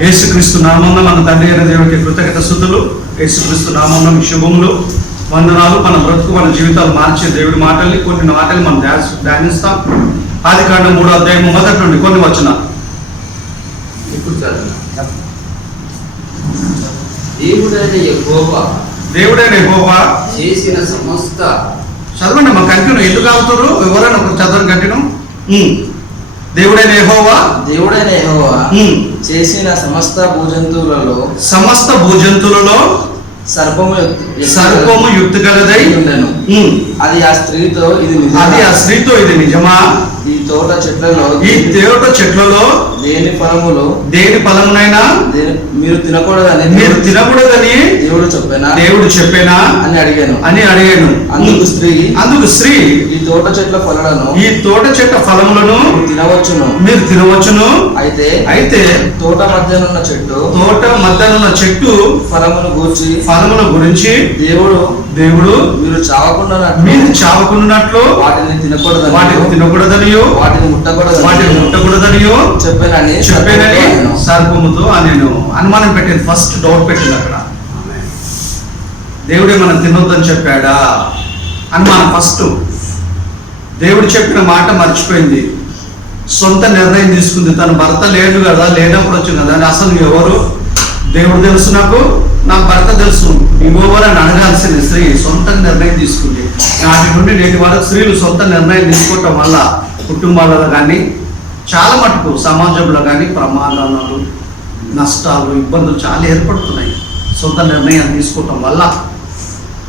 యేసుక్రీస్తు నామమున మన తండ్రి అయిన దేవునికి కృతజ్ఞత స్తుతులు. యేసుక్రీస్తు నామమున మీ శుభములు, వందనాలు. మన బ్రతుకు, మన జీవితాలు మార్చే దేవుడి మాటల్ని, కొన్ని మాటలు మనం ధ్యానిస్తాం. ఆదికాండం 3వ అధ్యాయం మొదటి నుండి కొన్ని వచనాలు. దేవుడైన యెహోవా చేసిన సమస్త, చదవండి మా కంటిన్యూ. ఎందుకు ఆగుతారు? ఎవరైనా ఒక చదవండి కంటిన్యూ. దేవుడైన యెహోవా చేసిన సమస్త భూజంతువులలో సర్పము యుక్తి గలదై ఉండెను. అది ఆ స్త్రీతో ఇది నిజమా? ఈ తోట చెట్లలో దేని ఫలమునైనా మీరు తినకూడదని దేవుడు చెప్పేనా అని అడిగాను. అందుకు స్త్రీ ఈ తోట చెట్ల ఫలములను మీరు తినవచ్చును. అయితే తోట మధ్యనున్న చెట్టు ఫలమును గురించి దేవుడు మీరు చావకుండానట్లు వాటిని తినకూడదని వాటిని ముట్టకూడదనియో చెప్పానని సర్పముతో నేను అనుమానం పెట్టింది. ఫస్ట్ డౌట్ పెట్టింది అక్కడ. దేవుడే మనం తినొద్దని చెప్పాడా అనుమానం. ఫస్ట్ దేవుడు చెప్పిన మాట మర్చిపోయింది, సొంత నిర్ణయం తీసుకుంది. తన భర్త లేడు కదా, లేనప్పుడు వచ్చింది కదా అని. అసలు ఎవరు? దేవుడు తెలుసు, నా భర్త తెలుసు, నువ్వెవరు అని అడగాల్సింది స్త్రీ. సొంత నిర్ణయం తీసుకుంది. నాటి నుండి నేటి వరకు స్త్రీలు సొంత నిర్ణయం తీసుకోవటం వల్ల కుటుంబాలలో కానీ, చాలా మటుకు సమాజంలో కానీ ప్రమాదాలు, నష్టాలు, ఇబ్బందులు చాలా ఏర్పడుతున్నాయి సొంత నిర్ణయాలు తీసుకోవటం వల్ల.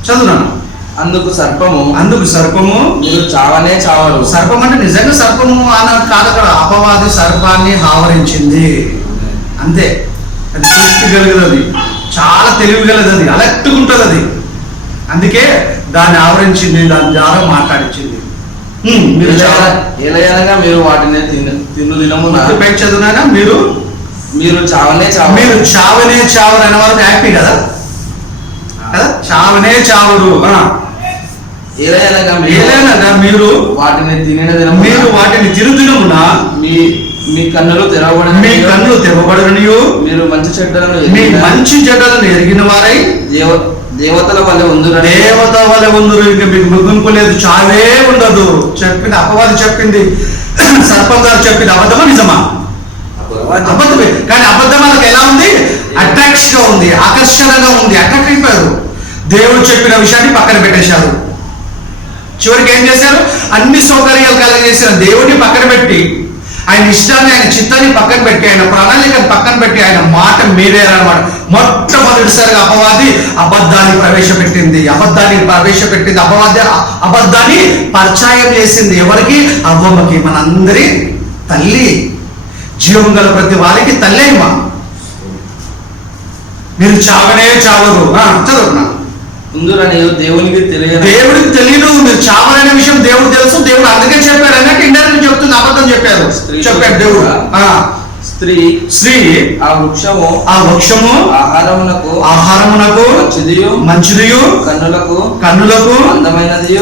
చదువునాను. అందుకు సర్పము మీరు చావనే చావరు. సర్పం అంటే నిజంగా సర్పము అన్నది కాదు అక్కడ. అపవాది సర్పాన్ని ఆవరించింది అంతే. అది దృష్టి కలిగేది, చాలా తెలివి గలది, అది అలర్ట్గా ఉంటుంది అది. అందుకే దాన్ని ఆవరించింది, దాని ద్వారా మాట్లాడించింది. మీరు మీరు వాటిని తిను దినమున చదువునా మీరు చావనే చావరు అనే వరకు హ్యాపీ కదా. చావనే చావరు. ఏలైనగా మీరు వాటిని తిను దినమున మీ కన్నులు తెరవబడనియు మీరు మంచి చెడ్డలను ఎరిగిన వారై దేవతల వలె ఉందురు. ఇంకా మీకు ముగింపు లేదు, చావే ఉండదు. చెప్పింది అపవాది, చెప్పింది సర్పం గారు చెప్పింది. అబద్ధమా నిజమా? అబద్ధమే. కానీ అబద్ధం వాళ్ళకి ఎలా ఉంది? అట్రాక్షన్ గా ఉంది, ఆకర్షణగా ఉంది, అట్రాక్ట్ అయిపోయారు. దేవుడు చెప్పిన విషయాన్ని పక్కన పెట్టేశారు. చివరికి ఏం చేశారు? అన్ని సౌకర్యాలు కలిగేసిన దేవుడిని పక్కన పెట్టి, ఆయన ఇష్టాన్ని, ఆయన చిత్తాన్ని పక్కన పెట్టి, ఆయన ప్రణాళికను పక్కన పెట్టి, ఆయన మాట మీరేరన్నమాట. మొట్టమొదటిసారిగా అపవాది అబద్ధాన్ని ప్రవేశపెట్టింది. అబద్ధాన్ని పరిచయం చేసింది. ఎవరికి? అవ్వమ్మకి, మనందరి తల్లి, జీవం గల ప్రతి వారికి తల్లి అమ్మ. మీరు చావనే చావరు. చదువుకున్నా. దేవుడికి తెలియదు, మీరు చావరనే విషయం దేవుడు తెలుసు. దేవుడు అందుకే చెప్పాడు అన్నట్టు ఇండైరెక్ట్ చెప్తుంది. అబద్ధం చెప్పాడు దేవుడు. స్త్రీ ఆ వృక్షము ఆహారమునకు మంచిదియు కన్నులకు అందమైనది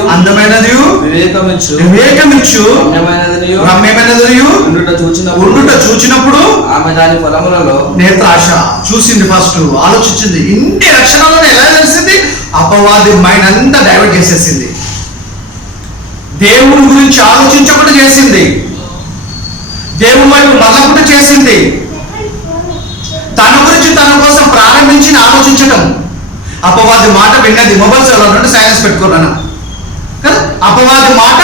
వివేకమిచ్చు రమ్యమైనది ఉండుట చూచినప్పుడు ఆమె దాని ఫలములలో నేత్రాశ చూసింది. ఫస్ట్ ఆలోచించింది. ఇన్ని లక్షణాలను ఎలా తెలిసింది? అపవాది మైండ్ అంతా డైవర్ట్ చేసేసింది. దేవుని గురించి ఆలోచించకుండా చేసింది, దేవుని వైపు మళ్ళకుండా చేసింది. తన గురించి, తన కోసం ప్రారంభించి ఆలోచించటం. అపవాది మాట విన్నది. మొబైల్స్ సైలెన్స్ పెట్టుకున్నాను కదా. అపవాది మాట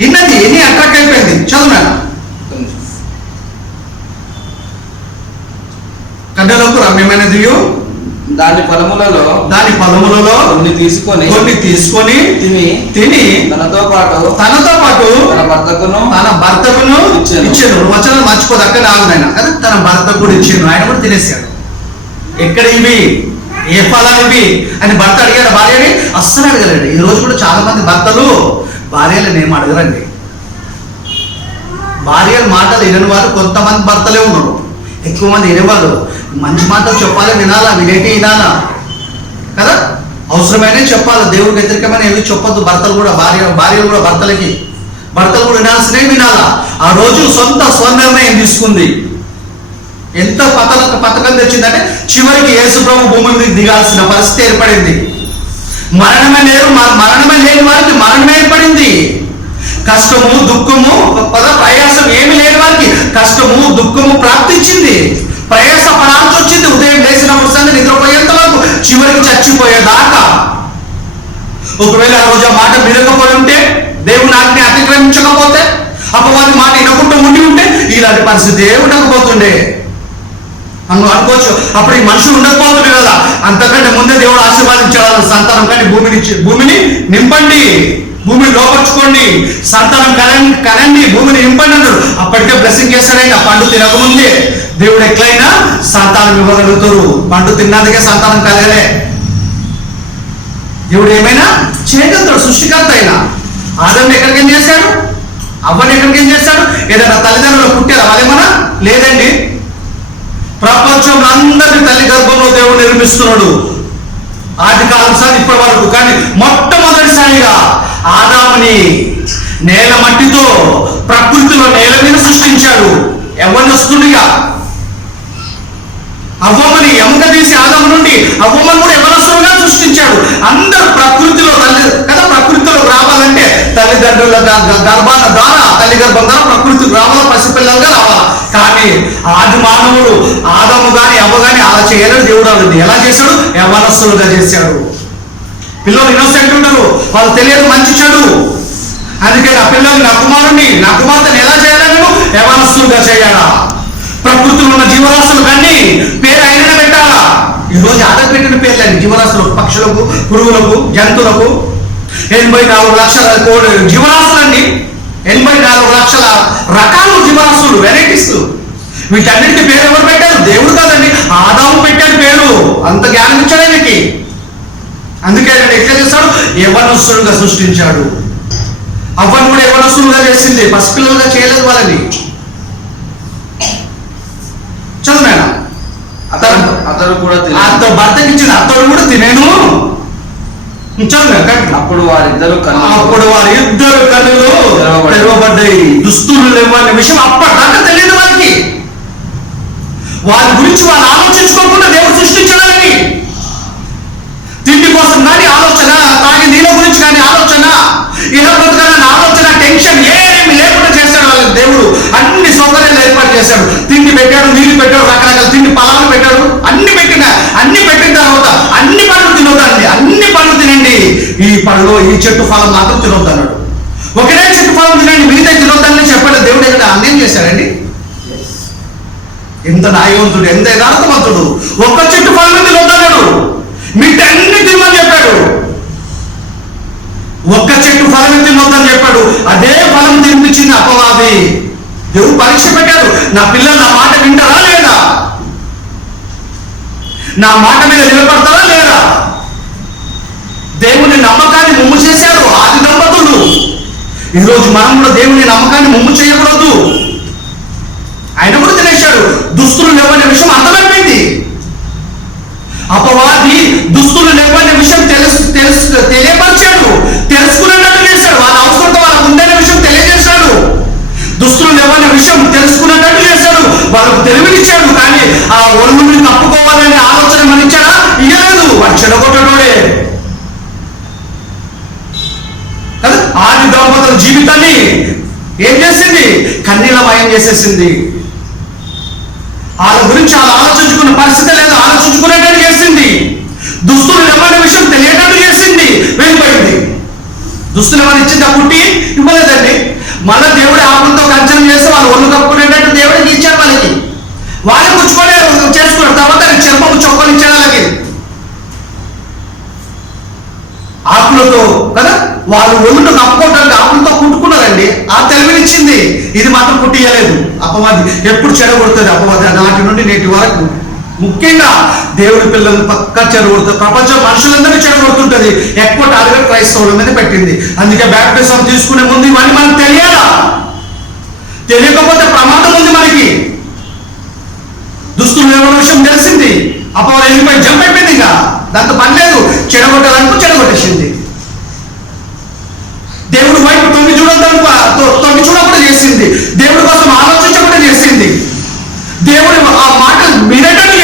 విన్నది, ఎన్ని అట్రాక్ట్ అయిపోయింది. చదువున్నాను. కన్నులకు రమ్యమైనది దాని ఫలములలో కొన్ని తీసుకొని తిని తనతో పాటు తన భర్తకును ఇచ్చాను. వచనం మర్చిపోదు, అక్కడ ఆగునైనా కదా. తన భర్తకు కూడా ఇచ్చాను, ఆయన కూడా తినేసాడు. ఎక్కడ ఇవి, ఏ ఫలాలు ఇవి అని భర్త అడిగాడు భార్యని? అస్సలు అడగలేడు. ఈ రోజు కూడా చాలా మంది భర్తలు భార్యలను ఏం అడగరండి. భార్యల మాటలు వినని వాళ్ళు కొంతమంది భర్తలే ఉన్నారు. ఎక్కువ మంది వినేవాళ్ళు మంచి మాటలు చెప్పాలి, వినాలా, వినేటి వినాలా కదా. అవసరమైనవి చెప్పాలి. దేవుడికి వ్యతిరేకమైన ఏమి చెప్పొద్దు. భర్తలు కూడా భార్యలు కూడా భర్తలు కూడా వినాల్సినవి వినాలా. ఆ రోజు సొంత స్వనిర్ణయం తీసుకుంది. ఎంత పథకం తెచ్చిందంటే చివరికి యేసు ప్రభు భూమి మీద దిగాల్సిన పరిస్థితి ఏర్పడింది. మరణమే లేని వారికి మరణమే ఏర్పడింది. కష్టము దుఃఖము ప్రయాసం ఏమి లేని వారికి కష్టము దుఃఖము ప్రాప్తించింది. ప్రయాస పడాల్సి వచ్చింది. ఉదయం లేచినప్పుడు సంగతి నిద్రపోయేంత వరకు, చివరికి చచ్చిపోయేదాకా. ఒకవేళ ఆ రోజు ఆ మాట వినకపోయి ఉంటే, దేవుని ఆజ్ఞ అతిక్రమించకపోతే, అపవాది మాట వినకుండా ఉండి ఉంటే ఇలాంటి పరిస్థితి ఉండకపోతుండే అని అనుకోవచ్చు. అప్పుడు ఈ మనుషులు ఉండకపోతుండే కదా. అంతకంటే ముందే దేవుడు ఆశీర్వాదించాడు సంతానం కానీ భూమిని నింపండి, భూమిని లోపరుచుకోండి, సంతానం కనండి, భూమిని నింపండి అన్నాడు. అప్పటికే బ్లెస్సింగ్ చేస్తాడైనా పండు తినకముందే దేవుడు ఎట్లయినా సంతానం ఇవ్వగలుగుతారు. పండు తిన్నందుకే సంతానం కలగలే. దేవుడు ఏమైనా చేయగలుగుతాడు. సృష్టికర్త అయినా ఆదాన్ని ఎక్కడికి ఏం చేశాడు, అవ్వని ఎక్కడికి ఏం చేశాడు? ఏదైనా తల్లిదండ్రులు పుట్టారా వాళ్ళేమన్నా? లేదండి. ప్రపంచంలో అందరి తల్లి గర్భంలో దేవుడు నిర్మిస్తున్నాడు ఆది కాలం సార్ ఇప్పటి వరకు. కానీ మొట్టమొదటిసారిగా ఆదాముని నేల మట్టితో ప్రకృతిలో నేల మీద సృష్టించాడు. యవ్వనస్తుడిగా అవ్వమని ఎముక తీసి ఆదాము నుండి అవ్వమని కూడా యవ్వనస్తుడుగా సృష్టించాడు. అందరూ ప్రకృతిలో ప్రకృతిలో రావాలంటే తల్లిదండ్రుల గర్భాల ద్వారా, తల్లి గర్భం ద్వారా ప్రకృతికి రావాలా, పసిపిల్లలుగా రావాలా. కానీ ఆది మానవుడు ఆదాము గాని అవ్వ గాని అలా చేయలేడు. దేవుడు వాళ్ళని ఎలా చేశాడు? యవ్వనస్తులుగా చేశాడు. పిల్లలు ఇన్నోసెంట్ ఉంటారు, వాళ్ళు తెలియదు మంచి చెడు. అందుకే నా పిల్లల్ని నా కుమార్తెని ఎలా చేయాలి? నేను యవ్వనస్తులుగా చేయాలా. ప్రకృతిలో ఉన్న జీవరాశులు కానీ పేరు అయినా పెట్టాలా. ఈరోజు ఆదర్ పెట్టిన పేర్లండి జీవరాశులకు, పక్షులకు, పురుగులకు, జంతువులకు. 84 లక్షల జీవరాశులండి. 84 లక్షల రకాలు జీవరాశులు, వెరైటీస్. వీటన్నిటికీ పేరు ఎవరు పెట్టారు? దేవుడు కాదండి, ఆదాము పెట్టాడు పేరు. అంత జ్ఞానం ఇచ్చాడు ఆయనకి. అందుకే ఆయన ఎట్లా చేస్తాడు? యవ్వనస్తులుగా సృష్టించాడు. అవ్వను కూడా యవ్వనస్తులుగా చేసింది, పసిపిల్లలుగా చేయలేదు వాళ్ళని. చదువు అతడు కూడా భర్తకి ఇచ్చిన అతడు కూడా తినేను. అప్పుడు వారిద్దరు కన్నులు తెరవబడ్డాయి. దుస్తులు లేవనే విషయం అప్పటిదాకా తెలియదు వాళ్ళకి. వారి గురించి వాళ్ళు ఆలోచించుకోకుండా దేవుడు సృష్టించడానికి, తిండి కోసం కానీ ఆలోచన, తాగి నీళ్ళ గురించి కానీ ఆలోచన, ఇలా బ్రతకాలని ఆలోచన, టెన్షన్ ఏమి లేకుండా చేశాడు వాళ్ళకి దేవుడు. అన్ని సౌకర్యాలు ఏర్పాటు చేశాడు. తిండి పెట్టాడు, నీళ్లు పెట్టాడు, రకరకాల తిండి పొలాలు పెట్టాడు. అన్ని పెట్టిన తర్వాత అన్ని పనులు తినొద్దండి, అన్ని పనులు తినండి, ఈ పళ్ళు ఈ చెట్టు ఫలం మాత్రం తినొద్దు అన్నాడు. ఒకటే చెట్టు ఫలం తినండి, మిగతా తినొద్దని చెప్పాడు దేవుడు. ఎక్కడ అన్నేం చేశాడండి? ఎంత న్యాయవంతుడు, ఎంత యథార్థవంతుడు. ఒక్క చెట్టు ఫలం తినొద్దన్నాడు, మిగతా అన్ని తినమని చెప్పాడు. ఒక్క చెట్టు ఫలం తినొద్దని చెప్పాడు. అదే ఫలం తినిపించింది అపవాది. దేవుడు పరీక్ష పెట్టాడు. నా పిల్లలు నా మాట వింటారా లేదా? నా మాట మీద నిలబడతారా లేదా? దేవుని నమ్మకాన్ని ముమ్ము చేశారు ఆది దంపతులు. ఈరోజు మనం కూడా దేవుని నమ్మకాన్ని ముమ్ము చేయకూడదు. ఆయన కూడా తినేశాడు. దుస్తులు లేవనే విషయం అర్థమైపోయింది. అపవాది దుస్తులు లేవనే విషయం తెలియపరిచాడు, తెలుసుకున్నట్టు చేశాడు. వాళ్ళ అవసరంతో వాళ్ళకు ఉందనే విషయం తెలియజేశాడు. దుస్తులు లేవనే విషయం తెలుసుకున్నట్టు చేశాడు. వాళ్ళకు తెలివినిచ్చాడు. కానీ ఆ ఒళ్ళుని తప్పుకోవాలనే ఆలోచన మన ఇచ్చాడా? ఇయ్యలేదు. వాడు చెడగొట్టడే కదా. ఆది దంపతుల జీవితాన్ని ఏం చేసింది? కన్నీలమయం చేసేసింది. వాళ్ళ గురించి అలా ఆలోచించుకున్న పరిస్థితి లేదు, ఆలోచించుకునేటట్టు చేసింది. దుస్తులు ఎవరి విషయం తెలియటట్టు చేసింది. వెళ్ళిపోయింది. దుస్తులు ఎవరు ఇచ్చింది? పుట్టి ఇవ్వలేదండి. మళ్ళీ దేవుడు ఆకులతో కంచనం చేస్తే వాళ్ళు ఒళ్ళు కప్పుకునేటట్టు దేవుడికి ఇచ్చాడు. వాళ్ళకి కూర్చుకొని చేసుకున్నారు. తర్వాత చర్మము చొక్కలు ఇచ్చాడు వాళ్ళకి ఆకులతో కదా. వాళ్ళు ఒళ్ళును కప్పుకోవడానికి ఆకులతో కుట్టుకున్నారండి. ఆ తెలివినిచ్చింది. ఇది మాత్రం పుట్టియలేదు. అపవాది ఎప్పుడు చెడగొడుతుంది అపవాది. నాటి నుండి నేటి వరకు ముఖ్యంగా దేవుడి పిల్లలు పక్క చెడగొడుతుంది. ప్రపంచం మనుషులందరినీ చెడగొడుతుంటది. ఎక్కువ టార్గెట్ క్రైస్తవుల మీద పెట్టింది. అందుకే బ్యాప్టిజం తీసుకునే ముందు ఇవన్నీ మనకు తెలియాలా? తెలియకపోతే ప్రమాదం ఉంది మనకి. దుస్తులు లేవన్న విషయం తెలిసింది. అపవాది వెళ్ళిపోయి జంప్ అయిపోయింది. ఇంకా దాంతో పని లేదు. చెడగొట్టాలనుకో చెడగొట్టేసింది. దేవుడు వైపు తొంగి చూడకుండా చేసింది. దేవుడి కోసం ఆలోచించకుండా చేసింది. దేవుడి ఆ మాట వినేటట్టు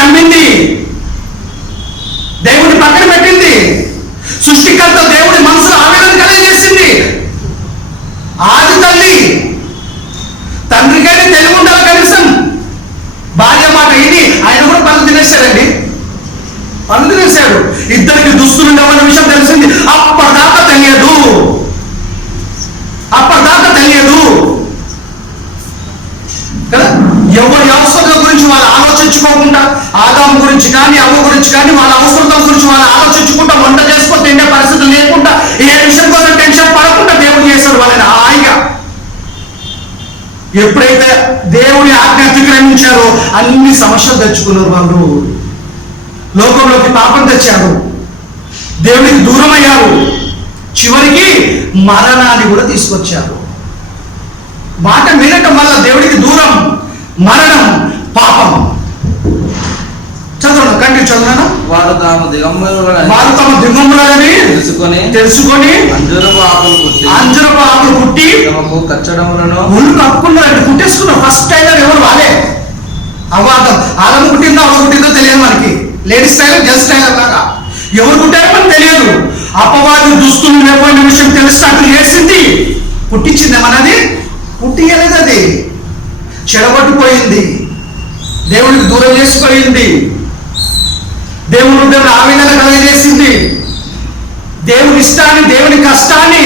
నమ్మింది, దేవుడిని పక్కన పెట్టింది. సృష్టికర్త దేవుడి మనసులో ఆవేదన కలిగజేసింది. ఆది తల్లి, తండ్రికైనా తెలివి ఉండాలి కనీసం. భార్య మాట ఇది, ఆయన కూడా పనులు తినేశాడండి, పనులు తినేశాడు. ఇద్దరికి దుస్తులు ఉండవన్న విషయం తెలిసింది. అప్పటిదాకా తెలియదు, అప్పటిదాకా తెలియదు కదా. ఎవరి అవసరాల గురించి వాళ్ళు ఆలోచించుకోకుండా, ఆదాము గురించి కానీ అవ్వ గురించి కానీ వాళ్ళ అవసరాల గురించి వాళ్ళు ఆలోచించుకుంటా, వంట చేసుకొని తిండే పరిస్థితి లేకుండా, ఏ విషయం కోసం టెన్షన్ పడకుండా దేవుడు చేశాడు వాళ్ళని హాయిగా. ఎప్పుడైతే దేవుని ఆజ్ఞ అతిక్రమించారో అన్ని సమస్యలు తెచ్చుకున్నారు వాళ్ళు. లోకంలోకి పాపం తెచ్చారు, దేవునికి దూరం అయ్యారు, చివరికి మరణాన్ని కూడా తీసుకొచ్చారు. మాట వినటం వల్ల దేవుడికి దూరం, మరణం, పాపం. చదవను, కంటి చదువునా. వారు తమ దిగంబరులని తెలుసుకొని అంజరపు ఆకులు పుట్టి తమకు కచ్చడములను ఒళ్ళు కప్పుకున్నారంటే పుట్టేసుకున్నారు. ఫస్ట్ టైలర్ ఎవరు? వాళ్ళే. అవాదం ఆదము పుట్టిందో అవ్వ పుట్టిందో తెలియదు మనకి. లేడీస్ టైలర్, జెంట్స్ టైలర్ లాగా ఎవరు పుట్టారో మనకు తెలియదు. అపవాది దుస్తులు లేకపోయిన విషయం తెలిసినట్టు చేసింది, పుట్టించింది. మనది పుట్టియలేదు, అది చెడగొట్టిపోయింది, దేవుడికి దూరం చేసిపోయింది, దేవుని హృదయంలో ఆవేదన కలగజేసింది. దేవుని ఇష్టాన్ని, దేవుని కష్టాన్ని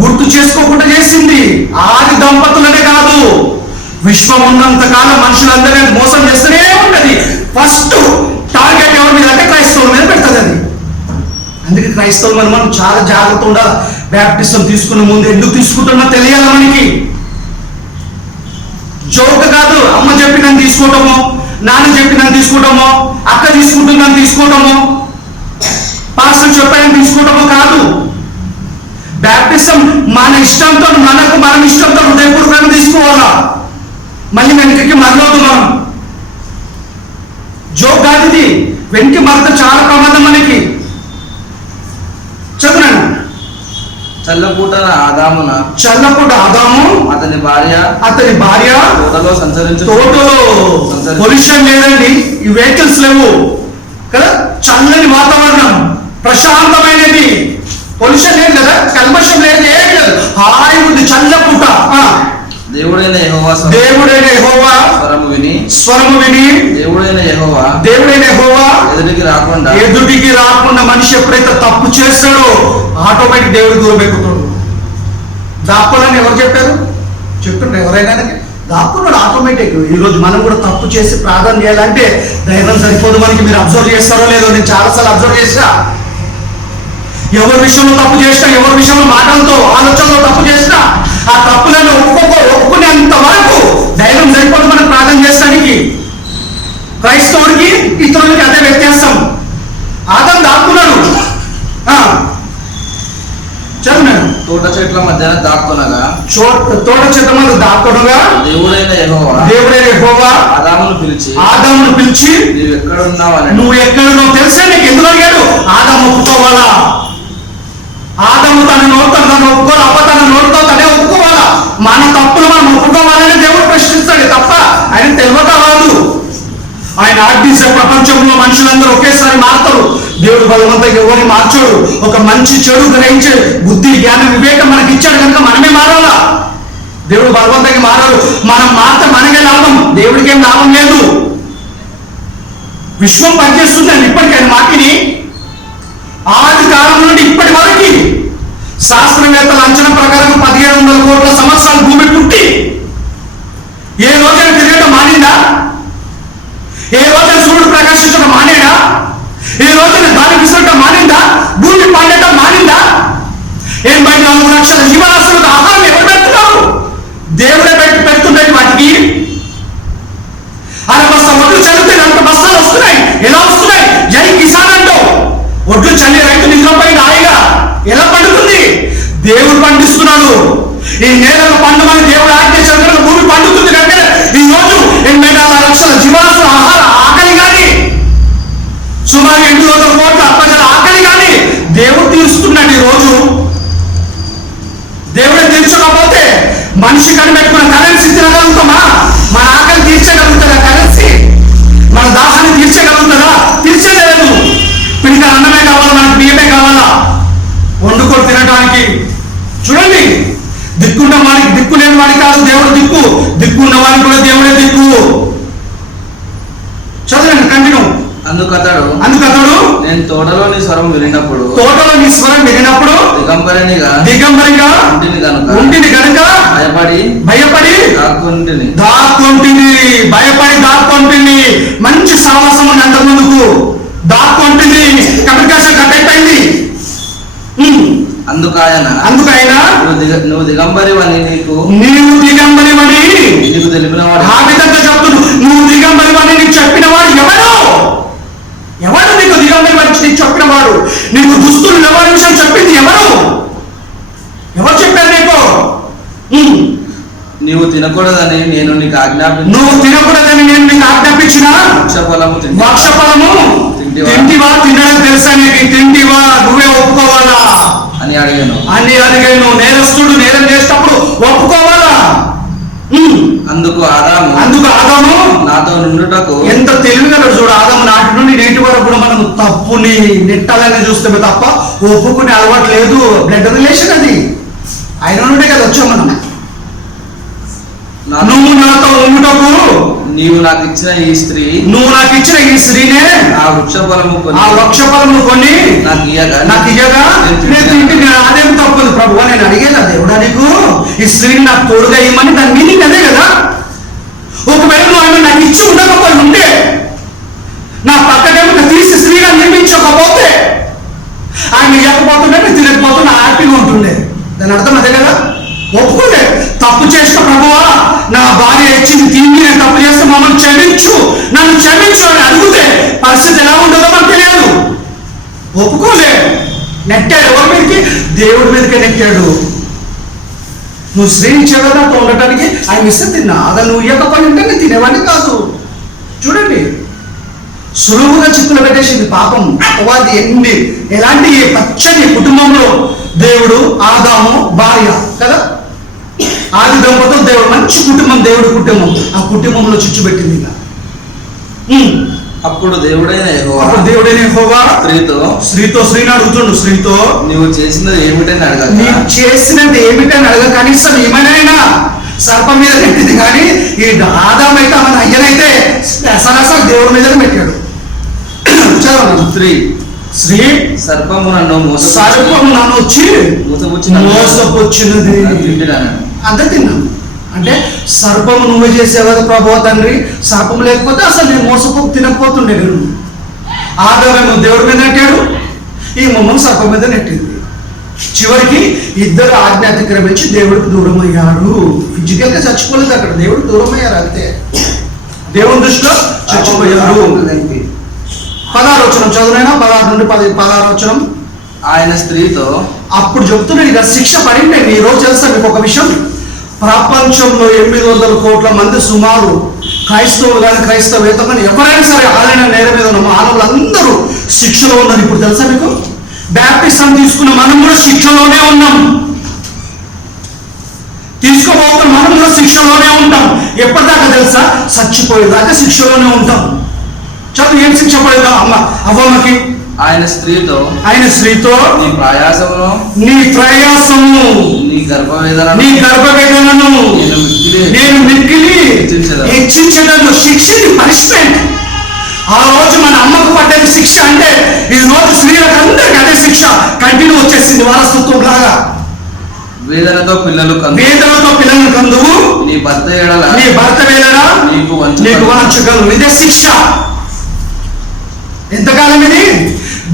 గుర్తు చేసుకోకుండా చేసింది. ఆది దంపతులనే కాదు, విశ్వం ఉన్నంత కాలం మనుషులందరినీ మోసం చేస్తూనే ఉంటది. ఫస్ట్ టార్గెట్ ఎవరి మీద అంటే క్రైస్తవుల మీద పెడుతుంది అది. అందుకే క్రైస్తవులు మనం చాలా జాగ్రత్త ఉండాలి. బ్యాప్టిజం తీసుకున్న ముందు ఎందుకు తీసుకుంటున్నా తెలియాలి మనకి. జోక్ కాదు, అమ్మ చెప్పినని తీసుకోవటమో, నాన్న చెప్పినని తీసుకోవటమో, అక్క తీసుకుంటుందని తీసుకోవటమో, పాస్టర్ చెప్పాడని తీసుకోవటమో కాదు. బ్యాప్టిజం మన ఇష్టంతో, మనం ఇష్టంతో హృదయపూర్వకంగా తీసుకోవాలా. మళ్ళీ వెనకకి మరలవద్దు మనం. జోక్ కాదు ఇది, వెనక్కి మరత చాలా ప్రమాదం మనకి. చదువునాను. చల్లపూట ఆదాము అతని భార్య తోటలో పొల్యూషన్ లేదండి, ఈ వెహికల్స్ లేవు కదా, చల్లని వాతావరణం, ప్రశాంతమైనది, పొల్యూషన్ లేదు కదా, కల్మషం లేదు, ఏమి లేదు, హాయి ఉంది, చల్లపూట. దేవుడైన యెహోవా స్వరము విని దేవుడైన యెహోవా ఎదుటికి రాకుండా మనిషి ఎప్పుడైతే తప్పు చేస్తాడో ఆటోమేటిక్ దేవుడు దూరం ఎక్కుతాడు. దాక్కోవాలని ఎవరు చెప్పారు? చెప్తుండ్రు ఎవరైనా దాక్కున్నాడు ఆటోమేటిక్. ఈరోజు మనం కూడా తప్పు చేసి ప్రార్థన చేయాలంటే ధైర్యం సరిపోదు మనకి. మీరు అబ్జర్వ్ చేస్తారో లేదో, నేను చాలాసార్లు అబ్జర్వ్ చేసా. ఎవరి విషయంలో తప్పు చేసినా, ఎవరి విషయంలో మాటలతో, ఆలోచనలో తప్పు చేసినా, ఆ తప్పులను ఒప్పుకునేంత వరకు ధైర్యం సరిపోదు మనం ప్రార్థన చేస్తానికి. క్రైస్తవుడికి ఇతరులకి అదే వ్యత్యాసం. ఆదాము దాక్కున్నాడు. చదువు. తోట చెట్ల మధ్య దాక్కునగా దాక్కునగా దేవుడైన యెహోవా ఆదామును పిలిచి నువ్వు ఎక్కడున్నావు తెలుసా? నీకు ఎందుకు అడిగాడు? ఆదాము ఒప్పుకోవాలా? ఆదాము తన నోటితో తను ఒప్పుకోవాలి, అప్ప తన నోటితో తనే ఒప్పుకోవాలా? మన తప్పులు మనం ఒప్పుకోవాలని దేవుడు ప్రశ్నిస్తాడు తప్ప ఆయన తెలియక రాదు. ఆయన ఆర్టీసీ ప్రపంచంలో మనుషులందరూ ఒకేసారి మారుతారు. దేవుడు బలవంతంగా ఎవరిని మార్చాడు. ఒక మంచి చెడు గ్రహించే బుద్ధి, జ్ఞానం, వివేకం మనకి ఇచ్చాడు కనుక మనమే మారాలా. దేవుడు బలవంతంగా మారాడు. మనం మారితే మనకే లాభం, దేవుడికి ఏం లాభం లేదు. విశ్వం పనిచేస్తుందని ఇప్పటికైనా మాటిని ఆది కాలం నుండి ఇప్పటి వరకు శాస్త్రవేత్తల అంచనా ప్రకారం 1700 కోట్ల సంవత్సరాలు భూమి పుట్టి ఏ రోజైనా తిరగడం మానిందా? ఏ రోజైనా సూర్యుడు ప్రకాశించడం మానేడా? ఏ రోజైనా గాలి విసరడం మానిందా? భూమి పండటం మానిందా? 84 లక్షల జీవరాశులకు ఆహారం ఎవరు పెడుతున్నారు? దేవుడే పెడుతున్నాయి వాటికి. 60 బస్తా ఒడ్లు చల్లితే 40 బస్తాలు వస్తున్నాయి. ఎలా వస్తున్నాయి? జై కిసాన్ అంటూ ఒడ్లు చల్లి రైతు నిద్రపై హాయిగా ఎలా పండుతుంది? దేవుడు పండిస్తున్నాడు. ఈ నేలకు పండుమని దేవుడు ఆజ్ఞించాడు కనుక భూమి పండుతుంది. కనుక ఈ రోజు 84 లక్షల జీవరాశుల ఆహార ఆకలి కానీ, సుమారు 800 కోట్ల ప్రజల ఆకలి కానీ దేవుడు తీరుస్తున్నాడు. ఈ రోజు దేవుడే తీర్చకపోతే మనిషి కనిపెట్టుకున్న కరెన్సీ తినగలుగుతామా? మన ఆకలి తీర్చగలుగుతారా కరెన్సీ? మన అన్నమే కావాలా, మనకు బియ్యమే కావాలా వండుకొని తినడానికి. చూడండి, దిక్కున్న వాడికి దిక్కు లేని వాడికి కాదు దేవుడు దిక్కు, దిక్కున్న వాడికి కూడా దేవుడే దిక్కు. చదవండి, కంటిన్యూ. అందుకతడు నేను తోటలో నీ స్వరం వినినప్పుడు దిగంబరిగా ఉంటిని కనుక భయపడి దాక్కొంటిని. మంచి సాహసం అని అంత ముందుకు దాక్కొంటిని. కమ్యూనికేషన్ కట్ అయిపోయింది. అందుకు ఆయన నువ్వు దిగంబరివని నీకు తెలిపినవాడు. ఆ విధంగా చెప్తున్నాడు, నువ్వు దిగంబరివని నీకు చెప్పినవాడు ఎవరు నీకు దిగంబరివని నీకు చెప్పినవాడు? నీకు దుస్తులు ఎవరి విషయం చెప్పింది ఎవరు చెప్పారు నీకు? నువ్వు తినకూడదని నేను నీకు ఆజ్ఞాపించిన వృక్షఫలము తింటివా? తినడం తెలుసా నీకు? తింటివా? నువ్వే ఒప్పుకోవాలా అని అడిగాను. నేరస్తుడు నేరం చేసేటప్పుడు ఒప్పుకోవాలా? అందుకు ఆదాము నాతో నుండుటకు ఎంత తెలివిగా చూడు. ఆదాము నాటి నుండి నేటి వరకు కూడా మనం తప్పుని నెట్టాలని చూస్తే తప్ప ఒప్పుకునే అలవాటు లేదు. బ్లడ్ రిలేషన్ అది. ఆయన నుండే కదా వచ్చాం మనం. నువ్వు నాతో ఉండుటకు నువ్వు నాకు ఇచ్చిన ఈ స్త్రీనే ఆ వృక్షఫలము కొని నాకు ఇయ్యగా నేను తింటే అదేం తప్పదు ప్రభు. నేను అడిగేదా దేవుడా నీకు ఈ స్త్రీని నాకు తోడుగా ఇవ్వమని? దాని మీనింగ్ అదే కదా. ఒకవేళ నువ్వు ఆమె నాకు ఇచ్చి ఉండకపోయి ఉంటే, నా పక్కనేమో తీసి స్త్రీగా నిర్మించకపోతే, ఆయన ఇవ్వకపోతుంటే నేను తినకపోతున్నా హ్యాపీగా ఉంటుండే. దాని అర్థం అదే కదా. ఒప్పుకుంటే తప్పు చేసిన ప్రభువా, నా భార్య ఇచ్చింది తిండి, నేను తప్పు చేస్తే మమ్మల్ని నన్ను క్షమించు అని అడిగితే పరిస్థితి ఎలా ఉంటుందో మనకు తెలియదు. ఒప్పుకోలే, నెట్టాడు. ఎవరి మీదకి? దేవుడి మీదకే నెట్టాడు. నువ్వు స్త్రీని చెవదాతో ఉండటానికి ఆయన ఇస్తే తిన్నా. అదే నువ్వు ఇవ్వకపోయి ఉంటే నేను తినేవాడిని కాదు. చూడండి, సులువుగా చిక్కులు పెట్టేసింది పాపం. అపవాది ఎలాంటి పచ్చని కుటుంబంలో దేవుడు, ఆదాము భార్య కదా, ఆది దంపతులు, దేవుడు మంచి కుటుంబం, దేవుడి కుటుంబం. ఆ కుటుంబంలో చిచ్చు పెట్టింది. అప్పుడు దేవుడైన యెహోవా స్త్రీని అడుగుతుండు, స్త్రీతో నీవు చేసినది ఏమిటని అడగ. కనీసం ఏమైనా సర్పం మీద పెట్టింది. కానీ ఈ ఆదాము అయితే మన అయ్యనైతే సరాసరి దేవుడి మీద పెట్టాడు. స్త్రీ సర్పము నన్ను వచ్చి మోసపుచ్చినది అంత తిన్నాను. అంటే సర్పము నువ్వే చేసేవా ప్రభు తండ్రి? సర్పము లేకపోతే అసలు నేను తినకపోతుండే. నేను ఆదాము దేవుడి మీద నెట్టాడు, ఈ మమ్మల్ని సర్పం మీద నెట్టింది. చివరికి ఇద్దరు ఆజ్ఞ అతిక్రమించి దేవుడికి దూరం అయ్యారు. ఫిజికల్ గా చచ్చిపోలేదు అక్కడ, దేవుడికి దూరం అయ్యారు అంతే. దేవుని దృష్టిలో చచ్చిపోయారు. 16వ వచనం చదువునైనా 16 నుండి 16వ వచనం. ఆయన స్త్రీతో అప్పుడు చెప్తున్నాడు, ఇక శిక్ష పడింది. ఈ రోజు తెలుసా మీకు ఒక విషయం? ప్రపంచంలో 800 కోట్ల మంది సుమారు క్రైస్తవులు కానీ క్రైస్తవేతలు కానీ ఎవరైనా సరే ఆలైన నేర మీద ఉన్న మానవులందరూ శిక్షలో ఉన్నారు. ఇప్పుడు తెలుసా మీకు? బ్యాప్టిజం తీసుకున్న మనం కూడా శిక్షలోనే ఉన్నాం. తీసుకోబోతున్న మనం కూడా శిక్షలోనే ఉంటాం. ఎప్పటిదాకా తెలుసా? చచ్చిపోయేదాకా శిక్షలోనే ఉంటాం. చదువు ఏం శిక్ష పడేదా అవ్వమ్మకి? ఆయన స్త్రీతో నీ ప్రయాసము నీ గర్భవేదనను నేను మిక్కిలి హెచ్చించదను. శిక్షని పనిష్మెంట్. ఆ రోజు మన అమ్మకు పడ్డది శిక్ష అంటే ఈ రోజు స్త్రీలకు అందరికీ అదే శిక్ష కంటిన్యూ వచ్చేసింది వారసత్వం లాగా. వేదనతో పిల్లలు కందువు, నీ భర్త వేదన నీకు వాంఛగలవు. ఇదే శిక్ష. ఎంతకాలం ఇది?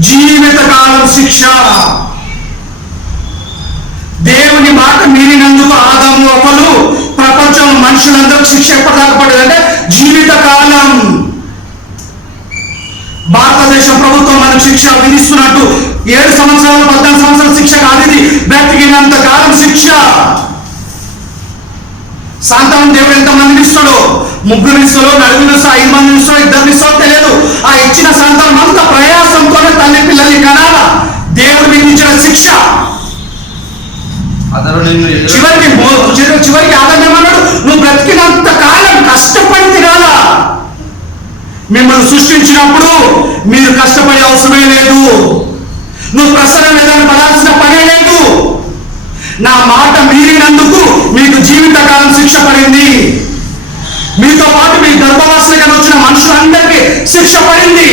జీవితకాలం శిక్ష. దేవుని మాట మీరినందుకు ఆదాము అవ్వలు ప్రపంచం మనుషులందరూ శిక్ష ఎప్పటిదాకా పడేదంటే జీవితకాలం. భారతదేశం ప్రభుత్వం మనకు శిక్ష విధిస్తున్నట్టు 7 సంవత్సరాలు 14 సంవత్సరాల శిక్ష కాదు ఇది, బ్రతికినంత కాలం శిక్ష. సంతానం దేవుడు ఎంత మందిని ఇస్తాడో, 3 ఇస్తాడో, 4 ఇస్తాడో, 5 మందిని ఇస్తాడో, 2 ఇస్తాడో తెలియదు. ఆ ఇచ్చిన సంతానం అంత ప్రయాసంతోనే తల్లి పిల్లల్ని కనాల. దేవుడు విధించిన శిక్ష. చివరికి ఆదాము ఏమన్నాడు? నువ్వు బ్రతికినంత కాలం కష్టపడి తినాలా. మిమ్మల్ని సృష్టించినప్పుడు మీరు కష్టపడే అవసరమే లేదు. నువ్వు ప్రసరణ వేదన పడాల్సిన పనే లేదు. నా మాట మీరినందుకు మీకు జీవితకాలం శిక్ష పడింది. మీతో పాటు మీ గర్భవాసులుగా వచ్చిన మనుషులందరికీ శిక్ష పడింది.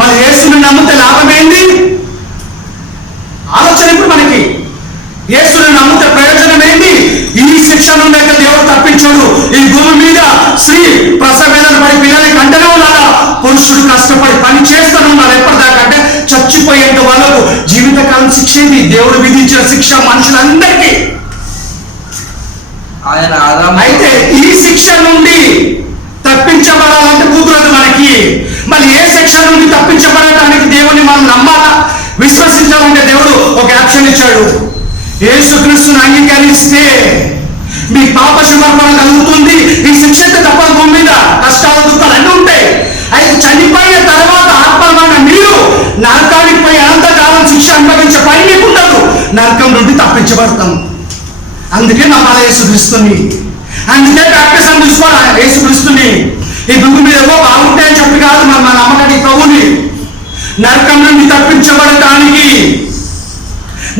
మరి యేసుని నమ్మితే లాభం ఏంది? ఆలోచన ఇప్పుడు మనకి. యేసుని నమ్మితే ప్రయోజనం ఏంటి? ఈ శిక్ష నుండి అయితే దేవుడు తప్పించాడు. ఈ భూమి మీద స్త్రీ ప్రసవ వేదన పడి పిల్లల్ని కంటనే ఉండాలా, పురుషుడు కష్టపడి పని చేస్తూనే ఉండాలి. ఎప్పటిదాకా అంటే చచ్చిపోయేంత వాళ్ళకు జీవితకాలం శిక్ష ఏంటి? దేవుడు విధించిన శిక్ష మనుషులందరికీ. ఆయన ఆదాము అయితే ఈ శిక్ష నుండి తప్పించబడాలంటే కుదరదు మనకి. మరి ఏ శిక్ష నుండి తప్పించబడటానికి దేవుని మనం నమ్మాలా, విశ్వసించాలంటే దేవుడు ఒక యాక్షన్ ఇచ్చాడు. యేసుక్రీస్తుని అంగీకరిస్తే మీ పాప క్షమాపణ కలుగుతుంది. ఈ శిక్ష తప్ప భూమి మీద కష్టాలు దుఃఖాలు అన్నీ ఉంటాయి. అయితే చనిపోయిన తర్వాత ఆత్మమైన మీరు నరకానికి పోయి అనంతకాలం శిక్ష అనుభవించే పని మీకు ఉండదు. నరకం నుండి తప్పించబడతాం. అందుకే నమ్మాలి యేసుక్రీస్తుని. అందుకే ప్రాక్టీస్ తీసుకోవాలి యేసుక్రీస్తుని. ఈ భూమి మీద ఏవో బాగుంటాయని చెప్పి కాదు మన నమ్మకానికి ప్రభుని. నరకం నుండి తప్పించబడటానికి,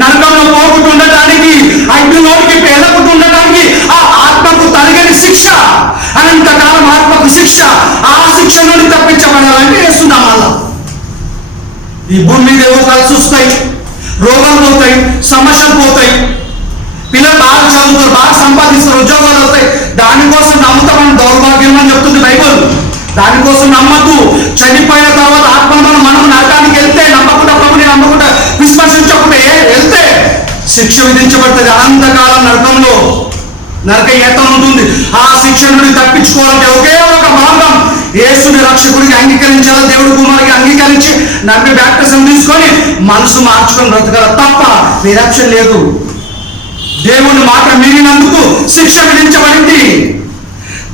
నరకంలో పోకుండా ఉండటానికి, అగ్నిలోనికి వెళ్ళకుండా ఉండటానికి, ఆ ఆత్మకు తరగని శిక్ష, అనంతకాలం ఆత్మకు శిక్ష, ఆ శిక్ష నుండి తప్పించబడాలంటే యేసునామాల. ఈ భూమి మీద ఏవో కలిసి వస్తాయి, రోగాలు పోతాయి, సమస్యలు పోతాయి, పిల్లలు బాగా చదువుతారు, బాగా సంపాదిస్తారు, ఉద్యోగాలు వస్తాయి. దానికోసం నమ్ముతామని దౌర్భాగ్యం అని చెప్తుంది బైబుల్. దానికోసం నమ్మద్దు. చనిపోయిన తర్వాత ఆత్మ మనం నరకానికి వెళ్తే, నమ్మకుండా ప్రభుని నమ్మకుండా విశ్వసించకుండా వెళ్తే శిక్ష విధించబడుతుంది. అనంతకాలం నరకంలో నరక యాతన ఉంటుంది. ఆ శిక్ష నుండి తప్పించుకోవాలంటే ఒకే ఒక మార్గం, యేసుని రక్షకుడికి అంగీకరించాలి. దేవుడి కుమారుడికి అంగీకరించి నమ్మి బ్యాప్టిజం తీసుకొని మనసు మార్చుకొని బ్రతకాలి తప్ప నిరాక్ష లేదు. దేవుని మాట మీరినందుకు శిక్ష విధించబడింది.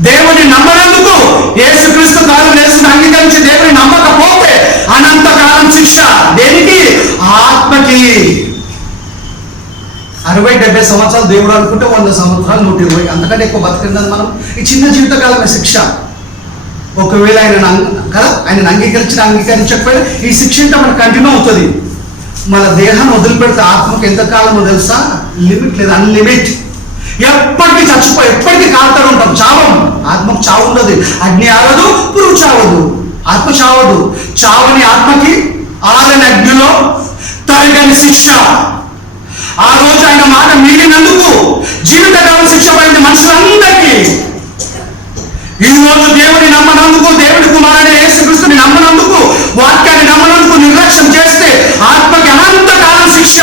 దేవుని నమ్మనందుకు, యేసుక్రీస్తు కాలం యేసుని అంగీకరించి దేవుని నమ్మకపోతే అనంతకాలం శిక్ష. దేనికి? ఆత్మకి. 60-70 సంవత్సరాలు దేవుడు అనుకుంటే 100 సంవత్సరాలు 120, అంతకంటే ఎక్కువ బతికిందని మనం. ఈ చిన్న జీవితకాలమే శిక్ష. ఒకవేళ ఆయన అంగీకరించకపోయినా ఈ శిక్ష అంటే మనకు కంటిన్యూ అవుతుంది. మన దేహాన్ని వదిలిపెడితే ఆత్మకు ఎంతకాలమో తెలుసా? లిమిట్ లేదు, అన్లిమిట్. ఎప్పటికీ చచ్చిపోయి ఎప్పటికీ కాలుతూ ఉంటాం. చావం. ఆత్మకు చావు ఉండదు. అగ్ని ఆరదు, పురుగు చావదు, ఆత్మ చావదు. చావని ఆత్మకి ఆరని అగ్నిలో తరగని శిక్ష. ఆ రోజు ఆయన మాట మీరినందుకు జీవితకాలం శిక్ష పడింది మనుషులందరికీ. ఈ రోజు దేవుని నమ్మనందుకు, దేవుడి కుమారుడైన యేసుక్రీస్తుని నమ్మనందుకు, వాక్యాన్ని నమ్మనందుకు నిర్లక్ష్యం చేస్తే ఆత్మకి అనంతకాలం శిక్ష.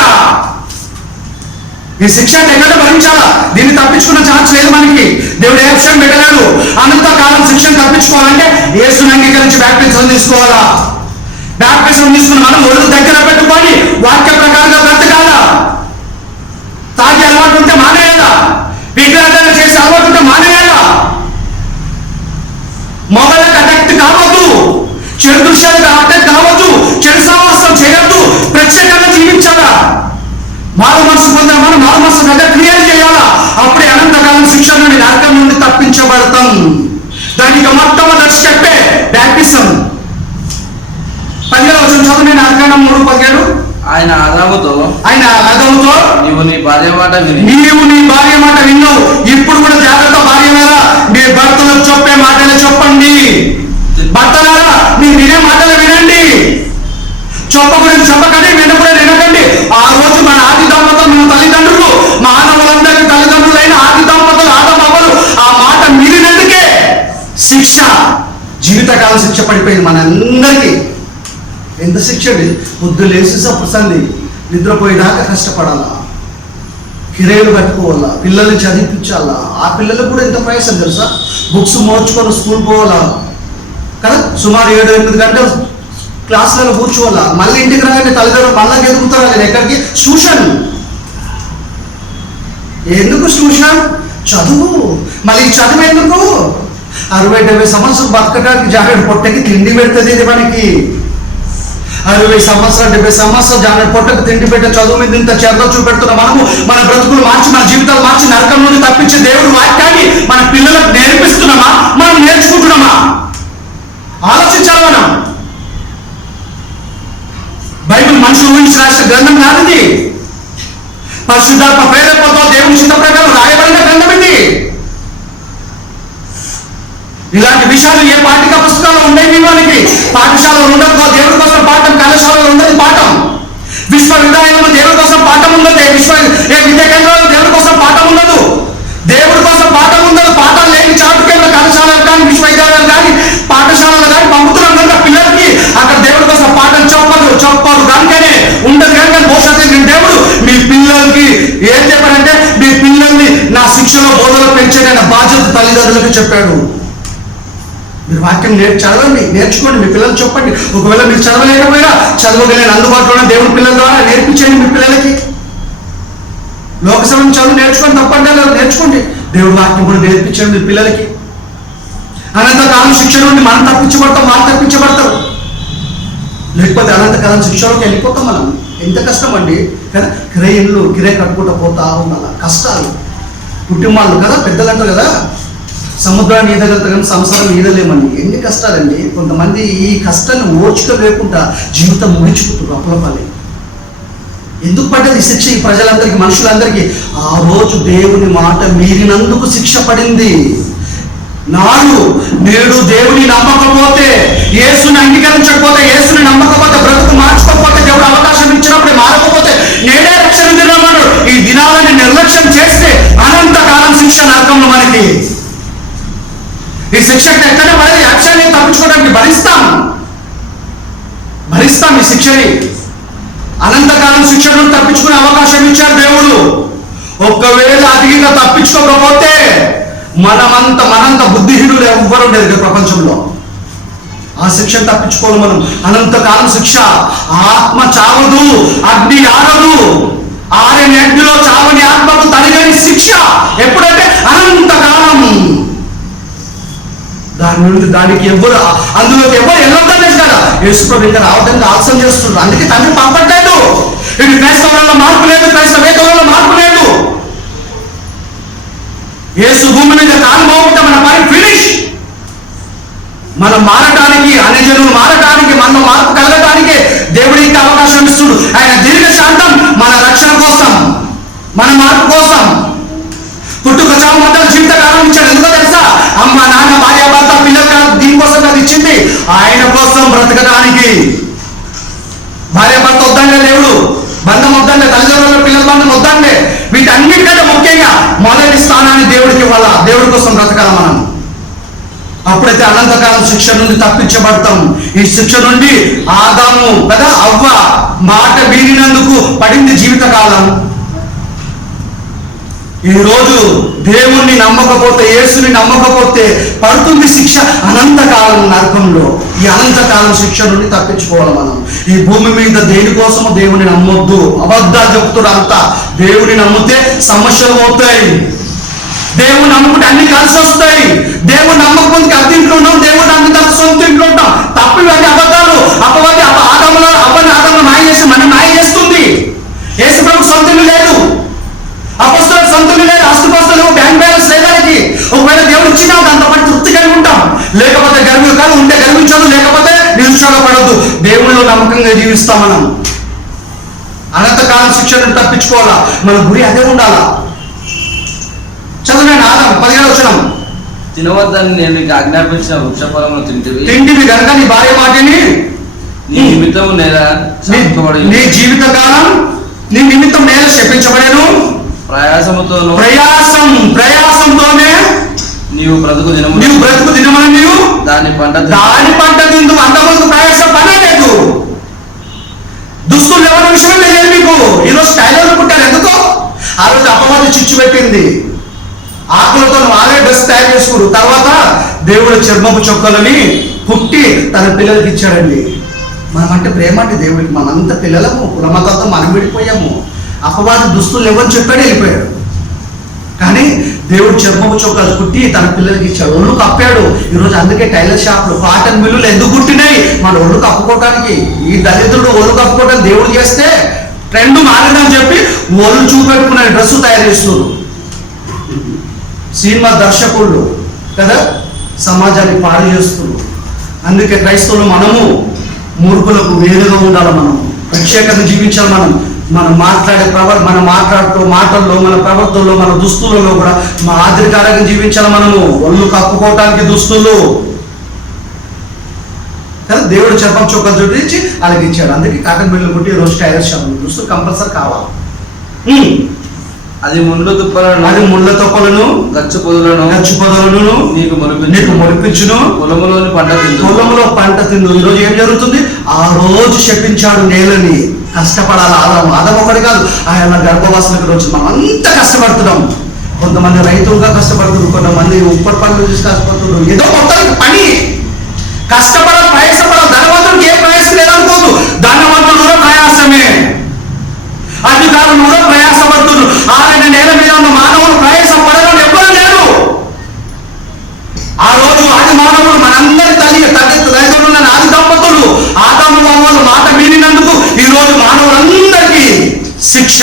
ఈ శిక్ష ఎక్కడ భరించాలా? దీన్ని తప్పించుకున్న ఛాన్స్ లేదు మనకి. దేవుడు ఏ విషయం పెట్టలేడు. అనంతకాలం శిక్షను తప్పించుకోవాలంటే యేసుని అంగీకరించి బ్యాప్టిజం తీసుకోవాలా. బ్యాప్టిజం తీసుకుని మనం ఒళ్ళు దగ్గర పెట్టుకొని వాక్య ప్రకారంగా బ్రతకాలా. తాగి అలవాటు ఉంటే మానేయాలా. విగ్రహాలు చేసే అలవాటు ఉంటే మానేయాలా. మొబైల్కి అటెక్ట్ కావద్దు. చెడు దృశ్యాలకు అటెక్ట్ కావద్దు. చెడు సహవాసం చేయొద్దు. ప్రత్యేకంగా జీవించాలా. మారు మనసు పొందాం. మనం మారు మనసు దగ్గర క్లియర్ చేయాలా. అప్పుడే అనంతకాలం శిక్ష నుండి, నరకం నుండి తప్పించబడతాం. దానికి మొట్టమొదటి స్టెప్పే బ్యాప్టిజం. 10వ వచనం చదువు. ఆదికాండం 3:17. ఆయన ఆదాముతో నీవు నీ భార్య మాట విన్నావు. ఇప్పుడు కూడా జాగ్రత్త భార్యలారా, మీ భర్తలకు చెప్పే మాటలు చెప్పండి. భర్తలారా, మీరు వినే మాటలు వినండి. చెప్పకండి, వినకూడదు వినకండి. ఆ రోజు మన ఆది దంపతులు, మన తల్లిదండ్రులు, మానవులందరికీ తల్లిదండ్రులైన ఆది దంపతులు, ఆదం అవ్వలు ఆ మాట మీరినందుకే శిక్ష, జీవితకాల శిక్ష పడిపోయింది మనందరికీ. ఎంత శిక్ష అండి! పొద్దు లేచి సంది నిద్రపోయేదాకా కష్టపడాలా, కిరేలు కట్టుకోవాలా, పిల్లల్ని చదివించాలా. ఆ పిల్లలకు కూడా ఎంత ప్రయాసం తెలుసా? బుక్స్ మోర్చుకొని స్కూల్ పోవాలా కదా. సుమారు 7-8 గంటలు క్లాసులలో కూర్చోవాలా. మళ్ళీ ఇంటికి రాగానే తల్లిదండ్రులు మళ్ళీ ఎదుగుతారా? నేను ఎక్కడికి? ట్యూషన్. ఎందుకు ట్యూషన్? చదువు. మళ్ళీ చదువు ఎందుకు? 60-70 సంవత్సరాలు బతకడానికి జాగ్రత్త. పొట్టకి తిండి పెడుతుంది ఇది మనకి. 60 సంవత్సరాలు 70 సంవత్సరాలు జాగ్రత్త పొట్టకు తిండి పెట్టే చదువు మీద ఇంత చెరలో చూపెడుతున్న మనము మన బ్రతుకులు మార్చి, మన జీవితాలు మార్చి, నరకం నుండి తప్పించే దేవుడు వాక్యాన్ని మన పిల్లలకు నేర్పిస్తున్నామా? మనం నేర్చుకుంటున్నామా? ఆలోచించాలి మనం. బైబిల్ గ్రంథం కాదు ఇది. పరిశుద్ధాత్మ ప్రేరేపణతో దేవుని చిత్త ప్రకారం రాయబడిన గ్రంథం ఇది. ఇలాంటి విషయాలు ఏ పాఠ్య పుస్తకాలు ఉండేవి మనకి. పాఠశాలలో ఉండదు దేవుడి కోసం పాఠం, కళాశాలలో ఉండదు పాఠం, విశ్వవిద్యాలయంలో దేవుడి కోసం పాఠం ఉండదు, విద్యా కేంద్రాల్లో దేవుడి కోసం పాఠం ఉండదు, దేవుడి కోసం పాఠం ఉండదు. పాఠాలు లేని చాటుకేళ్ళ కళాశాలలు కానీ విశ్వవిద్యాలయాలు కానీ పాఠశాలలు కానీ పంపుతున్నాం కనుక పిల్లలకి అక్కడ దేవుడి కోసం పాఠం చెప్పదు కనుకనే ఉండదు. కనుక భవిష్యత్తు దేవుడు మీ పిల్లలకి ఏం చెప్పాడంటే మీ పిల్లల్ని నా శిక్షలో బోధలో పెంచేటైన బాధ్యత తల్లిదండ్రులకు చెప్పాడు. మీరు వాక్యం చదవండి, నేర్చుకోండి, మీ పిల్లలు చెప్పండి. ఒకవేళ మీరు చదవలేకపోయినా చదవగలిగిన అందుబాటులో దేవుడి పిల్లల ద్వారా నేర్పించండి మీ పిల్లలకి. లోకసభను చదువు నేర్చుకోండి, తప్పంటే నేర్చుకోండి. దేవుడి వాక్యం కూడా నేర్పించండి మీ పిల్లలకి. అనంతకాలం శిక్ష నుండి మనం తప్పించబడతాం, వాళ్ళు తప్పించబడతారు. లేకపోతే అనంతకాలం శిక్షలోకి వెళ్ళిపోతాం మనం. ఎంత కష్టం అండి కదా. కిరే కట్టుకుంటూ పోతా ఉండాలి, కష్టాలు. కుటుంబాలు కదా, పెద్దలు అంటారు కదా, సముద్రాన్ని ఈదగలుగుతాం, సంసారం ఈదలేమండి. ఎన్ని కష్టాలండి. కొంతమంది ఈ కష్టాన్ని ఓర్చుకోలేకుండా జీవితం ముగించుకుంటారు అప్పులపాలి. ఎందుకు పడ్డది శిక్ష ఈ ప్రజలందరికీ, మనుషులందరికీ? ఆ రోజు దేవుని మాట మీరినందుకు శిక్ష పడింది. నేడు దేవుని నమ్మకపోతే, యేసుని అంగీకరించకపోతే, యేసుని నమ్మకపోతే, బ్రతుకు మార్చుకోకపోతే, దేవుడు అవకాశం ఇచ్చినప్పుడు మారకపోతే నేనే రక్షణ దినమన్నాడు. ఈ దినాలని నిర్లక్ష్యం చేస్తే అనంతకాలం శిక్ష నరకంలో మనకి. ఈ శిక్షకు ఎక్కడ పడేది యాక్షన్ని తప్పించుకోవడానికి భరిస్తాం ఈ శిక్షని. అనంతకాలం శిక్ష నుండి తప్పించుకునే అవకాశం ఇచ్చారు దేవుడు. ఒక్కవేళ అధికంగా తప్పించుకోకపోతే మనంత బుద్ధిహీనులు ఎవ్వరు ఉండేది ప్రపంచంలో. ఆ శిక్షను తప్పించుకోవాలి మనం. అనంతకాలం శిక్ష. ఆత్మ చావదు, అగ్ని ఆరదు, ఆరని అగ్నిలో చావని ఆత్మకు తరగని శిక్ష. ఎప్పుడంటే అనంతకాలం. దానికి అందులోకి ఎవరు వెళ్ళొద్దనేది కదా. యేసుప్రభు ఇంకా రావడానికి ఆలస్యం చేస్తున్నారు. అందుకే తండ్రి పంపట్లేదు. ఇది క్రైస్తవులలో మార్పు లేదు, క్రైస్తవేతరులలో మార్పు లేదు. యేసు భూమి మీద కాలు మోపుట మన పని ఫినిష్. మనం మారటానికి, అన్యజనులు మారటానికి, మనలో మార్పు కలగటానికి దేవుడి ఇంకా అవకాశం ఇస్తుడు. ఆయన దీర్ఘ శాంతం మన రక్షణ కోసం, మన మార్పు కోసం. పుట్టుక చావు మధ్య జీవితకాలం ఇచ్చాడు. ఎందుకో తెలుసా? అమ్మ నాన్న భార్య భర్త పిల్లలు దీనికోసం అది ఇచ్చింది. ఆయన కోసం బ్రతకడానికి. భార్య భర్త వద్దండే దేవుడు, బంధం వద్దండే, తల్లిదండ్రుల పిల్లల బంధం వద్దండే. వీటన్నిటికంటే ముఖ్యంగా మొదటి స్థానాన్ని దేవుడికి ఇవ్వాలా. దేవుడి కోసం బ్రతకాల మనం. అప్పుడైతే అనంతకాలం శిక్ష నుండి తప్పించబడతాం. ఈ శిక్ష నుండి ఆదాము కదా, అవ్వ మాట మీరినందుకు పడింది జీవితకాలం. ఈ రోజు దేవుణ్ణి నమ్మకపోతే, యేసుని నమ్మకపోతే పడుతుంది శిక్ష అనంతకాలం నరకంలో. ఈ అనంతకాలం శిక్ష నుండి తప్పించుకోవాలి మనం. ఈ భూమి మీద దేనికోసము దేవుని నమ్మొద్దు. అబద్ధాలు చెప్తున్నారు అంతా. దేవుని నమ్మితే సమస్యలు అవుతాయి. దేవుని నమ్ముకుంటే అన్ని కలిసి వస్తాయి. దేవుని నమ్మకపోతే అద్దె ఇంట్లో ఉన్నాం, దేవుడు నమ్మితే సొంత ఇంట్లో ఉంటాం. తప్పు ఇవన్నీ అబద్ధాలు. అపవాది ఆదాములో మాయ చేసి మనం మాయ చేస్తుంది. యేసు ప్రభు సొంత ఇల్లు లేదు, అపొస్తలులకు సొంత ఇల్లు లేదు, ఆస్తిపాస్తులు బ్యాంక్ బ్యాలెన్స్ లేదానికి. ఒకవేళ దేవుడు ఇచ్చినా దాంతో పాటు తృప్తి కలిగి ఉంటాం. లేకపోతే ఉంటే గర్వించదు, లేకపోతే నిరుత్సాహపడద్దు. దేవుడిలో నమ్మకంగా జీవిస్తాం మనం. అనంతకాలం శిక్షను తప్పించుకోవాలా. మన గురి అదే ఉండాలా. చదువు ఆదాం 17వ వచనం. తినవద్దని నేను నీకు ఆజ్ఞాపించిన వృక్షఫలమును తింటివి కనుక నీ భార్య మాటని నీ నిమిత్తం నీ జీవితకాలం నీ నిమిత్తం నేల శపించబడేను. ప్రయాసంతోనే నీవు బ్రతుకు దినమని నీవు దాని పంట తిందు. అంతమంది ప్రయాసం పనే లేదు. దుస్తులు ఎవరి విషయం లేదు మీకు. ఈరోజు టైలర్ పుట్టారు. ఎందుకో ఆ రోజు అపవాది చిచ్చు పెట్టింది. ఆకులతో వాళ్ళే డ్రెస్ తయారు చేసుకురు. తర్వాత దేవుడు చర్మపు చొక్కలని పుట్టి తన పిల్లలకి ఇచ్చాడండి. మనం అంటే ప్రేమ అంటే దేవుడికి. మనంతా పిల్లలము, కులమతాలతో మనం విడిపోయాము. అపవాది దుస్తులు ఎవరు చెప్పాడు, వెళ్ళిపోయాడు. కానీ దేవుడు చర్మపు చొక్కాలు కుట్టి తన పిల్లలకి ఇచ్చాడు. ఒళ్ళు కప్పాడు. ఈరోజు అందుకే టైలర్ షాపులు, కాటన్ మిల్లులు ఎందుకు కుట్టినాయి? మన ఒళ్ళు కప్పుకోవటానికి. ఈ దళితుడు ఒళ్ళు కప్పుకోవడానికి దేవుడు చేస్తే ట్రెండ్ మారదని చెప్పి ఒళ్ళు చూపెట్టుకునే డ్రెస్సు తయారు చేస్తున్నారు. సినిమా దర్శకుళ్ళు కదా సమాజాన్ని పాడు చేస్తున్నారు. అందుకే క్రైస్తవులు మనము మూర్ఖులకు వేరుగా ఉండాలి. మనం ప్రత్యేకత జీవించాలి. మనం మనం మాట్లాడే మనం మాట్లాడుతూ మాటల్లో, మన ప్రవర్తనలో, మన దుస్తులలో కూడా మాదిరికరంగా జీవించాలి. మనము ఒళ్ళు కప్పుకోవటానికి దుస్తులు కదా, దేవుడు చెప్పం చొక్క చూపించి అలాగే ఇచ్చాడు. అందుకే కాటన్ బిల్లు కుట్టి రోజు టైలర్ షాప్ దుస్తులు కంపల్సరీ కావాలి. అది ముళ్ళ తుప్పలను గచ్చు పొదలను నీకు మొలిపించును, పొలములో పంట తిందు. ఈరోజు ఏం జరుగుతుంది? ఆ రోజు శపించాడు నేలని. కష్టపడాలి ఆదాం ఒకటి కాదు, ఆయన గర్భవాసులకు రోజు మనం అంతా కష్టపడుతున్నాం. కొంతమంది రైతులుగా కష్టపడుతున్నారు, కొంతమంది ఉప్పటి పనులు చూసి కష్టపడుతున్నారు. ఏదో మొత్తానికి పని కష్టపడాలి, ప్రయాసపడాలి. ధనవంతుడికి ఏ ప్రయాసం లేదనుకోదు, ధనవంతుడు కూడా ప్రయాసమే. అధికారులు కూడా ప్రయాసపడుతున్నారు. ఆయన నేల మీద ఉన్న మానవులు ప్రయాసపడడం ఎవ్వరు లేరు. ఆ రోజు ఆది మానవుడు మనందరి తల్లిదండ్రులు ఆది దంపతులు ఆదాము అవ్వలు మాట వినినందుకు ఈ రోజు మానవులందరికీ శిక్ష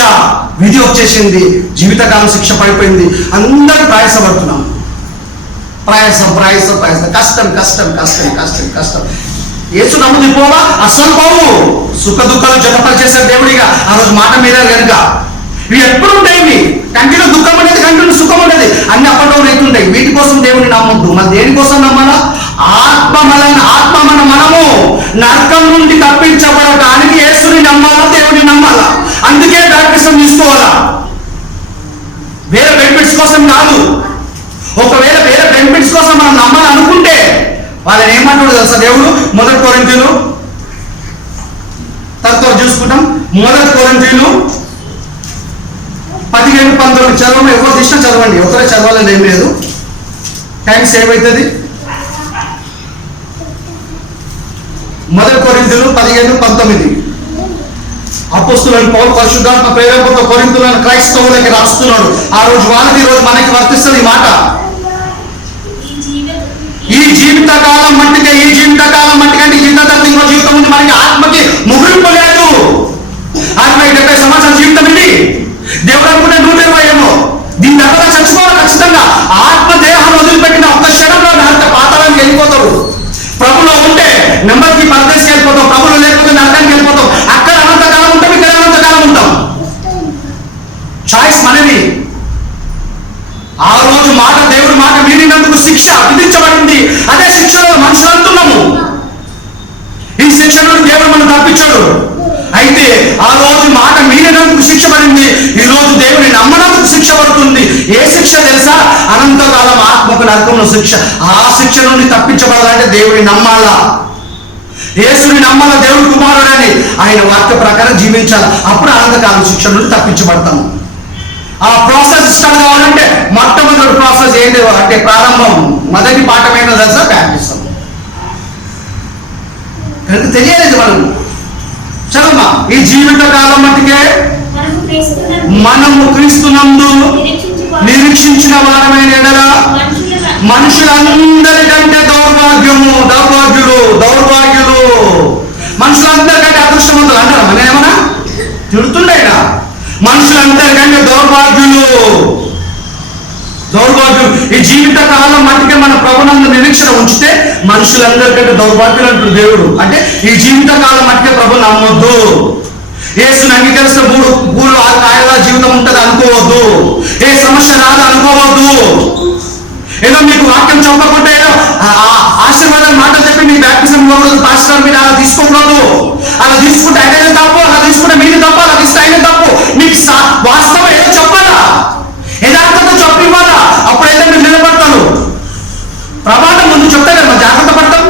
విధి వచ్చేసింది. జీవితకాలం శిక్ష పడిపోయింది. అందరూ ప్రయాసపడుతున్నాం. ప్రయాస కష్టం. యేసు నమ్ముది పోవా అసలు పోవు. సుఖ దుఃఖాలు జతపరిచేసే దేవుడిగా ఆ రోజు మాట మీద కనుక ఇవి ఎప్పుడు ఉంటాయి. కంటిలో దుఃఖం అనేది, కంటిలో సుఖం అనేది, అన్ని అప్పట్లో రైతుంటాయి. వీటి కోసం దేవుడిని నమ్మొద్దు. మరి దేనికోసం నమ్మాలా? ఆత్మ మనము నరకం నుండి తప్పించబడటానికి యేసుని నమ్మాలా, దేవుడిని నమ్మాలా. అందుకే బాప్టిజం తీసుకోవాలా, వేరే బెనిఫిట్స్ కోసం కాదు. ఒకవేళ వేరే బెనిఫిట్స్ కోసం మనం నమ్మాలనుకుంటే వాళ్ళని ఏమంటాడు తెలుసా దేవుడు? 1 కొరింథీయులు తర్వాత చూసుకుంటాం. 1 కొరింథీయులు 15-19 చదవడం. ఎవరు తీసినా చదవండి, ఒకరే చదవాలని ఏం లేదు. టైం సేవ్ అవుతుంది. 1 కొరింథీయులు 15-19 అపోస్తలుడైన పౌలు పరిశుద్ధాత్మ ప్రేరేపణతో కొరింథీయులను క్రైస్తవులకి రాస్తున్నాడు. ఆ రోజు వాళ్ళకి, ఈ రోజు మనకి వర్తిస్తుంది ఈ మాట. ఈ జీవితకాలం మట్టికే అంటే జీవితం ఉంది. మనకి ఆత్మకి ముగింపు లేదు. ఆత్మ 70 సంవత్సరాల జీవితం ఇది. దేవుడు అనుకుంటే 120 ఏమో. దీని తర్వాత చచ్చిపోవాలి ఖచ్చితంగా. ఆత్మ దేహాన్ని వదిలిపెట్టిన ఒక్క క్షణంలో పాతాళానికి వెళ్ళిపోతాడు. ప్రభులో ఉంటే నెంబర్కి పరదేశకి వెళ్ళిపోతాం, ప్రభులో లేకపోతే నరకానికి వెళ్ళిపోతాం. అక్కడ అనంతకాలం ఉంటాం, ఇక్కడ అనంతకాలం ఉంటాం. చాయిస్ మనది. ఆ రోజు దేవుడి మాట మీరినందుకు శిక్ష విధించబడింది. అదే శిక్షలో మనుషులు అంటున్నాము. ఈ శిక్ష నుండి దేవుడు మనం తప్పించాడు. అయితే ఆ రోజు మాట మీరినందుకు శిక్ష పడింది. ఈ రోజు దేవుడిని నమ్మనందుకు శిక్ష పడుతుంది. ఏ శిక్ష తెలుసా? అనంతకాలం ఆత్మకు నరకంలో శిక్ష. ఆ శిక్ష నుండి తప్పించబడాలంటే దేవుడిని నమ్మాలా, యేసుని నమ్మాలా, దేవుడి కుమారుడని ఆయన వాక్య ప్రకారం జీవించాలి. అప్పుడు అనంతకాలం శిక్ష నుండి తప్పించబడతాము. ఆ ప్రాసెస్ స్టార్ట్ కావాలంటే మొట్టమొదటి ప్రాసెస్ ఏంటి అంటే ప్రారంభం, మొదటి పాఠమైన తెలుసా? బ్యాప్టిజం. కనుక తెలియలేదు మనం. చదవమ్మా. ఈ జీవిత కాలం మట్టుకే మనము క్రీస్తునందు నిరీక్షించిన వారమైన ఎడల మనుషులందరికంటే దౌర్భాగ్యులు మనుషులందరికంటే అదృష్టవంతులు అంటారా? మన ఏమన్నా తిడుతుండేనా? మనుషులందరికంటే దౌర్భాగ్యులు. ఈ జీవిత కాలం మట్టుకే మన ప్రభునందు నిరీక్షణ ఉంచితే మనుషులందరికంటే దౌర్భాగ్యులు అంటారు దేవుడు. అంటే ఈ జీవిత కాలం మట్టుకే ప్రభు నమ్మొద్దు. యేసుని అంగీకరిస్తే భూలో ఆ కాయల జీవితం ఉంటుంది అనుకోవద్దు. ఏ సమస్య రాదు అనుకోవద్దు. ఏదో మీకు వాక్యం చెప్పకుంటే ఆశీర్వాదం మాటలు చెప్పి మీ బ్యాప్టిజం పాస్టర్ మీరు అలా తీసుకోకూడదు. అలా తీసుకుంటే ఆయనే తప్పు, అలా తీసుకుంటే మీరు తప్పు, అలా తీస్తే ఆయన తప్పు. మీకు వాస్తవం ఏదో చెప్పాలా, యథార్థత చెప్పి ఇవ్వాలా. అప్పుడైతే మీరు నిలబడతారు. ప్రమాదం ముందు చెప్తే కదా జాగ్రత్త పడతాం.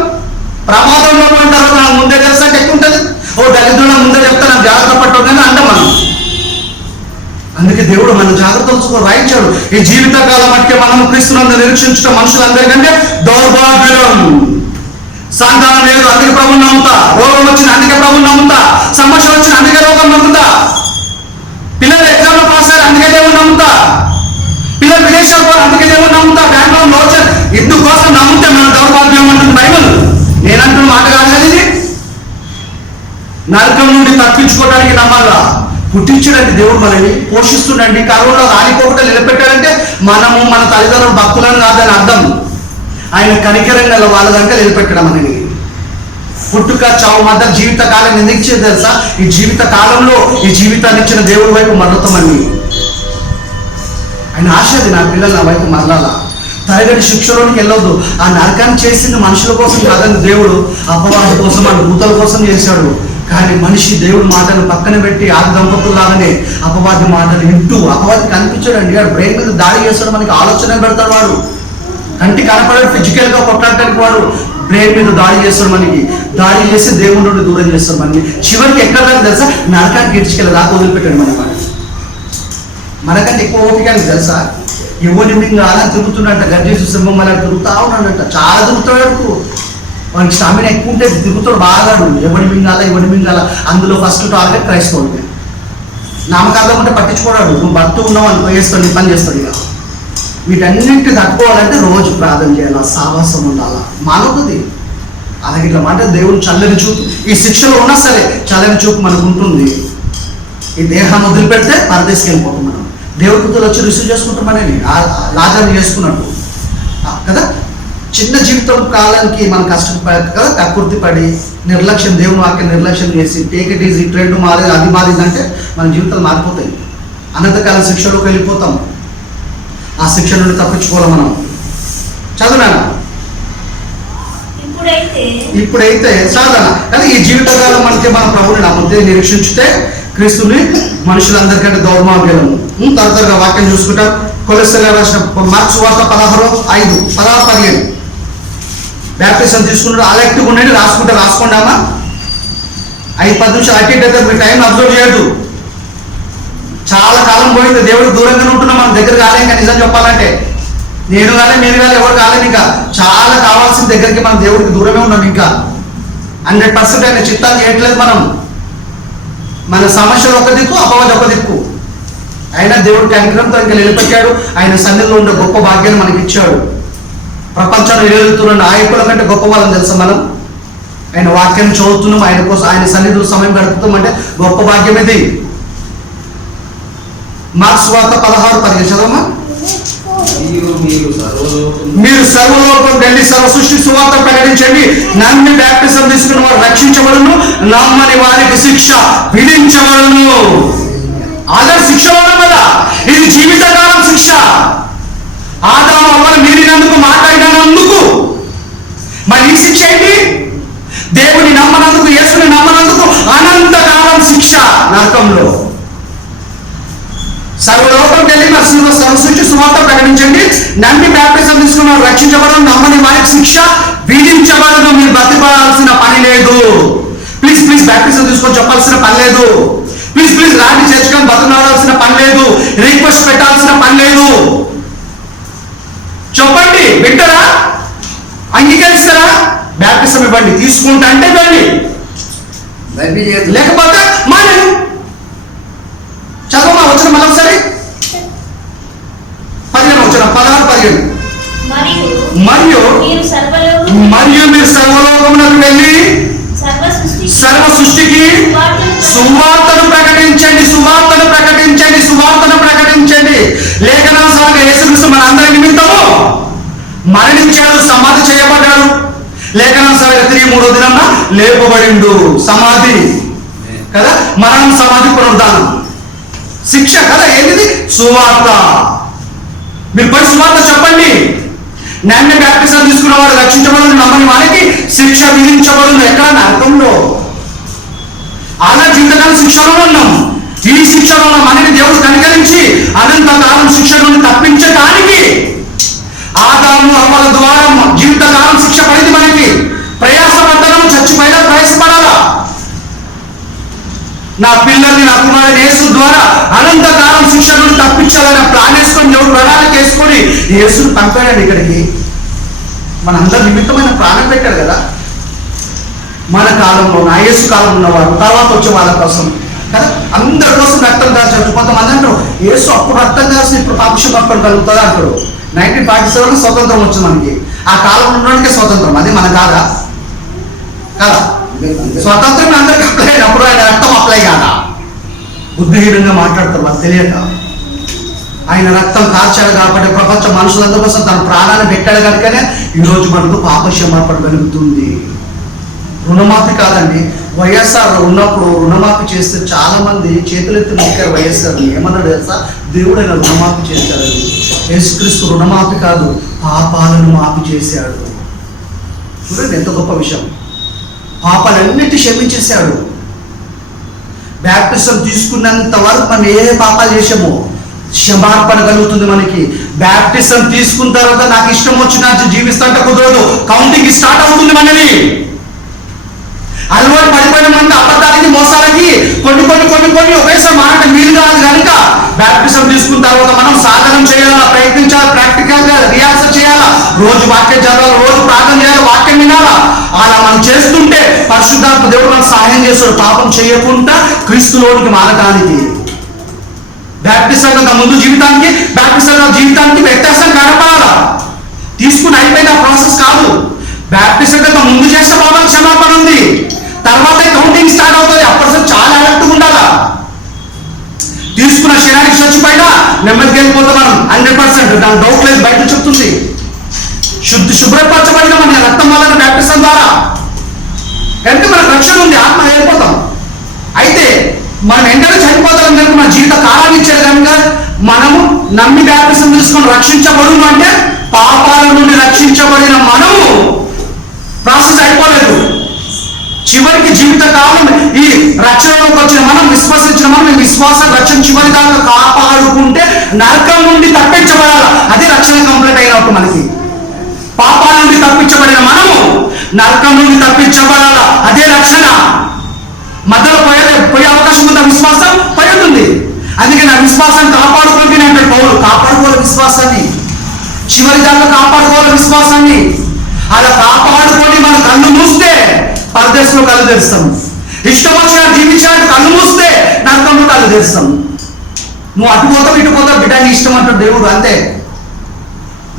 ప్రమాదంలో అంటారు నాకు ముందే తెలుసా ఎక్కువ ఉంటుంది. ఓ దరిద్రుల ముందే చెప్తా నాకు జాగ్రత్త పట్టడం అంటాం మనం. అందుకే దేవుడు మన జాగ్రత్తలు రాయించాడు. ఈ జీవితకాలం మట్టుకే మనము క్రీస్తునందు నిరీక్షించడం మనుషులందరికంటే దౌర్భాగ్యం. సంతానం లేదు అందుకే ప్రభుని నమ్ముతా, రోగం వచ్చిన అందుకే ప్రభుని నమ్ముతా, సమస్య వచ్చిన అందుకే రోగం నమ్ముతా, పిల్లలు ఎగ్జామ్ లో పాస్ అయ్యారు అందుకే దేవుడు నమ్ముతా, పిల్లలు విదేశాలు పోరు అందుకే దేవుడు నమ్ముతా, బ్యాంకులో లోచ ఇందుకోసం నమ్మితే మన దౌర్భాగ్యం అంటుంది బైబిల్. నేనంటున్న మాట కాదు కదా ఇది. నరకం నుండి తప్పించుకోవడానికి నమ్మాలా. పుట్టించడండి దేవుడు మనని, పోషిస్తుండండి. కరువులో రాలిపోకుండా నిలబెట్టాడంటే మనము మన తల్లిదండ్రులు భక్తులను కాదని అర్థం. ఆయన కనికరంగా వాళ్ళ దాకా నిలబెట్టడం మనని. పుట్టుక చావు మధ్య జీవిత కాలం ఎందుకు ఇచ్చేది తెలుసా? ఈ జీవిత కాలంలో ఈ జీవితాన్ని ఇచ్చిన దేవుడి వైపు మరలుతామని ఆయన ఆశ. అది నా పిల్లలు నా వైపు మరలాలా, తరగతి శిక్షలోనికి వెళ్ళొద్దు. ఆ నరకాన్ని చేసింది మనుషుల కోసం కాదని దేవుడు అపవాది కోసం, మన భూతాల కోసం చేశాడు. కానీ మనిషి దేవుడి మాటలు పక్కన పెట్టి ఆది దంపతుల్లాగానే అపవాది మాటలు వింటూ, అపవాది కనిపించాడు అండి, వాడు బ్రెయిన్ మీద దాడి చేస్తాడు, మనకి ఆలోచన పెడతాడు. వాడు కంటి కనపడాడు, ఫిజికల్ గా కొట్లాడటానికి వాడు బ్రెయిన్ మీద దాడి చేస్తాడు, మనకి దాడి చేసి దేవుడి నుండి దూరం చేస్తాడు. మనకి చివరికి ఎక్కడ దాకా తెలుసా? నరకానికి గిడ్చుకెళ్ళి దాకా వదిలిపెట్టాడు మనకంటే ఎక్కువ ఓపిక తెలుసా? ఎవరి మింగాల తిరుగుతున్నట్ట, గడ్డేసి సింహం అలా తిరుగుతా ఉన్నాడంట, చాలా తిరుగుతాడు. వానికి స్టామినా ఎక్కువ ఉంటే తిరుగుతాడు బాగా. ఎవరి మింగాల అందులో ఫస్ట్ టార్గెట్ క్రైస్తవుడికి. నామకార్థం ఉంటే పట్టించుకోడాడు, నువ్వు భర్త ఉన్నావు అని వేస్తాడు, నీ పని చేస్తాడు. ఇక వీటన్నింటిని తట్టుకోవాలంటే రోజు ప్రార్థన చేయాలి, సాహసం ఉండాలా, మానవుతుంది. అలాగే ఇట్లా మాట దేవుడు చల్లని చూపు, ఈ శిక్షలో ఉన్నా సరే చల్లని చూపు మనకు ఉంటుంది. ఈ దేహాన్ని వదిలిపెడితే పరదేశకి వెళ్ళిపోతాం మనం. దేవుడి కృతులు వచ్చి రిసీవ్ చేసుకుంటామని లాజాన్ని చేసుకున్నట్టు కదా. చిన్న జీవితం కాలానికి మనం కష్టపడి కదా, కక్కుర్తి పడి నిర్లక్ష్యం, దేవుని వాక్యం నిర్లక్ష్యం చేసి టేక్ ఇట్ ఈజీ, ట్రెండ్ మారేది, అది మారిందంటే మన జీవితాలు మారిపోతాయి. అనంతకాలం శిక్షలోకి వెళ్ళిపోతాం. ఆ శిక్ష నుండి తప్పించుకోవాలి మనం. చదువునా ఇప్పుడైతే సాధన కానీ ఈ జీవితకాలం మనకి మన ప్రభుని నమ్మితే నిరీక్షించితే క్రీస్తుని మనుషులందరికంటే దౌర్మార్గులము. తరతరగా వాక్యం చూసుకుంటాం. కొలెస్ట్రాల్ రాసిన మార్క్స్ వార్త 16:15 బ్యాప్టిజం తీసుకుంటారు. అలెక్టివ్ ఉండండి, రాసుకుంటామా 5-10 నిమిషాలు అటు ఇటు మీ టైం అబ్జర్వ్ చేయదు. చాలా కాలం పోయింది, దేవుడికి దూరంగానే ఉంటున్నాం, మన దగ్గర కాలే. ఇంకా నిజం చెప్పాలంటే నేను కాలే, మీరు కాలే, ఎవరు కాలేదు. ఇంకా చాలా కావాల్సిన దగ్గరికి మనం దేవుడికి దూరమే ఉన్నాం. ఇంకా 100% ఆయన చిత్తాన్ని చేయట్లేదు మనం. మన సమస్యలు ఒక దిక్కు, అపవాది ఒక దిక్కు. అయినా దేవుడికి అనుగ్రహంతో ఇంకా నిలబెట్టాడు. ఆయన సన్నిధిలో ఉండే గొప్ప భాగ్యాన్ని మనకి ఇచ్చాడు. ప్రపంచంలో ఎదుగుతున్న నాయకుల కంటే గొప్ప వాళ్ళని తెలుసా మనం? ఆయన వాక్యాన్ని చదువుతున్నాం, ఆయన కోసం ఆయన సన్నిధిలో సమయం గడుపుతాం అంటే గొప్ప భాగ్యం ఇది. మార్క్స్ వార్త 16:15 చదవమా. మీరు సర్వలోకం వెళ్ళి సర్వ సృష్టి సువార్త ప్రకటించండి. నమ్మి బాప్టిజం తీసుకున్న వారు రక్షించబడును, నమ్మని వారికి శిక్ష విధించబడును. ఆధార్ శిక్ష ఉండడం కదా, ఇది జీవితకాలం శిక్ష. ఆదాము అవ్వను మీరినందుకు, మాట్లాడినందుకు. మరి ఈ శిక్ష ఏంటి? దేవుని నమ్మనందుకు, యేసుని నమ్మనందుకు అనంతకాలం శిక్ష నరకంలో. సర్వలోకం వెళ్ళి సర్వసృష్టి సువార్త ప్రకటించండి. నమ్మి బాప్టిజం తీసుకున్న రక్షించబడడం, నమ్మని వారికి శిక్ష విధించబడదు. మీరు బతిపడాల్సిన పని లేదు. ప్లీజ్ బాప్టిజం తీసుకొని చెప్పాల్సిన పని లేదు. ప్లీజ్ రాటి చేర్చుకొని బతనాడాల్సిన పని లేదు. రిక్వెస్ట్ పెట్టాల్సిన పని లేదు. చెప్పండి, వింటారా? అంగీకరిస్తారా? బాప్టిజం ఇవ్వండి, తీసుకుంటా అంటే ఇవ్వండి, లేకపోతే మానే. చదవమా వచ్చిన మళ్ళీ ఒకసారి 15 వచ్చిన 16-17. మరియు మీరు సర్వలోకమునకు వెళ్ళి సర్వ సృష్టికి సువార్తను ప్రకటించండి. లేఖనానుసారంగా యేసుక్రీస్తు మన అందరి నిమిత్తము మరణించాడు, సమాధి చేయబడ్డాడు. లేఖనానుసారంగా తిరిగి 3వ దినాన లేపబడిండు. సమాధి కదా, మరణం, సమాధి, పునరుద్ధానం. శిక్ష కదా, ఏంటిది? సువార్త. మీరు పోయి సువార్త చెప్పండి. నన్ను బాప్టిజం తీసుకున్న వాడు రక్షించబడును, నమ్మని వారికి శిక్ష విధించబడును. ఎక్కడ? నరకంలో. అలా జీవితకాలం శిక్షలో ఉన్నాం. ఈ శిక్షలో ఉన్న మనకి దేవుడు కనికరించి అనంతకాలం శిక్ష నుండి తప్పించడానికి ఆదాము అవ్వల ద్వారా జీవితకాలం శిక్ష పడింది మనకి. ప్రయాసపడ్డాము, చచ్చిపోయినా ప్రయాసపడాలా. నా పిల్లల్ని, నా కుమారుని యేసు ద్వారా అనంతకాలం శిక్ష నుండి తప్పించాలని ప్లాన్ వేసుకొని, దేవుడు ప్రణాళిక వేసుకొని యేసుని పంపాడు ఇక్కడికి. మనందరి నిమిత్తమైన ప్రాణం పెట్టాడు కదా. మన కాలంలో, నా యేసు కాలంలో ఉన్నవారు, తర్వాత వచ్చే వాళ్ళ కోసం కదా, అందరి కోసం రక్తం కాల్చారు. కొంతమంది అంటారు యేసు అప్పుడు రక్తం కాల్సి ఇప్పుడు పాపక్ష పక్కన కలుగుతుంది అంటారు. 1947 స్వతంత్రం వచ్చింది మనకి. ఆ కాలంలో ఉన్నవాడికే స్వతంత్రం, అది మన కాదా? కదా, స్వతంత్రం అందరికి అప్లై అయినప్పుడు ఆయన రక్తం అప్లై కాదా? బుద్ధిహీనంగా మాట్లాడతారు, మాకు తెలియక. ఆయన రక్తం కార్చాడు కాబట్టి ప్రపంచ మనుషులందరి కోసం తన ప్రాణాన్ని పెట్టాడు కనుకనే ఈరోజు మనకు పాపక్షమాపణ కలుగుతుంది. రుణమాఫీ కాదండి. వైఎస్ఆర్ ఉన్నప్పుడు రుణమాఫీ చేస్తే చాలా మంది చేతులెత్తి నొక్కారు వైఎస్ఆర్. ఏమన్నాడు తెలుసా? దేవుడైన రుణమాఫీ చేశాడని. యేసుక్రీస్తు రుణమాఫీ కాదు, పాపాలను మాఫీ చేశాడు. చూడండి ఎంత గొప్ప విషయం. పాపాలన్నిటి క్షమించేశాడు. బ్యాప్టిజం తీసుకున్నంత వరకు మనం ఏ పాపాలు చేసామో క్షమాపణ కలుగుతుంది మనకి. బ్యాప్టిజం తీసుకున్న తర్వాత నాకు ఇష్టం వచ్చినట్టు జీవిస్తుంటే కుదరదు. కౌంటింగ్ స్టార్ట్ అవుతుంది మనది. అలవాటు పడిపోయిన మంది అబద్ధాలకి మోసాలకి కొన్ని ఒకేసారి మాట వీలు కాదు కనుక బ్యాప్టిజం తీసుకున్న తర్వాత మనం సాధనం చేయాలా, ప్రయత్నించాలి, ప్రాక్టికల్ గా రిహార్సల్ చేయాలా, రోజు వాక్యం చదవాలి, రోజు ప్రార్థన చేయాలి, వాక్యం వినాలా. అలా మనం చేస్తుంటే పరిశుద్ధాత్మ దేవుడు మనకు సహాయం చేస్తాడు పాపం చేయకుండా క్రీస్తులోనికి మారడానికి. బ్యాప్టిజం ముందు జీవితానికి జీవితానికి వ్యత్యాసం కనపడాలా. తీసుకుని అయిపోయిన ప్రాసెస్ కాదు. బ్యాప్టిజం ముందు చేస్తే పాపం క్షమాపణ ఉంది, తర్వాత కౌంటింగ్ స్టార్ట్ అవుతుంది. అప్పటి చాలా అలర్ట్గా ఉండాలా. తీసుకున్న శరీరానికి చచ్చిపోయినా నెమ్మదికి వెళ్ళిపోతాం మనం 100%. దాని డౌట్ లేదు, బయట చెప్తుంది. శుభ్రపరచబడిన మన రక్తం వల్ల బ్యాప్టిజం ద్వారా కనుక మనకు రక్షణ ఉంది, ఆత్మ వెళ్ళిపోతాం. అయితే మనం వెంటనే చనిపోతాం కనుక మన జీవిత కాలాన్ని ఇచ్చారు కనుక మనము నమ్మి బ్యాప్టిజం తీసుకొని రక్షించబడును అంటే పాపాల నుండి రక్షించబడిన మనము ప్రాసెస్ అయిపోలేదు. చివరికి జీవిత కాలం ఈ రక్షణలోకి వచ్చిన మనం విశ్వసించిన మనం ఈ విశ్వాసం రక్షణ చివరి దాకా కాపాడుకుంటే నరకం నుండి తప్పించబడాలి. అదే రక్షణ కంప్లీట్ అయినప్పుడు మనకి. పాపాల నుండి తప్పించబడిన మనము నరకం నుండి తప్పించబడాల, అదే రక్షణ. మధ్యలో పోయే అవకాశం ఉంది, విశ్వాసం పోతుంది. అందుకని ఆ విశ్వాసాన్ని కాపాడుకుంటూనే అంటాడు పౌలు. కాపాడుకోవాలి విశ్వాసాన్ని, చివరి దాకా కాపాడుకోవాలి విశ్వాసాన్ని. అలా కాపాడుకొని మన కళ్ళు మూస్తే పరదేశంలో కళ్ళు తెరుస్తాం. ఇష్టం వచ్చిన జీవించాలంటే కళ్ళు మూస్తే నరకంలో కళ్ళు తెరుస్తాం. నువ్వు అటు పోతావు ఇటు పోతావు, బిడ్డ నీ ఇష్టం అంటాడు దేవుడు. అంతే,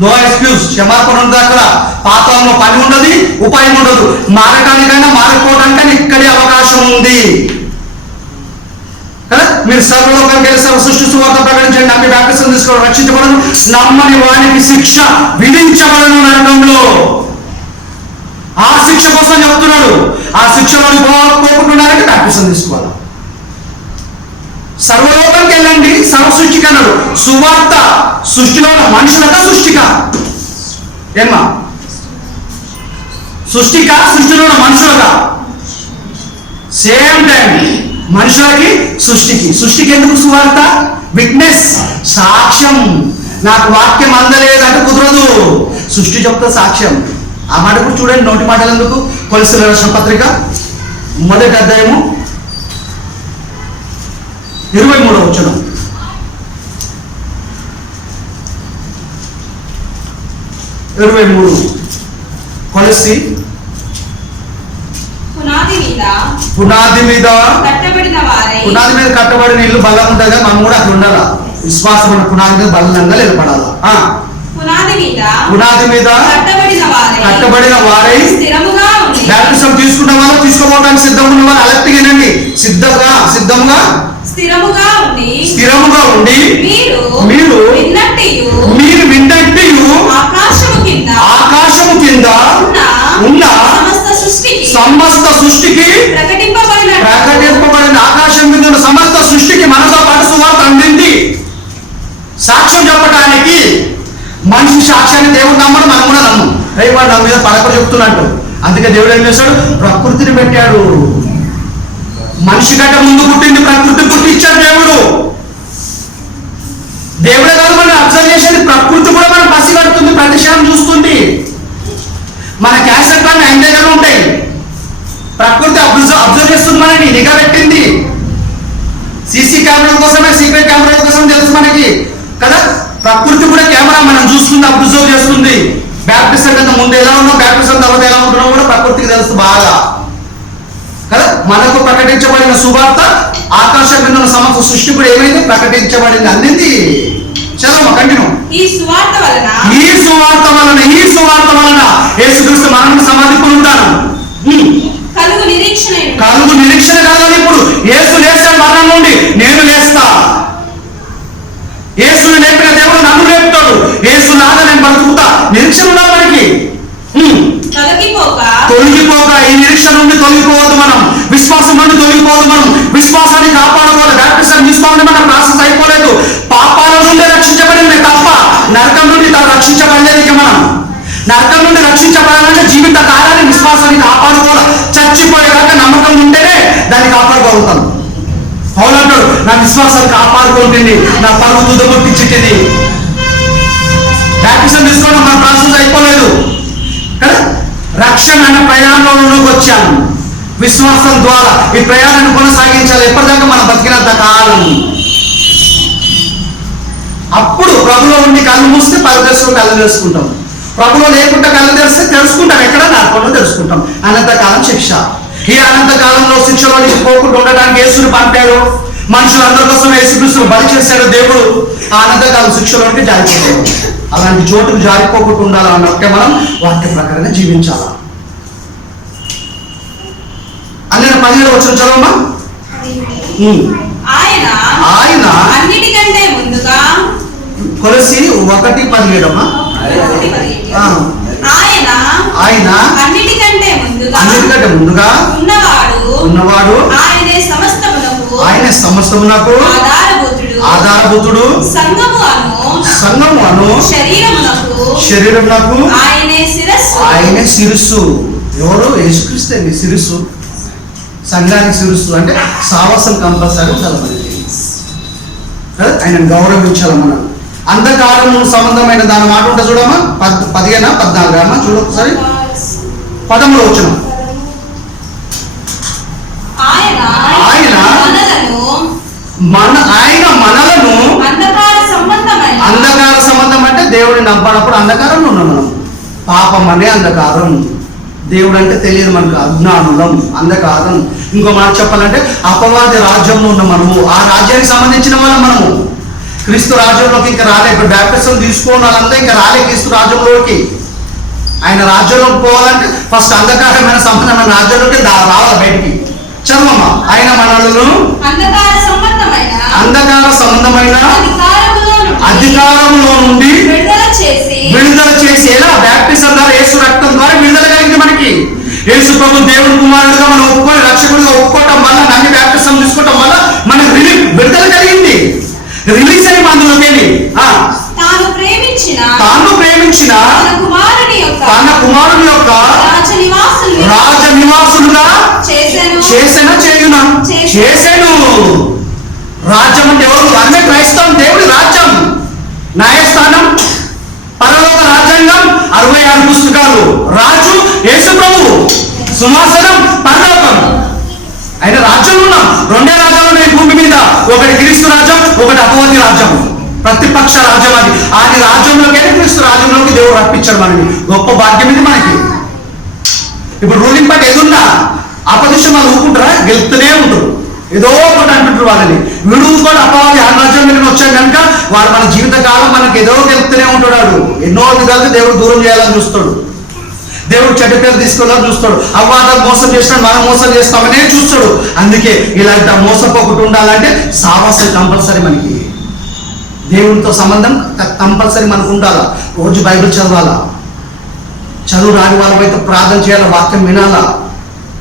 నో ఎక్స్క్యూజ్. క్షమాపణ ఉంది అక్కడ. పాపంలో పని ఉండదు, ఉపాయం ఉండదు. మారటానికైనా మారిపోవడానికైనా ఇక్కడే అవకాశం ఉంది కదా. మీరు సర్వలోకానికి వెళ్ళి సృష్టి సువార్త ప్రకటించండి, నమ్మి బ్యాప్టిజం తీసుకోవడం రక్షించబడను, నమ్మని వానికి శిక్ష విధించబడను నరకంలో. ఆ శిక్ష కోసం చెప్తున్నాడు. ఆ శిక్షలోని పోకుంటున్నారంటే బ్యాప్టిజం తీసుకోవాలి. సర్వలోకానికి వెళ్ళండి, సర్వ సృష్టికి అన్నాడు. సువార్త సృష్టిలో ఉన్న మనుషులక సృష్టిక ఏమా? సృష్టిక సృష్టిలో ఉన్న మనుషులగా సేమ్ టైం మనుషులకి సృష్టికి. సృష్టికి ఎందుకు సువార్త? విట్నెస్, సాక్ష్యం. నాకు వాక్యం అందలేదంటే కుదరదు, సృష్టి చెప్తా సాక్ష్యం. ఆ మాట కూడా చూడండి, నోటి మాటలు ఎందుకు. కొలస్సీయుల రాసిన పత్రిక 1వ అధ్యాయము 23వ వచనం. కొలస్సీ పునాది మీద కట్టబడిన ఇల్లు బలం ఉంటుంది. మనం కూడా అక్కడ ఉండాలా. విశ్వాసం ఉన్న పునాది మీద బలంగా నిలబడాలా. పునాది మీద కట్టబడిన వారై బ్యాప్టిజం తీసుకున్న వాళ్ళు, తీసుకోవడానికి సిద్ధంగా ఉన్న వాళ్ళు అలర్ట్గానండి, సిద్ధంగా స్థిరముగా ఉండి మీరు విన్నట్టు ఆకాశము కింద ఉన్న సమస్త సృష్టికి ప్రకటింపబడిన ఆకాశం మీద ఉన్న సమస్త సృష్టికి మనతో పాటు సువార్త అందింది. సాక్ష్యం చెప్పడానికి మనిషి సాక్ష్యాన్ని దేవుడు నమ్మడు, మనం కూడా నమ్మం. వాడు నా మీద పడకలు చెప్తున్నట్టు. అందుకే దేవుడు ఏం చేశాడు? ప్రకృతిని పెట్టాడు. మనిషి కంటే ముందు పుట్టింది ప్రకృతి, పుట్టించాడు దేవుడు. దేవుడే కాదు మనం అబ్జర్వ్ చేసేది, ప్రకృతి కూడా మనం పసిగడుతుంది, ప్రతి క్షణం చూస్తుంది. మన క్యాసెట్ అన్ని ఆయన దగ్గర ఉంటాయి. ప్రకృతి అబ్జర్వ్ చేస్తుంది, మనని నిఘా పెట్టింది. సీసీ కెమెరా కోసమే, సీక్రెట్ కెమెరా కోసం తెలుసు మనకి కదా. ప్రకృతి కూడా కెమెరా మనం చూస్తుంది, అబ్జర్వ్ చేస్తుంది. బ్యాప్టిజం కంటే ముందు ఎలా ఉన్నావు, బ్యాప్టిజం తర్వాత ఎలా ఉంటున్నావు కూడా ప్రకృతికి తెలుసు బాగా కదా. మనకు ప్రకటించబడిన సువార్త ఆకాశం మీద ఉన్న సమస్త సృష్టి కూడా ఏమైంది? ప్రకటించబడింది, అందింది. చదవ కంటిన్యూ. ఈ సువార్త వలన యేసుక్రీస్తు మరణం సమాధికి ఉంటాను. కలుగు నిరీక్షణ కాదని ఇప్పుడు యేసు లేస్తాడు మరణం నుండి, నేను లేస్తా. యేసుని లేపిన దేవుడు నన్ను లేపుతాడు. యేసు నాద నేను బతుకుతా. నిరీక్షణ ఉండాలి మనకి. తొలగిపోక ఈ నిరీక్షణ నుండి ఉంటే మన ప్రాసెస్ అయిపోలేదు. పాపాల నుండి రక్షించబడింది తప్ప నరకం నుండి రక్షించబడలేదు. ఇక మనం నరకం నుండి రక్షించబడాలంటే జీవిత కాలాన్ని విశ్వాసాన్ని కాపాడుకోవాలి. చచ్చిపోయేదాకా నమ్మకం ఉంటేనే దాన్ని కాపాడుకోగలుగుతాం. పౌలు అంటాడు, నా విశ్వాసాన్ని కాపాడుకుంటుంది, నా పరుగు తుదముట్టించింది. బ్యాప్టిజం తీసుకోవడం మన ప్రాసెస్ అయిపోలేదు కదా. రక్షణ అనే ప్రయాణంలోకి వచ్చాను. విశ్వాసం ద్వారా ఈ ప్రయాణాన్ని కొనసాగించాలి ఎప్పటిదాకా మనం బతికినంత కాలం. అప్పుడు ప్రభులో ఉండి కళ్ళు మూస్తే పరదేశంలో కళ్ళు తెలుసుకుంటాం. ప్రభులో లేకుండా కళ్ళు తెరిస్తే తెలుసుకుంటాం. ఎక్కడ నరకంలో తెలుసుకుంటాం. అనంతకాలం శిక్ష. ఈ అనంతకాలంలో శిక్షలోనికి పోకుండా ఉండడానికి యేసుని పంపాడు. మనుషులందరి కోసం యేసుక్రీస్తును బలి చేశాడు దేవుడు. ఆ అనంతకాలం శిక్షలోనికి జారిపోతాడు. అలాంటి చోటుకు జారిపోకుండా ఉండాలన్నట్టే మనం వాక్య ప్రకారంగా జీవించాలి. అన్న 17 వచ్చిన చదవమ్మా. ఆయన అన్నిటికంటే ముందుగా కొలసి 1:17 అమ్మా. ఆయన అన్నిటికంటే ముందుగా ఉన్నవాడు ఆయనే సమస్తమునకు ఆధారభూతుడు. సంఘము అను శరీరమునకు ఆయనే శిరస్సు. ఎవరు? యేసుక్రీస్తు అండి శిరస్సు. సంఘానికి శిరస్సు అంటే సావాసం కంపల్సరీ ఉండాలి. ఆయన గౌరవించాలి మనం. అంధకారము సంబంధమైన దాని మాట ఉంటే చూడమ్మా. 15-14 చూడ ఒకసారి. 13 వచ్చిన ఆయన మనలను అంధకార సంబంధం అంటే దేవుడిని నమ్మనప్పుడు అంధకారంలో ఉన్నాం మనం. పాపం అనే అంధకారం. దేవుడు అంటే తెలియదు మనకు, అజ్ఞానులం, అంధకారం. ఇంకో మాట చెప్పాలంటే అపవాది రాజ్యంలో ఉన్న మనము. ఆ రాజ్యానికి సంబంధించిన మనము క్రీస్తు రాజ్యంలోకి ఇంకా రాలే. ఇప్పుడు బ్యాప్టిజం తీసుకోని వాళ్ళంతా ఇంకా రాలే క్రీస్తు రాజ్యంలోకి. ఆయన రాజ్యంలోకి పోవాలంటే ఫస్ట్ అంధకారమైన సంబంధమైన రాజ్యంలోకి రావాలి బయటికి. చదవమ్మా. ఆయన మనలను అంధకార సంబంధమైన అధికారంలో నుండి విడుదల చేసి ఎలా? బ్యాప్టిజం ద్వారా, యేసు రక్తం ద్వారా విడుదల కలిగింది మనకి. యేసు ప్రభు దేవుని కుమారుడుగా మనం ఒప్పుకొని రక్షకుడిగా ఒప్పుకోవటం వల్ల, నన్ను బ్యాప్టిజం తీసుకోవటం వల్ల మనకు విడుదల కలిగింది. రిలీజ్ అయ్యి అందులోకి తాను ప్రేమించిన తన కుమారుని యొక్క రాజ నివాసులుగా చేశాను. రాజ్యం అంటే ఎవరు? అన్నీ క్రైస్తవం. దేవుడి రాజ్యం, న్యాయస్థానం, పరలోక రాజ్యాంగం, 66 పుస్తకాలు. రాజు యేసు ప్రభు, సింహాసనం పరలోకం. ఆయన రాజ్యంలో ఉన్నాం. 2 రాజ్యాలు ఉన్నాయి భూమి మీద. ఒకటి క్రీస్తు రాజ్యం, ఒకటి అపవాది రాజ్యం, ప్రతిపక్ష రాజ్యం. అది ఆయన రాజ్యంలోకి క్రీస్తు రాజ్యంలోకి దేవుడు రప్పించాడు మనకి. గొప్ప భాగ్యం ఇది మనకి. ఇప్పుడు రూలింగ్ పార్టీ ఏదున్నా ఆపోజిషన్ వాళ్ళు ఊరుకుంటారా? గెలుపుతూనే ఉంటారు. ఏదో ఒకటి అంటుంటారు వాళ్ళని. వీడు కూడా అపవాది ఆ రాజ్యం మీద వచ్చాం కనుక వాడు మన జీవితకాలం మనకి ఏదో గెలుపుతూనే ఉంటాడు. ఎన్నో విధాలుగా దేవుడు దూరం చేయాలని చూస్తాడు. దేవుడు చెడ్డ పేరు తీసుకోవాలని చూస్తాడు. అవ్వాదాలు మోసం చేసినాడు, మనం మోసం చేస్తామనే చూస్తాడు. అందుకే ఇలాంటి మోసపోకుండా ఉండాలంటే సావాసం కంపల్సరీ మనకి. దేవునితో సంబంధం కంపల్సరీ మనకు ఉండాలా. రోజు బైబిల్ చదవాలా. చదువు రాని వాళ్ళమైతే ప్రార్థన చేయాలా, వాక్యం వినాలా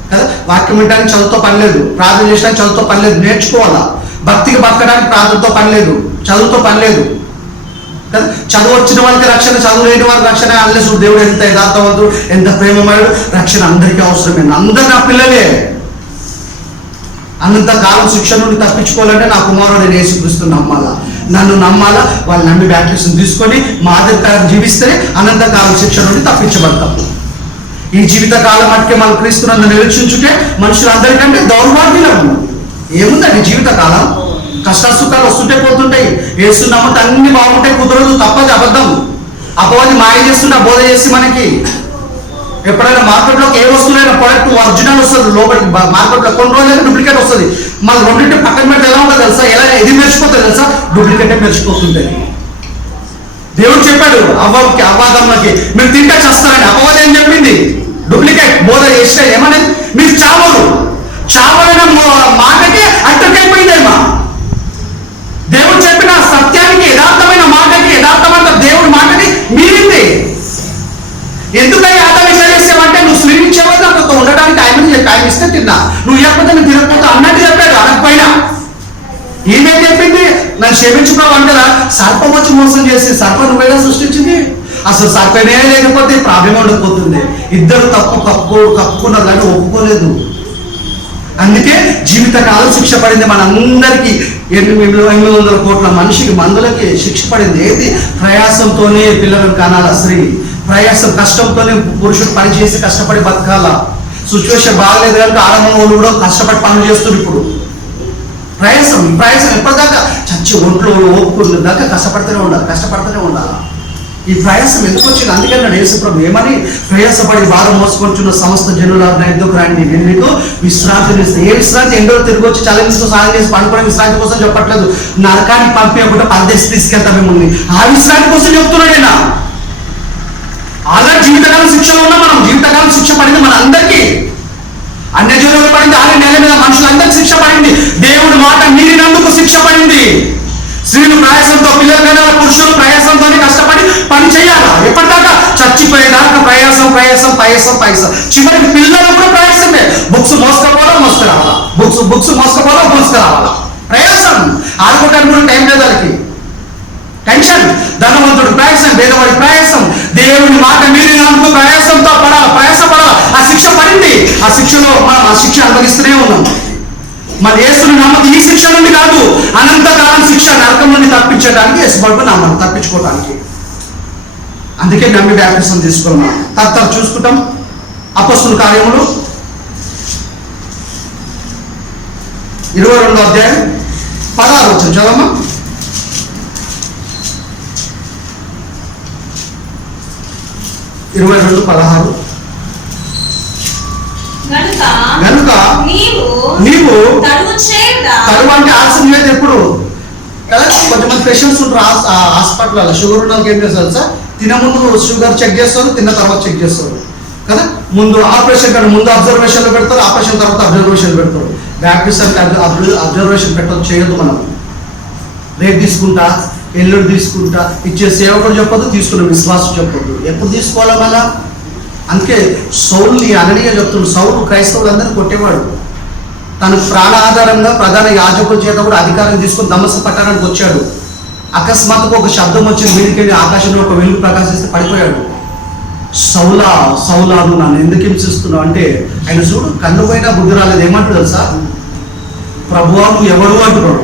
కదా. వాక్యం వినడానికి చదువుతో పని లేదు, ప్రార్థన చేయడానికి చదువుతో పని లేదు. నేర్చుకోవాలా. భక్తికి బతకడానికి ప్రార్థనతో పని లేదు, చదువుతో పని లేదు కదా. చదువు వచ్చిన వాళ్ళకి రక్షణ, చదువు లేని వాళ్ళకి రక్షణ. అన్లెస్ దేవుడు ఎంత యథార్థవంతుడు, ఎంత ప్రేమమయుడు. రక్షణ అందరికీ అవసరమే. అందరు నా పిల్లలే. అనంతకాలం శిక్ష నుండి తప్పించుకోవాలంటే నా కుమారుడు నేను యేసుక్రీస్తుని నమ్మాలా, నన్ను నమ్మాలా. వాళ్ళు నమ్మి బ్యాప్టిజం తీసుకొని మాదిరికాలం జీవిస్తేనే అనంతకాలం శిక్ష నుండి తప్పించబడతాం. ఈ జీవితకాలం మట్టుకే మనం క్రీస్తునందు నిరీక్షించుకే మనుషులందరికంటే దౌర్భాగ్యులము. ఏముందండి జీవితకాలం? కష్టాసుఖాలు వస్తుంటే పోతుంటాయి. యేసు నమ్మితే అన్ని బాగుంటాయి. కుదరదు, తప్పది, అబద్ధం. అపవాది మాయ చేస్తుంటే బోధ చేసి మనకి. ఎప్పుడైనా మార్కెట్లోకి ఏ వస్తువులైనా ప్రొడక్ట్ ఒరిజినల్ వస్తుంది, లోపలికి మార్కెట్లో కొన్ని రోజులైనా డూప్లికేట్ వస్తుంది. మళ్ళీ రెండింటి పక్కన పెట్టి ఎలా ఉంటుందో తెలుసా? ఎలా ఇది మెరిచిపోతుంది తెలుసా? డూప్లికేటే మెరిచిపోతుంటుంది. దేవుడు చెప్పాడు అవ్వాదమ్మకి, మీరు తింటే చేస్తారని. అపవాదం ఏం చెప్పింది? డూప్లికేట్ బోధ చేస్తే ఏమని? మీరు చావలైన మాటకి అట్టకైపోయిందేమా? దేవుడు చెప్పిన సత్యానికి, యథార్థమైన మాటకి, యథార్థమైన దేవుడి మాటకి మీరింది. ఎందుకని ఆదాయం ఇట్లా చేసావంటే నువ్వు స్వీకరించేవాళ్ళు అక్కడితో ఉండడానికి టైం ఇస్తే తిన్నా, నువ్వు ఇవ్వకపోతే నువ్వు తినకపోతే అన్నట్టు చెప్పాడు. అనకపోయినా ఈమె చెప్పింది నన్ను క్షమించుకోవాలి అంటారా? సర్పం వచ్చి మోసం చేసి సర్పం నువ్వేగా సృష్టించింది. అసలు సర్పనే లేకపోతే ప్రాబ్లం ఉండకపోతుంది. ఇద్దరు కప్పుకున్నారు కానీ ఒప్పుకోలేదు. అందుకే జీవితకాలం శిక్ష పడింది మనందరికీ. 800 కోట్ల మనిషికి మందులకి శిక్ష పడింది. ఏది? ప్రయాసంతోనే పిల్లలను కనాల స్త్రీ, ప్రయాసం కష్టంతోనే పురుషుడు పని చేసి కష్టపడి బతకాల. సిచ్యువేషన్ బాగలేదు కనుక ఆరంభం వాళ్ళు కూడా కష్టపడి పనులు చేస్తున్నారు. ఇప్పుడు ప్రయాసం ఎప్పటిదాకా చచ్చి ఒంట్లో ఓపుకున్న దాకా కష్టపడుతూనే ఉండాలి. ఈ ప్రయాసం ఎందుకు వచ్చింది? అందుకని నాడు యేసుప్రభు ఏమని, ప్రయాసపడి భారం మోసుకొంటున్న సమస్త జనులారా ఎందుకు రండి, నేను మీకు విశ్రాంతిని ఇస్తాను. ఏ విశ్రాంతి? ఎండో తిరిగి వచ్చి చలించుతో స్నానం చేసి పండుకునే విశ్రాంతి కోసం చెప్పట్లేదు. నరకానికి పంపించకుండా పరదేశం తీసుకెళ్తా మిమ్మల్ని, ఆ విశ్రాంతి కోసం చెప్తున్నాడు ఆయన. ఆల్రెడీ జీవితకాలం శిక్ష ఉన్నా మనం. జీవితకాలం శిక్ష పడింది మన అందరికీ. అన్యజనులకు పడింది, ఆల్రెడీ నెల మీద మనుషులందరికీ శిక్ష పడింది. దేవుడి మాట మీరినందుకు శిక్ష పడింది. స్త్రీలు ప్రయాసంతో, పిల్లలకైనా పురుషులు ప్రయాసంతోనే కష్టపడి పని చేయాలా? ఎప్పటిదాకా? చచ్చిపోయేదాకా ప్రయాసం. చివరికి పిల్లలు కూడా ప్రయాసమే. బుక్స్ మోసుకురావాలా. బుక్స్ మోసుకురావాలా. ప్రయాసం. ఆడుకోవడానికి కూడా టైం లేదు వాళ్ళకి. టెన్షన్. ధనవంతుడు ప్రయాసం, పేదవాడి ప్రయాసం. దేవుని మాట మీరినందుకు ప్రయాసంతో ప్రయాసపడాలి. ఆ శిక్ష పడింది. ఆ శిక్షలో మనం ఆ శిక్ష అనుభవిస్తూనే ఉన్నాం. మన యేసుని నమ్మకం ఈ శిక్ష నుండి కాదు, అనంతకాలం శిక్ష నరకం నుండి తప్పించడానికి యేసుబాబు నమ్మకం తప్పించుకోవడానికి. అందుకే నమ్మి బ్యాప్టిజం తీసుకున్నాం. తర్వాత చూసుకుంటాం అపొస్తలుల కార్యములు 22వ అధ్యాయం 16 వచనం చదవమ్మా. 22:16. గనుక నీవు తరువు అంటే ఆలస్యం లేదు ఎప్పుడు కదా. కొంతమంది పేషెంట్స్ ఉంటారు హాస్పిటల్, షుగర్ ఉన్న వాళ్ళకి ఏం చేస్తారు సార్, తినముందు షుగర్ చెక్ చేస్తారు, తిన్న తర్వాత చెక్ చేస్తారు కదా. ముందు ఆపరేషన్ కంటే ముందు అబ్జర్వేషన్లో పెడతారు, ఆపరేషన్ తర్వాత అబ్జర్వేషన్ పెడతారు. బ్యాప్టిజం అబ్జర్వేషన్ చేయొద్దు మనం. రేపు తీసుకుంటా, ఎల్లుండి తీసుకుంటా, ఇచ్చే సేవకుడు చెప్పొద్దు, తీసుకున్న విశ్వాసం చెప్పొద్దు. ఎప్పుడు తీసుకోవాలా మళ్ళా? అందుకే సౌలుని అననీయ చెప్తున్నాడు. సౌలు క్రైస్తవులందరినీ కొట్టేవాడు. తనకు ప్రాణాధారంగా ప్రధాన యాజకుల చేత కూడా అధికారం తీసుకొని దమస్కు పట్టణానికి వచ్చాడు. అకస్మాత్తుగా ఒక శబ్దం వచ్చింది, వీడికెళ్ళి ఆకాశంలో ఒక వెలుగు ప్రకాశిస్తే పడిపోయాడు. సౌలా నువ్వు నన్ను ఎందుకు హింసిస్తున్నావు అంటే, ఆయన చూడు కన్ను పోయినా బుద్ధి రాలేదు. ఏమంటాడు తెలుసా? ప్రభువా నువ్వు ఎవరు అంటున్నాడు.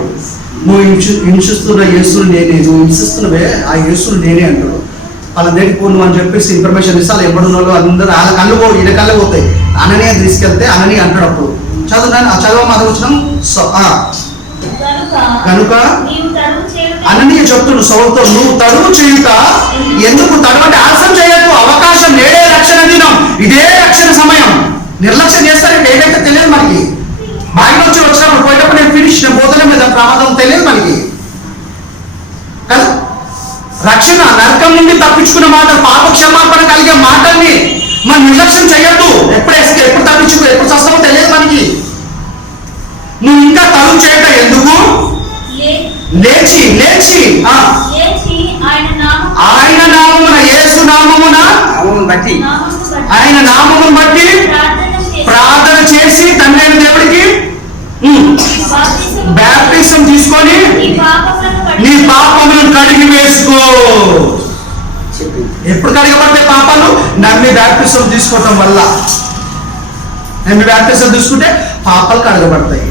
నువ్వు హింసిస్తున్న యేసుని నేనే, నువ్వు హింసిస్తున్నవే ఆ యేసుని నేనే అంటాడు. వాళ్ళ దగ్గరికి పోను అని చెప్పేసి ఇన్ఫర్మేషన్ ఇస్తే వాళ్ళు ఎవడున్నారో అందరూ వాళ్ళ కళ్ళు ఈయన కళ్ళు పోతాయి. అననీయ తీసుకెళ్తే అననీయ అంటాడు. అప్పుడు చదువు మాత్రం వచ్చినాం. కనుక అననీయ చెప్తుడు సౌలుతో, నువ్వు తరువు చేయుట ఎందుకు? తరువు అంటే ఆలస్యం చేయొద్దు. అవకాశం నేడే రక్షణ దినం, ఇదే రక్షణ సమయం. నిర్లక్ష్యం చేస్తారంటే ఏదైతే తెలియదు మనకి. బాగా వచ్చినప్పుడు పోయేటప్పుడు నేను ఫినిష్, నేను పోతలే మీద ప్రమాదం తెలియదు మనకి కదా. రక్షణ నరకం నుండి తప్పించుకున్న మాట, పాప క్షమాపణ కలిగే మాటల్ని మనం నిర్లక్ష్యం చేయొద్దు. ఎప్పుడు తప్పించుకో, ఎప్పుడు చస్తామో తెలియదు మనకి. నువ్వు ఇంకా తరువు చేయట ఎందుకు? లేచి ఆయన నామమున, యేసు నామమున బట్టి, ఆయన నామమును బట్టి ప్రార్థన చేసి తండ్రి దేవుడికి బ్యాప్టిజం తీసుకొని నీ పాపములను కడిగి వేసుకో. ఎప్పుడు కడిగబడితే పాపాలు? నమ్మి బ్యాప్టిజం తీసుకోవటం వల్ల. నమ్మి బ్యాప్టిజం తీసుకుంటే పాపాలు కడగబడతాయి.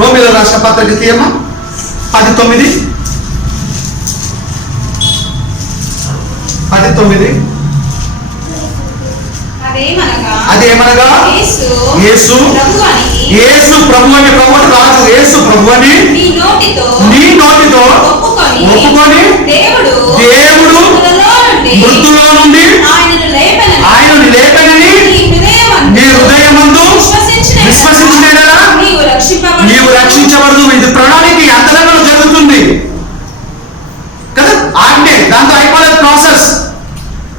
రోమిల రాష్ట్ర పత్రిక తీయమా 10:9. అదేమనగా యేసు ప్రభు అని, ప్రభు రాజు యేసు ప్రభు అని నీ నోటితో ఒప్పుకొని దేవుడు మృతుల్లో నుండి ఆయనను లేపనని నీ హృదయమందు విశ్వసించిన నీవు రక్షించబడదు. ఇది ప్రణాళిక అంతరంగంలో జరుగుతుంది కదా. ఆజ్ఞే దాంతో అయిపోలేదు ప్రాసెస్.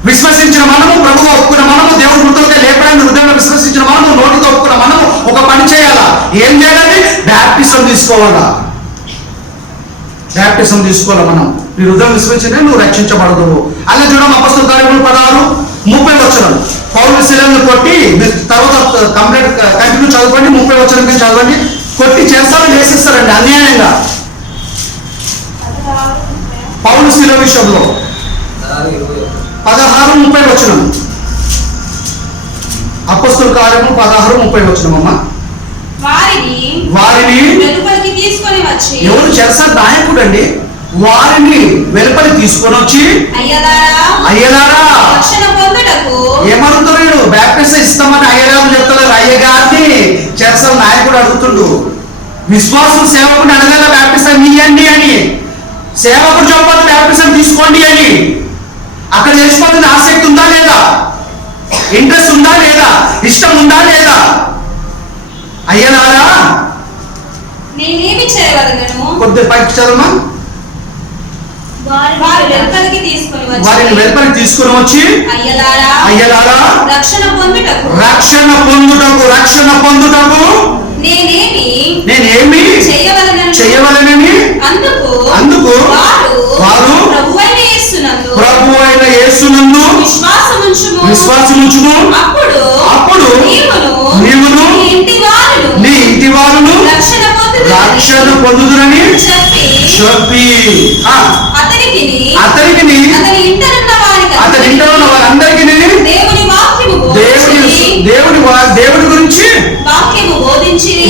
విశ్వసించిన మనము, ప్రభువు ఒప్పుకున్న మనము, దేవుడు మృతులుగా లేపడానికి హృదయంలో విశ్వసించిన మనము, నోటితో ఒప్పుకున్న మనము ఒక పని చేయాలా? ఏం చేయాలి? బ్యాప్టిజం తీసుకోవాలా. బ్యాప్టిజం తీసుకోవాలా మనం. నీ హృదయం విశ్వసించిన నువ్వు రక్షించబడదు. అలా చూడడం అపొస్తలుల కార్యములు 16:30 వచనం. పౌలు శిలను కొట్టి, తర్వాత కంటిన్యూ చదవండి, 30 వచనం చదవండి. కొట్టి చేస్తారని చేసిస్తారండి. విషయంలో 16:30 వచనం. అపొస్తలుల కార్యము 16:30 వచనం అమ్మ. వారిని వెలుపలికి తీసుకొని వచ్చి ఎవరు చేస్తారు? నాయకుడు అండి. వారిని వెలుపలి తీసుకొని వచ్చి అయ్యలారా రక్షణ పొందుటకు ఏమడుగుతున్నాడు? బ్యాప్టిస్ట్ ఇస్తామని అయ్యగారు చెప్తున్నారు. అయ్యగారిని చేస్తారు నాయకుడు అడుగుతుండు. విశ్వాసం సేవకుని అడగాల బ్యాప్టిజం ఇయ్యండి అని, సేవకుడు చెప్పాలి బ్యాప్టిజం తీసుకోండి అని. అక్కడ తెలిసిపోతుంది ఆసక్తి ఉందా లేదా, ఇంట్రెస్ట్ ఉందా లేదా, ఇష్టం ఉందా లేదా. అయ్యలారా నేనేమి చేయవలెను? కొద్దిగా పైకి చదవమా. వారిని వెలుపలికి తీసుకొని వచ్చి అయ్యలారా రక్షణ పొందుటకు నేనేమి చేయవలెనని అందుకు వారు ప్రభువైన యేసునందు విశ్వాసముంచుము. అప్పుడు నీవును నీ ఇంటి వారును రక్షణ పొందుదురని చెప్పి అతనికి అతని ఇంట ఉన్న వారందరికీ దేవుడి గురించి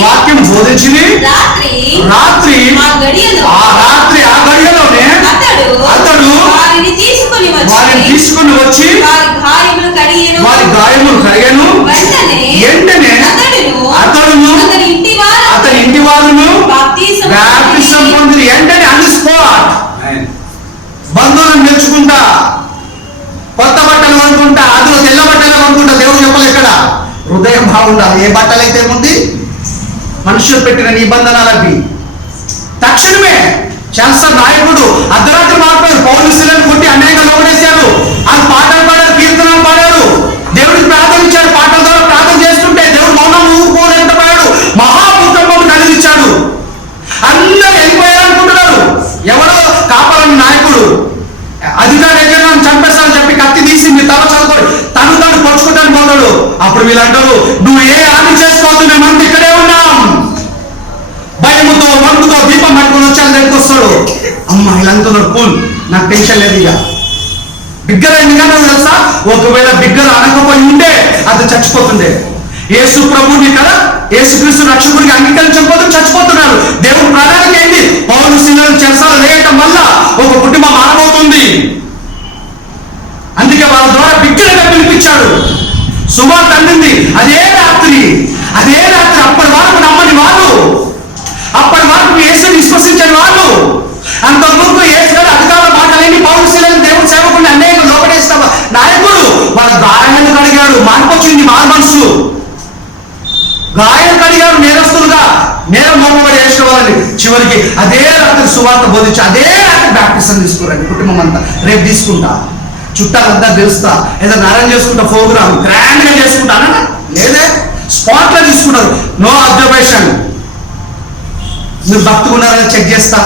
వాక్యం బోధించి రాత్రి ఆ గడియలోనే అతడు వారిని తీసుకుని వచ్చి వారి గాయములు కడిగాను. వెంటనే అతడును అతని ఇంటి వారును బాప్తిసం పొంది వెంటనే ఆన్ ది స్పాట్ బంధువులను మెచ్చుకుంటా, కొత్త బట్టలు కొనుక్కుంటా, అందులో తెల్ల బట్టలు కొనుక్కుంటా. దేవుడు చెప్పలే ఇక్కడ హృదయం బాగుండాలి. ఏ బట్టలు అయితే ఉంది మనుషులు పెట్టిన నిబంధనలకి తక్షణమే చేస్తారు. నాయకుడు అర్ధరాత్రి మాట్లాడు, పౌరులను కొట్టి అనేక లోపడేశారు. ఆ పాటలు పాడారు, కీర్తనలు పాడారు, దేవుడికి ప్రార్థనించాడు. పాటల ద్వారా ప్రార్థన చేస్తుంటే దేవుడు మౌనం ఊరుకోలేకపోయాడు. మహాభూకంపం కలిగించాడు. అందరూ వెళ్ళిపోయారనుకుంటున్నారు. ఎవరో కాపాలని నాయకుడు అధికారి ఎక్కడ చంపేస్తానని చెప్పి కత్తి తీసి మీ తల చదువుకోడు, తను పొడుచుకుంటాను పోతాడు. అప్పుడు వీళ్ళంటారు, నువ్వు ఏ హాని చేసుకోవద్దు, మేమంతా ఇక్కడే ఉన్నాం. భయముతో వండుతో దీపం పట్టుకుని వచ్చి దగ్గరికి వస్తాడు. అమ్మ వీళ్ళంతా కూల్, నాకు టెన్షన్ లేదు. ఇక బిగ్గర ఎందుకన్నా తెలుసా, ఒకవేళ బిగ్గర అనకపోయి ఉంటే అది చచ్చిపోతుండే. యేసు ప్రభుని కదా, యేసుక్రీస్తు రక్షకుడికి అంగీకరించకపోతే చచ్చిపోతున్నారు. దేవుడు ప్రణాళిక ఏంటి? పౌలు శీలను చెరసాలు వేయటం వల్ల ఒక కుటుంబం మారబోతుంది. అందుకే వాళ్ళ ద్వారా బిగ్గరగా పిలిపించాడు. సువార్త అందింది అదే రాత్రి. అప్పటి వరకు నమ్మని వాళ్ళు, అప్పటి వరకు యేసుని విశ్వసించని వాళ్ళు, అంతకుముందు యేసు గారు అధికారుల మాటలేని పౌలు శీలను దేవుడు సేవకుడిని అనేక లోపడేసిన నాయకుడు వాళ్ళ గాయాలను కడిగాడు. మార్పొచ్చింది మారు మనసు. గాయాలు కడిగారు నేరస్తులుగా, నేరం మోపబడి వేసిన వాళ్ళని. చివరికి అదే రాత్రి సువార్త బోధించి అదే రాత్రి బ్యాప్టిజం తీసుకురండి కుటుంబం అంతా. రేపు తీసుకుంటా, చుట్టాలంతా తెలుస్తా, ఏదైనా అరేంజ్ చేసుకుంటా, ప్రోగ్రామ్ గ్రాండ్ గా చేసుకుంటానా? లేదే, స్పాట్ లో తీసుకున్నారు. No observation. మీరు భక్తుకున్నారని చెక్ చేస్తా,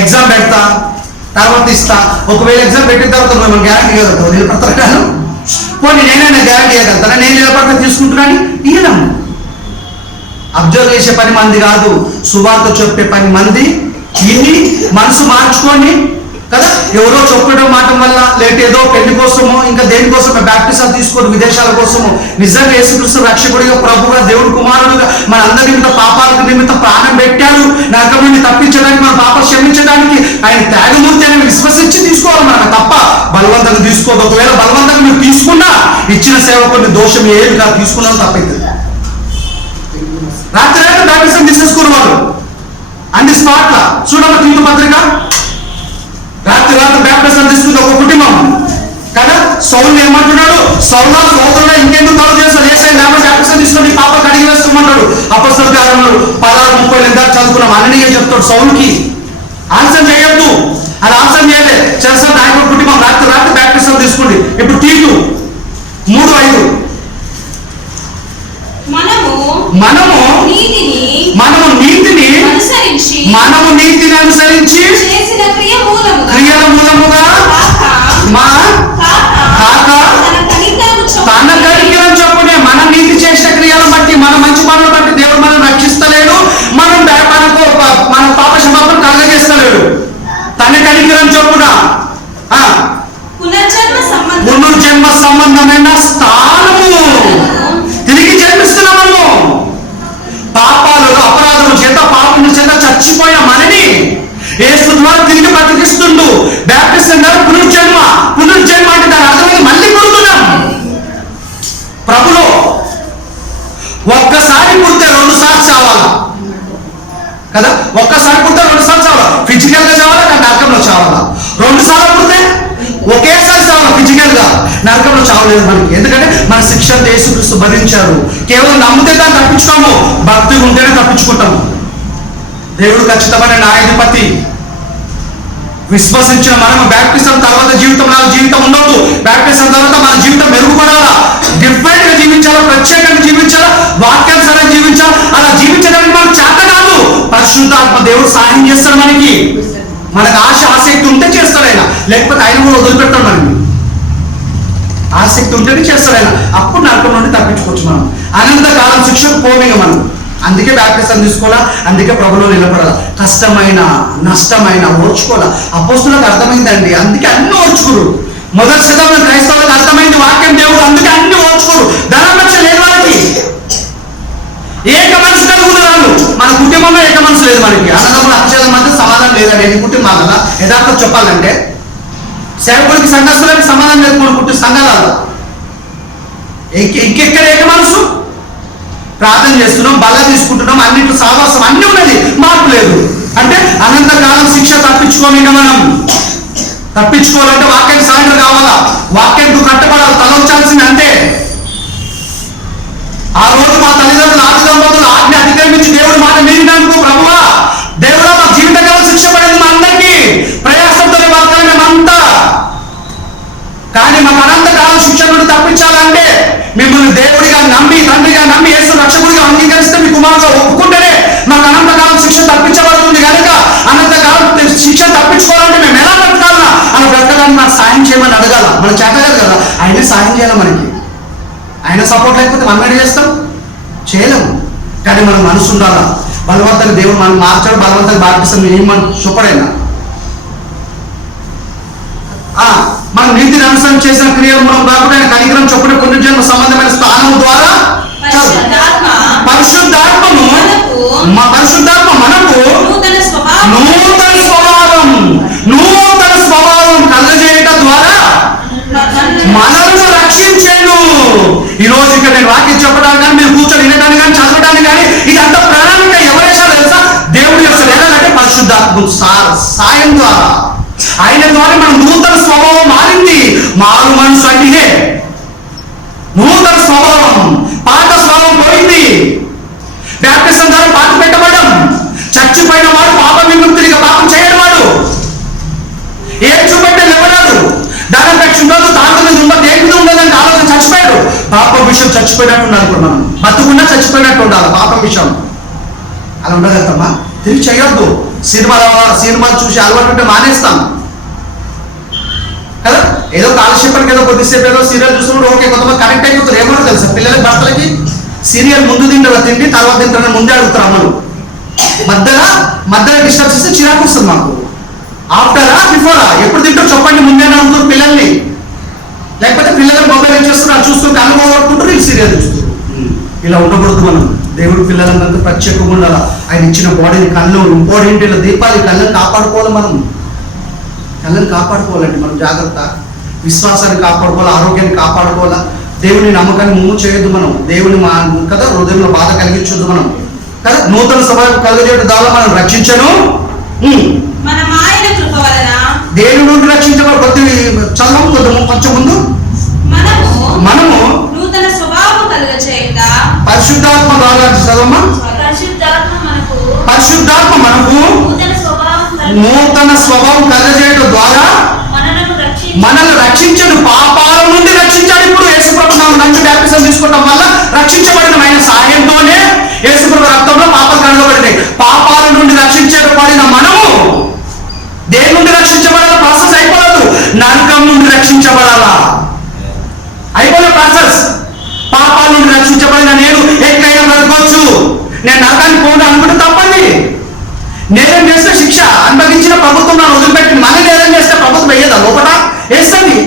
ఎగ్జామ్ పెడతా, తర్వాత ఇస్తా. ఒకవేళ ఎగ్జామ్ పెట్టిన తర్వాత మనం గ్యారంటీ ఇవ్వగలుగుతాం. నిలబడతాను పోనీ నేనైనా గ్యారంటీ ఇవ్వగలుగుతాను. నేను నిలబడతా తీసుకుంటున్నాను ఇయ్యడం. అబ్జర్వ్ చేసే 10 మంది కాదు, సువార్త చెప్పే 10 మంది ఇన్ని మనసు మార్చుకొని కదా. ఎవరో చెప్పడం మాట వల్ల లేట్ ఏదో పెళ్లి కోసమో ఇంకా దేనికోసమో బ్యాప్టిజం తీసుకోరు, విదేశాల కోసమో. నిజంగా యేసుక్రీస్తు రక్షకుడిగా, ప్రభుగా, దేవుడి కుమారుడుగా మన అందరి నిమిత్తం పాపాలకు నిమిత్తం ప్రాణం పెట్టాడు. నరకం నుండి తప్పించడానికి, మన పాపాలు క్షమించడానికి ఆయన త్యాగమూర్తి అని విశ్వసించి తీసుకోవాలి. మనకు తప్ప బలవంతంగా తీసుకోదు. ఒకవేళ బలవంతంగా మీరు తీసుకున్నా ఇచ్చిన సేవకుని దోషం ఏమి కాదు, తీసుకున్నాను తప్పైతుంది. రాత్రి బ్యాప్టిజం తీసేసుకున్న వాళ్ళు అన్ని స్పాట్ల చూడమ్మ తీర్థ పత్రిక. రాత్రి బ్యాప్టిజం తీసుకుంది ఒక కుటుంబం కదా. సౌలు ఏమంటున్నాడు? సౌలా సోదరుడు ఇంకెందుకు తల చేస్తాడు? ఏసై నామమున బ్యాప్టిజం తీసుకొని పాప కడిగి వేసుకోమంటాడు. అపొస్తలుల కార్యములు 16:30 చదువుకున్నాం. అన్నయ్య చెప్తాడు సౌలుకి, ఆన్సర్ చేయొద్దు అని. ఆన్సర్ చేయలే. చేస్తా నాయకుడు కుటుంబం రాత్రి బ్యాప్టిజం తీసుకోండి. ఇప్పుడు తీటు 3:5 మనము నీతిని అనుసరించి క్రియల మూలముగా తన కనికరం చొప్పునే మన నీతి చేసిన క్రియలను బట్టి, మన మంచి పనులను బట్టి దేవుడు మనం రక్షిస్తలేడు. మన పాప క్షమాపణ కలగజేస్తలేడు. తన కనికరం ద్వారా తిరిగి బతికిస్తుండు. బ్యాప్టిజం ద్వారా పునర్జన్మ. పునర్జన్మ అంటే దాని అర్థమైంది మళ్ళీ పుడుతున్నాం ప్రభులో. ఒక్కసారి పుడితే 2 సార్లు చావాలా కదా? ఒక్కసారి పుడితే 2 సార్లు చావాలా. ఫిజికల్ గా చావాలా, నరకంలో చావాలా. 2 సార్లు పుడితే ఒకేసారి చావాలి ఫిజికల్ గా, నరకంలో చావలేదు మనకి. ఎందుకంటే మన శిక్షను యేసుక్రీస్తు భరించారు. కేవలం నమ్మితే దాన్ని తప్పించుకోము, భక్తి ఉంటేనే తప్పించుకుంటాము. దేవుడు ఖచ్చితమైన న్యాయాధిపతి. విశ్వసించిన మనము బ్యాప్టిజం తర్వాత జీవితం లాగా జీవితం ఉండొద్దు. బ్యాప్టిజం తర్వాత మన జీవితం మెరుగుపడాలా, డిఫరెంట్ గా జీవించాలా, ప్రత్యేకంగా జీవించాలా, వాక్యానుసారంగా జీవించాలా. అలా జీవించడానికి మనకు చేత కాదు, పరిశుద్ధాత్మ దేవుడు సహాయం చేస్తాడు మనకి. మనకు ఆసక్తి ఉంటే చేస్తాడు ఆయన, లేకపోతే ఆయన కూడా వదిలిపెట్టాడు మనకి. ఆసక్తి ఉంటేనే చేస్తాడు ఆయన. అప్పుడు నరకం నుండి తప్పించుకోవచ్చు మనం. అనంతకాలం శిక్షకు పోమిగ మనం. అందుకే బ్యాప్టిజం తీసుకోవాలా, అందుకే ప్రభులో నిలబడాలా. కష్టమైన నష్టమైన ఓర్చుకోవాలా. అపోస్తులకు అర్థమైందండి, అందుకే అన్ని ఓర్చుకోరు. మొదటి శతాబ్దం క్రైస్తవులకు అర్థమైంది వాక్యం దేవుడు, అందుకే అన్ని ఓర్చుకోరు. ధనపక్ష లేని వాళ్ళకి ఏక మనసు కలుగుతున్నారు. మన కుటుంబంలో ఏక మనసు లేదు మనకి. అన్నదమ్ముల అక్షరం మధ్య సమాధానం లేదండి ఎన్ని కుటుంబాలలో. యథార్థం చెప్పాలంటే సేవకుడికి సంఘస్థులకి సమాధానం లేదు మన సంఘాలలో. ఇంకెక్కడ ఏక మనసు? ప్రార్థన చేస్తున్నాం, బల్ల తీసుకుంటున్నాం, అన్నింటి సావాసం అన్ని ఉన్నది, మార్పు లేదు. అంటే అనంతకాలం శిక్ష తప్పించుకోమి. మనం తప్పించుకోవాలంటే వాక్యానికి సరెండర్ కావాలా, వాక్యానికి కట్టబడాలి, తల ఉంచాల్సింది అంతే. ఆ రోజు మా తల్లిదండ్రులు ఆదిదంపతులు ఆజ్ఞ అతిక్రమించి దేవుడి మాట మీరినందుకు ప్రభువా దేవుడా మా జీవితకాలం శిక్ష పడింది మా అందరికీ, ప్రయాసంతో బతకాలి మేమంతా. కానీ మాకు అనంతకాలం శిక్ష నుండి తప్పించాలంటే మిమ్మల్ని దేవుడిగా నమ్మి, తండ్రిగా నమ్మి, యేసు రక్షకుడిగా అంగీకరిస్తే, మీ కుమారుగా ఒప్పుకుంటేనే మాకు అనంతకాలం శిక్ష తప్పించబడుతుంది. కనుక అనంతకాలం శిక్ష తప్పించుకోవాలంటే మేము ఎలా బ్రతకాలన్నా అలా బ్రతకడానికి నాకు సాయం చేయమని అడగాల. మన చేత కాదు కదా, ఆయనే సాయం చేయాలి మనకి. ఆయన సపోర్ట్ లేకపోతే మనం ఏం చేస్తాం? చేయలేము. కానీ మన మనసు ఉండాలా. బలవంతంగా దేవుడు మనం మార్చాడు, బలవంతంగా బాధిస్తాం ఏమని చూపడైనా. మనం నీతిని అనుసరణ చేసిన క్రియలు మనం కాకుండా కనికరం చొప్పున పునర్జన్మ సంబంధమైన స్థానం ద్వారా పరిశుద్ధాత్మ మనకు నూతన స్వభావం కలగజేయటం ద్వారా మనల్ని రక్షించాను. ఈ రోజు ఇక్కడ నేను వాక్యం చెప్పడానికి కానీ, మీరు కూర్చొని వినడానికి కానీ, చదవడానికి కానీ, ఇదంతా ప్రణాళిక ఎవరేసారు తెలుసా? దేవుడు చేస్తారు. ఎలాగంటే పరిశుద్ధాత్మ సాయం ద్వారా, ఆయన ద్వారా మన నూతన స్వభావం మారింది. మారు మనసు అంటే నూతన స్వభావం. పాత స్వభావం పోయింది. బ్యాప్టిజం ద్వారా పాత పెట్టబడడం. చచ్చిపోయిన వాడు పాప విముక్తుడిగా పాపం చేయడం వాడు ఏం చూపెట్టే లేవడాడు. ధనపేక్ష ఉండదు, తాత మీద ఉండదు, దేని మీద ఉండదని ఆలోచన చచ్చిపోయాడు. పాపం విషయం చచ్చిపోయినట్టు ఉండాలి. ఇప్పుడు మనం బతుకున్నా చచ్చిపోయినట్టు ఉండాలి పాపం విషయం. అలా ఉండగలుగుతామా? తిరిగి చేయొద్దు. సినిమాలు చూసి అలవాటు ఉంటే మానేస్తాం కదా. ఏదో కాలక్షేపానికి ఏదో కొద్దిసేపు ఏదో సీరియల్ చూస్తున్నప్పుడు ఓకే, కొంతమంది కనెక్ట్ అయిపోతారు. ఏమో తెలుసా, పిల్లలకి భర్తలకి సీరియల్ ముందు తింటారు, తిండి తర్వాత తింటారని ముందే అడుగుతారు అమ్మలు. మధ్యలో డిస్టర్బ్ చేస్తే చిరాకు వస్తుంది మాకు. ఆఫ్టరా బిఫోరా ఎప్పుడు తింటారు చెప్పండి ముందే అడుగుతారు పిల్లల్ని. లేకపోతే పిల్లలు మొబైల్ ఏం చేస్తున్నారు చూస్తుంటే అనుభవం ఈ సీరియల్ చూస్తారు. ఇలా ఉండకూడదు. మనం దేవుడు పిల్లలందరికీ ప్రత్యేకంగా ఉండాలి. ఆయన ఇచ్చిన బాడీని, కళ్ళు ఇంపార్టెంట్, ఇలా దీపాలు, కళ్ళని కాపాడుకోవాలి. మనం కళ్ళని కాపాడుకోవాలండి. మనం జాగ్రత్త, విశ్వాసాన్ని కాపాడుకోవాలి, ఆరోగ్యాన్ని కాపాడుకోవాలా. దేవుని నమ్మకాన్ని ముమ్ము చేయొద్దు మనం. దేవుని కదా హృదయంలో బాధ కలిగించొద్దు మనం కదా. నూతన స్వభావం కలుగజేయడం ద్వారా మనం రక్షించను. దేని నుండి రక్షించబడి కొద్ది చదవం కొంచెం ముందు మనము నూతన స్వభావం కలుగజేయుట పరిశుద్ధాత్మ ద్వారా చదవమ్మా. పరిశుద్ధాత్మ మనకు నూతన స్వభావం కలుగజేయడం ద్వారా మనల్ని రక్షించడు, పాపాల నుండి రక్షించాడు. ఇప్పుడు యేసుప్రభు నందు బ్యాప్టిజం తీసుకోవడం వల్ల రక్షించబడిన ఆయన సహాయంతోనే యేసుప్రభు రక్తంలో పాపాలు కడగబడినాయి. పాపాల నుండి రక్షించబడిన మనము దేని నుండి రక్షించబడాలా? ప్రాసెస్ అయిపోలేదు. నరకం నుండి రక్షించబడాలా? అయిపోయిన ప్రాసెస్. పాపాల నుండి రక్షించబడిన నేను ఎక్కడైనా బ్రతకవచ్చు. నేను నరకానికి పోను అనుకుంటే తప్పండి. నేరం చేస్తే శిక్ష అనుభవించిన ప్రభుత్వం నన్ను వదిలిపెట్టింది. మళ్ళీ నేరం చేస్తే ప్రభుత్వం వేయదా? లోపల వేస్తుంది.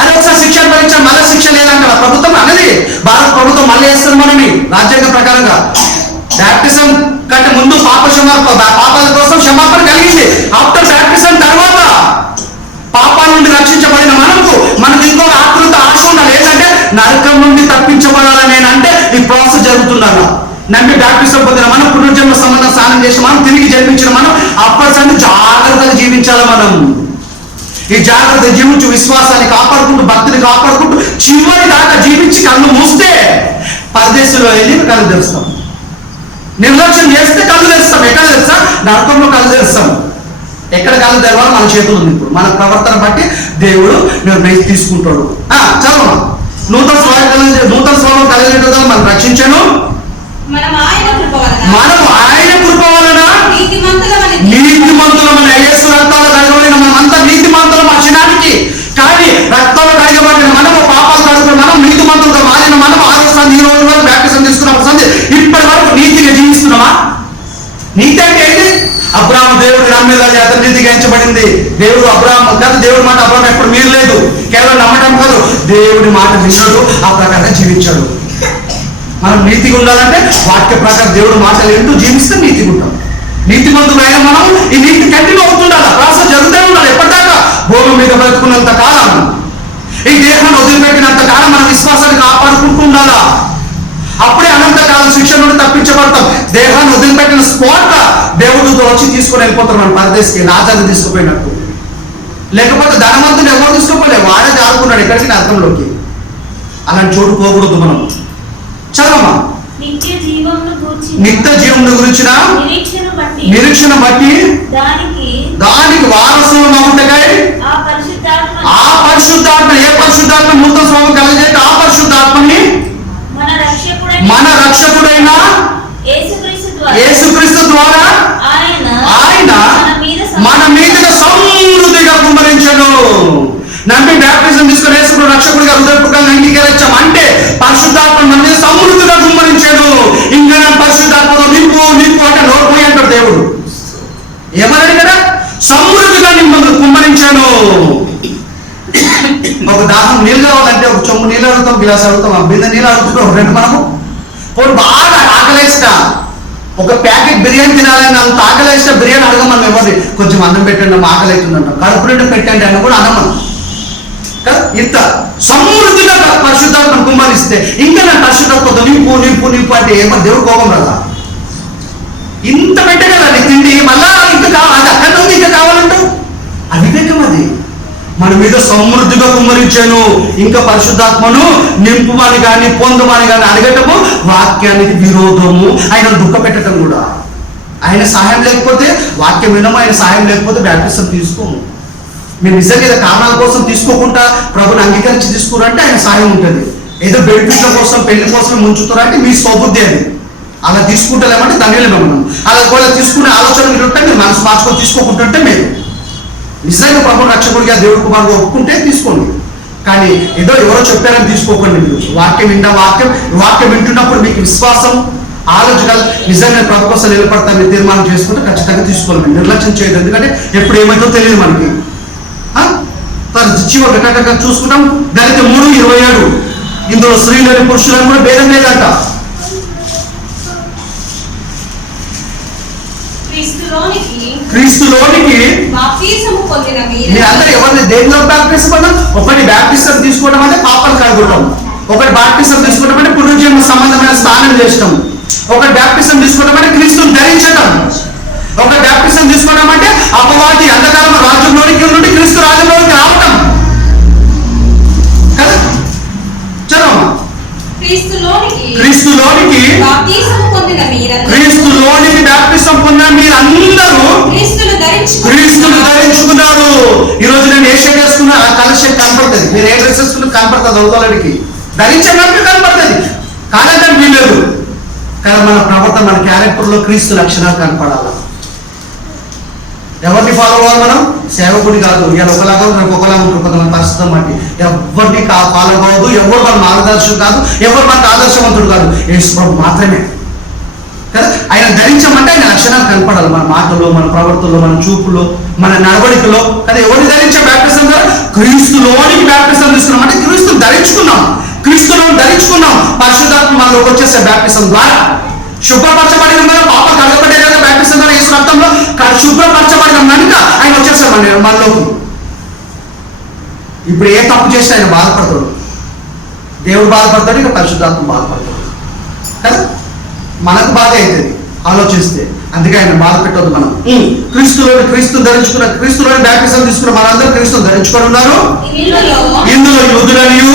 అది ఒకసారి శిక్ష అనుభవించాను, మళ్ళీ శిక్ష లేదంట ప్రభుత్వం అన్నది. భారత ప్రభుత్వం మళ్ళీ వేస్తుంది మనని రాజ్యాంగ ప్రకారంగా. బ్యాప్టిజం కంటే ముందు పాపాల కోసం క్షమాపణ కలిగింది. ఆఫ్టర్ బ్యాప్టిజం తర్వాత పాపాల నుండి రక్షించబడిన మనకు ఇంకొక ఆకృత ఆశ ఉండాలి. ఏంటంటే నరకం నుండి తప్పించబడాలని అంటే ఈ ప్రాసెస్ జరుగుతుండాలి. నమ్మి బ్యాప్టిజం పొందిన మనం, పునర్జన్మ సంబంధం స్నానం చేసిన మనం, తిరిగి జన్మించిన మనం అప్పటి జాగ్రత్తగా జీవించాలి. మనం ఈ జాగ్రత్త జీవించు, విశ్వాసాన్ని కాపాడుకుంటూ, భక్తిని కాపాడుకుంటూ చివరి దాకా జీవించి కళ్ళు మూస్తే పరదేశంలో వెళ్ళి కళ్ళు తెరుస్తాం. నిర్లక్ష్యం చేస్తే కళ్ళు తెరుస్తాం. ఎక్కడ తెరుస్తాం? నరకంలో కళ్ళు తెరుస్తాం. ఎక్కడ కళ్ళు తెరవాలి? మన చేతులు ఉంది. ఇప్పుడు మన ప్రవర్తన బట్టి దేవుడు నిర్ణయం తీసుకుంటాడు. చదువు. నూతన స్వభావం కలిగేటో మనం రక్షించాను. మనం ఆయన కృప వలన నీతిమంతులమని యేసు రక్తాలు కడగబడిన మనమంతా నీతిమంతులం అక్షరానికి. కానీ రక్తాలు కడగబడిన మనము, పాపాలు కడుగుతున్న మనం, నీతిమంతులుగా మారిన మనం ఆ రోజు ఈ రోజు వరకు బ్యాప్టిజం తీసుకున్నాం. ఇప్పటి వరకు నీతిగా జీవిస్తున్నామా? నీతి అంటే ఏంటి? అబ్రాహాము దేవుడు నమ్మేదా చేత నీతిగా ఎంచబడింది. దేవుడు అబ్రాహాము కాదు, దేవుడి మాట అబ్రాహాము ఎప్పుడు మీరు లేదు. కేవలం నమ్మటం కాదు, దేవుడి మాట విన్నాడు, ఆ ప్రకారంగా జీవించాడు. మనం నీతిగా ఉండాలంటే వాక్య ప్రకారం దేవుడు మాటలు వింటూ జీవిస్తే నీతిగా ఉంటాం. నీతిమంతులైన మనం ఈ నీతి కంటిన్యూ అవుతుండాలి. ప్రాసెస్ జరుగుతూనే ఉండాలి. ఎప్పటిదాకా? భూమి మీద బ్రతుకున్నంత కాలం, ఈ దేహాన్ని వదిలిపెట్టినంత కాలం మన విశ్వాసాన్ని కాపాడుకుంటూ ఉండాలా. అప్పుడే అనంతకాలం శిక్ష నుండి తప్పించబడతాం. దేహాన్ని వదిలిపెట్టిన స్పాట్ దేవుడితో వచ్చి తీసుకొని వెళ్ళిపోతాం. మనం పరదేశికి లాజర్ని తీసుకుపోయినట్టు. లేకపోతే ధనవంతుడు ఎవరు తీసుకోపోలే, వాడే జారుకున్నాడు ఎక్కడికి? నరకంలోకి. అలాంటి చోటు పోకూడదు మనం. చదవమ్మా. నిత్య జీవమును గురించిన నిరీక్షణ బట్టి దానికి వారసులు మగుటకై ఆ పరిశుద్ధాత్మ, ఏ పరిశుద్ధాత్మ? నూతన స్వభావం కలిగే ఆ పరిశుద్ధాత్మని మన రక్షకుడైన యేసుక్రీస్తు ద్వారా ఆయన మన మీద సమృద్ధిగా కుమ్మరించను. నమ్మి బ్యాప్టిజం తీసుకుని యేసును రక్షకుడిగా హృదయపూర్వకంగా అంగీకరించాం అంటే పరిశుద్ధాత్మ మన మీద సమృద్ధిగా కుమ్మరించాడు. ఇంకా పరిశుద్ధాత్మతో నింపు అంటే నోరు పోయి అంటాడు దేవుడు. ఏమన్నాడు కదా? సమృద్ధిగా నింపు కుమ్మరించాను. ఒక దాహం నీళ్ళు కావాలంటే ఒక చెంబు నీళ్ళు అడుగుతాం, గిలాస్ అడుగుతాం, ఆ బిందె నీళ్ళు అడుగుతాం. రెండు మనము పోయి బాగా ఆకలేస్తా ఒక ప్యాకెట్ బిర్యానీ తినాలని అంత ఆకలేస్తా బిర్యానీ అడగం మనం ఎవరిని. కొంచెం అన్నం పెట్టండి, ఆకలి అవుతుందంటాం. కడుపు నిండా పెట్టండి అని కూడా అన్నమను. ఇంత సమృద్ధిగా పరిశుద్ధాత్మను కుమ్మరిస్తే ఇంకా నా పరిశుద్ధాత్మతో నింపు అంటే ఏమో దేవుడు కోపం కదా. ఇంత పెట్టగలండి తిండి, మళ్ళా ఇంకా కావాలి, అక్కడ ఉంది ఇంకా కావాలంటావు. అవివేకం అది. మన మీద సమృద్ధిగా కుమ్మరించాను. ఇంకా పరిశుద్ధాత్మను నింపుమని కానీ పొందమని కానీ అడగటము వాక్యానికి విరోధము. ఆయన దుఃఖ పెట్టడం కూడా. ఆయన సహాయం లేకపోతే వాక్యం వినము, ఆయన సహాయం లేకపోతే బ్యాప్టిజం తీసుకోము. మీరు నిజంగా ఏదో కారణాల కోసం తీసుకోకుండా ప్రభుని అంగీకరించి తీసుకురంటే ఆయన సహాయం ఉంటుంది. ఏదో బెనిఫిట్ల కోసం, పెళ్లి కోసం ముంచుతారంటే మీ స్వబుద్ధి అది. అలా తీసుకుంటలేమంటే దానిలో మనం అలా కూడా తీసుకునే ఆలోచన మీరు ఉంటే మీరు మనసు మార్చుకొని తీసుకోకుంటుంటే మీరు నిజంగా ప్రభు రక్షకుడిగా దేవుడి కుమారుడు ఒప్పుకుంటే తీసుకోండి. కానీ ఏదో ఎవరో చెప్పారని తీసుకోకండి. మీరు వాక్యం వింటున్నప్పుడు మీకు విశ్వాసం, ఆలోచన నిజంగా ప్రభు కోసం నిలబడతారని తీర్మానం చేసుకుంటే ఖచ్చితంగా తీసుకోవాలి. నిర్లక్ష్యం చేయదు. ఎందుకంటే ఎప్పుడు ఏమైందో తెలియదు మనకి. చివరి చూసుకుంటాం. దళిత 3:27 ఇందులో స్త్రీలని పురుషులను కూడా భేదం లేదంట. క్రీస్తులోనికి మీరందరూ ఎవరిని దేనిలో బ్యాప్టిజం పొందాం? ఒకటి బ్యాప్టిజం తీసుకోవడం అంటే పాపాలు కడుగుతాం, ఒకటి బ్యాప్టిజం తీసుకోవడం అంటే పునర్జన్మ సంబంధమైన స్నానం చేస్తాం, ఒకటి బ్యాప్టిజం తీసుకోవడం అంటే క్రీస్తుని ధరించడం, ఒక బ్యాప్టిజం తీసుకోవడం అంటే అపవాది అంధకారం రాజ్యంలోనికి నుండి క్రీస్తు రాజ్యంలోనికి రావటం కదా. చదవమ్మా. క్రీస్తులోనికి బ్యాప్టిజం పొందిన మీరందరూ క్రీస్తును ధరించుకున్నారు. ఈ రోజు నేను ఏ షర్ట్ వేసుకున్నా ఆ కలర్ షర్ట్ కనపడుతుంది. మీరు ఏ డ్రెస్ వేసుకున్నా కనపడుతుంది. అవుతానికి ధరించడానికి కనపడుతుంది. కాదంటే వీలేదు కదా. మన ప్రవర్తన, మన క్యారెక్టర్లో క్రీస్తు లక్షణాలు కనపడాలి. ఎవరిని ఫాలో అవ్వాలి మనం? సేవకుడి కాదు. ఇవాళ ఒకలాగా రేపు ఒకలాగా ఉంటారు కొంతమంది పరిస్థితులు బట్టి. ఎవరిని ఫాలో అవ్వదు. ఎవరు మన మార్గదర్శకుడు కాదు, ఎవరు మనకు ఆదర్శవంతుడు కాదు. యేసు ప్రభు మాత్రమే కదా. ఆయన ధరించమంటే ఆయన లక్షణాలు కనపడాలి మన మాటలో, మన ప్రవర్తనలో, మన చూపులో, మన నడవడికలో కదా. ఎవరిని ధరించే బ్యాప్టిజం ద్వారా క్రీస్తులోనికి బ్యాప్టిజం తీసుకున్నాం అంటే క్రీస్తుని ధరించుకున్నాం. క్రీస్తులో ధరించుకున్నాం. పరిశుద్ధాత్మ మనలోకి వచ్చేసే బ్యాప్టిజం ద్వారా శుభ్రపరచబడిన మనం పాప కలగబడే మనలోకి. ఇప్పుడు ఏ తప్పు చేసినా ఆయన బాధపడతాడు. దేవుడు బాధపడతాడు, ఇక పరిశుద్ధాత్మ బాధపడతాడు కదా. మనకు బాధ అవుతుంది ఆలోచిస్తే. అందుకే ఆయన బాధ పెట్టొద్దు. మనం క్రీస్తుని ధరించుకున్న, క్రీస్తులోని బ్యాప్టిజం తీసుకున్న మనందరూ క్రీస్తుని ధరించుకొని ఉన్నారు. ఇందులో యూదుడనియు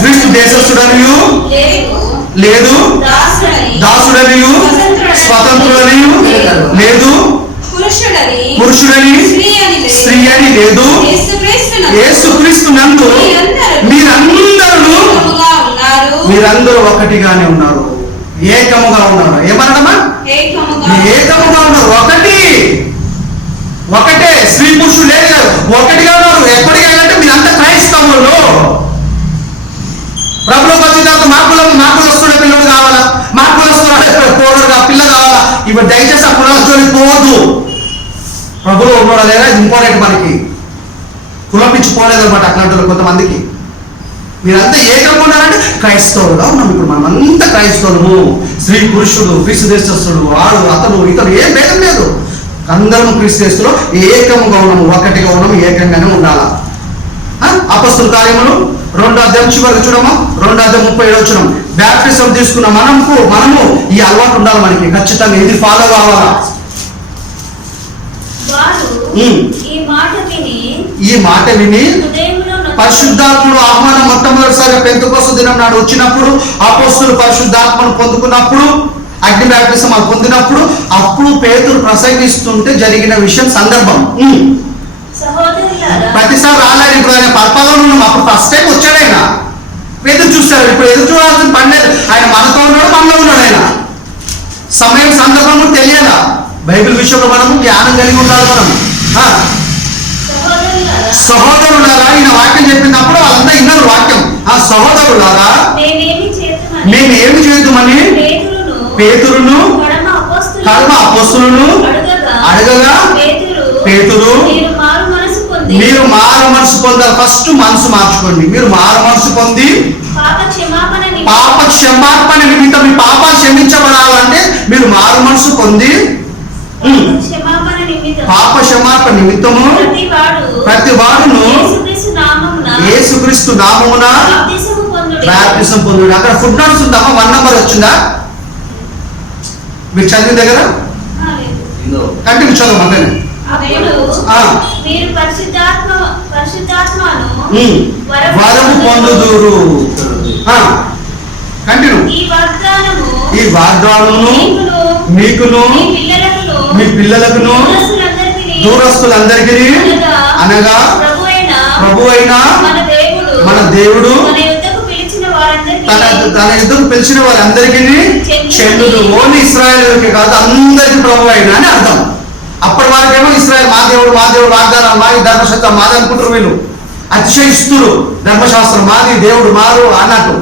క్రీస్తు దేశస్థుడనియు లేదు, దాసుడనియు స్వతంత్రుడనియు లేదు, పురుషుడని స్త్రీ అని లేదు, యేసుక్రీస్తు నందు మీరందరూ ఒకటిగానే ఉన్నారు, ఏకముగా ఉన్నారు. ఏమన్నాడమ్మా? ఏకముగా ఉన్నారు, ఒకటే. స్త్రీ పురుషుడు లేదు, ఒకటిగా ఉన్నారు. ఎప్పటికైనా అంటే మీరంతా క్రైస్తవులు. ప్రభులోకి వచ్చిన తర్వాత మాకు వస్తున్న పిల్లలు కావాలా, మాకు వస్తున్న పిల్ల కావాలా, ఇవి దయచేసి ఆ కులం పోవద్దు. ప్రభులో ఉన్నాడా లేదా ఇది ఇంపార్టెంట్. మనకి కులం పిచ్చిపోలేదు అనమాట అట్లాంటి కొంతమందికి. మీరంతా ఏకంగా ఉన్నారంటే క్రైస్తవులుగా ఉన్నాం. ఇప్పుడు మనం అంతా క్రైస్తవులము. స్త్రీ పురుషుడు, క్రీస్తు దేశస్థుడు, వాడు అతను ఇతను ఏం భేదం లేదు. అందరం క్రీస్తు దేశంలో ఏకముగా ఉన్నాము, ఒకటిగా ఉన్నాము, ఏకంగానే ఉండాలా. అపొస్తలుల కార్యములు 2వ అధ్యాయం చివరికి చూడమా, 2వ అధ్యాయం 37వ వచనం. బ్యాప్టిజం తీసుకున్న మనము ఈ అలవాటు ఉండాలి. మనకి ఖచ్చితంగా ఇది ఫాలో కావాలా. ఈ మాట విని పరిశుద్ధాత్ముడు ఆహ్వానం మొట్టమొదటిసారిగా పెంతెకోస్తు దినం నాడు వచ్చినప్పుడు, అపొస్తలులు పరిశుద్ధాత్మను పొందుకున్నప్పుడు, అగ్ని బ్యాప్టిజం పొందినప్పుడు, అప్పుడు పేతురు ప్రసంగిస్తుంటే జరిగిన విషయం సందర్భం. ప్రతిసారి రాలేదు. ఇప్పుడు ఆయన పర్పలో ఉన్నాం. అప్పుడు ఫస్ట్ టైం వచ్చాడు ఆయన. ఎదురు చూస్తాడు. ఇప్పుడు ఎదురు చూడాల్సిన పని లేదు. ఆయన మనతో ఉన్నాడు, మనలో ఉన్నాడు. ఆయన సమయం సందర్భం తెలియాలా. బైబిల్ విషయంలో మనము జ్ఞానం కలిగి ఉండాలి. మనం సహోదరులారా, ఈయన వాక్యం చెప్పినప్పుడు వాళ్ళంతా విన్నారు వాక్యం. ఆ సహోదరులారా, మేమేమి చేద్దామని పేతురును కడమ అపొస్తలులను అడగగా, పేతురు మీరు మారు మనసు పొందాలి. ఫస్ట్ మనసు మార్చుకోండి. మీరు మారు మనసు పొంది పాప క్షమాపణ నిమిత్తం మీ పాపాలు క్షమించబడాలంటే మీరు మారు మనసు పొంది పాప క్షమాపణ నిమిత్తము ప్రతి వాడును యేసుక్రీస్తు నామమున బాప్తిసం పొందుడు. అక్కడ ఫుడ్ నోట్స్ ఉందామా? 1 నంబర్ వచ్చిందా? మీరు చదివిన దగ్గర కంటిన్యూ చదువు మగనే. వరము పొందుదురు. కంటిన్యూ. ఈ వాగ్దానమును మీకును మీ పిల్లలకును దూరస్తులందరికీ అనగా ప్రభువైన మన దేవుడు తన యుద్ధకు పిలిచిన వారందరికీ చెందును. ఓన్లీ ఇశ్రాయేలుకే కాదు, అందరికీ ప్రభు అయినా అని అర్థం. అప్పటి వారికేమో ఇశ్రాయేల్ మా దేవుడు వాగ్దానం మాది, ధర్మశాస్త్రం మాది అనుకుంటారు. వీళ్ళు అతిశయిస్తున్నారు. ధర్మశాస్త్రం మాది, దేవుడు మారు అన్నట్టు.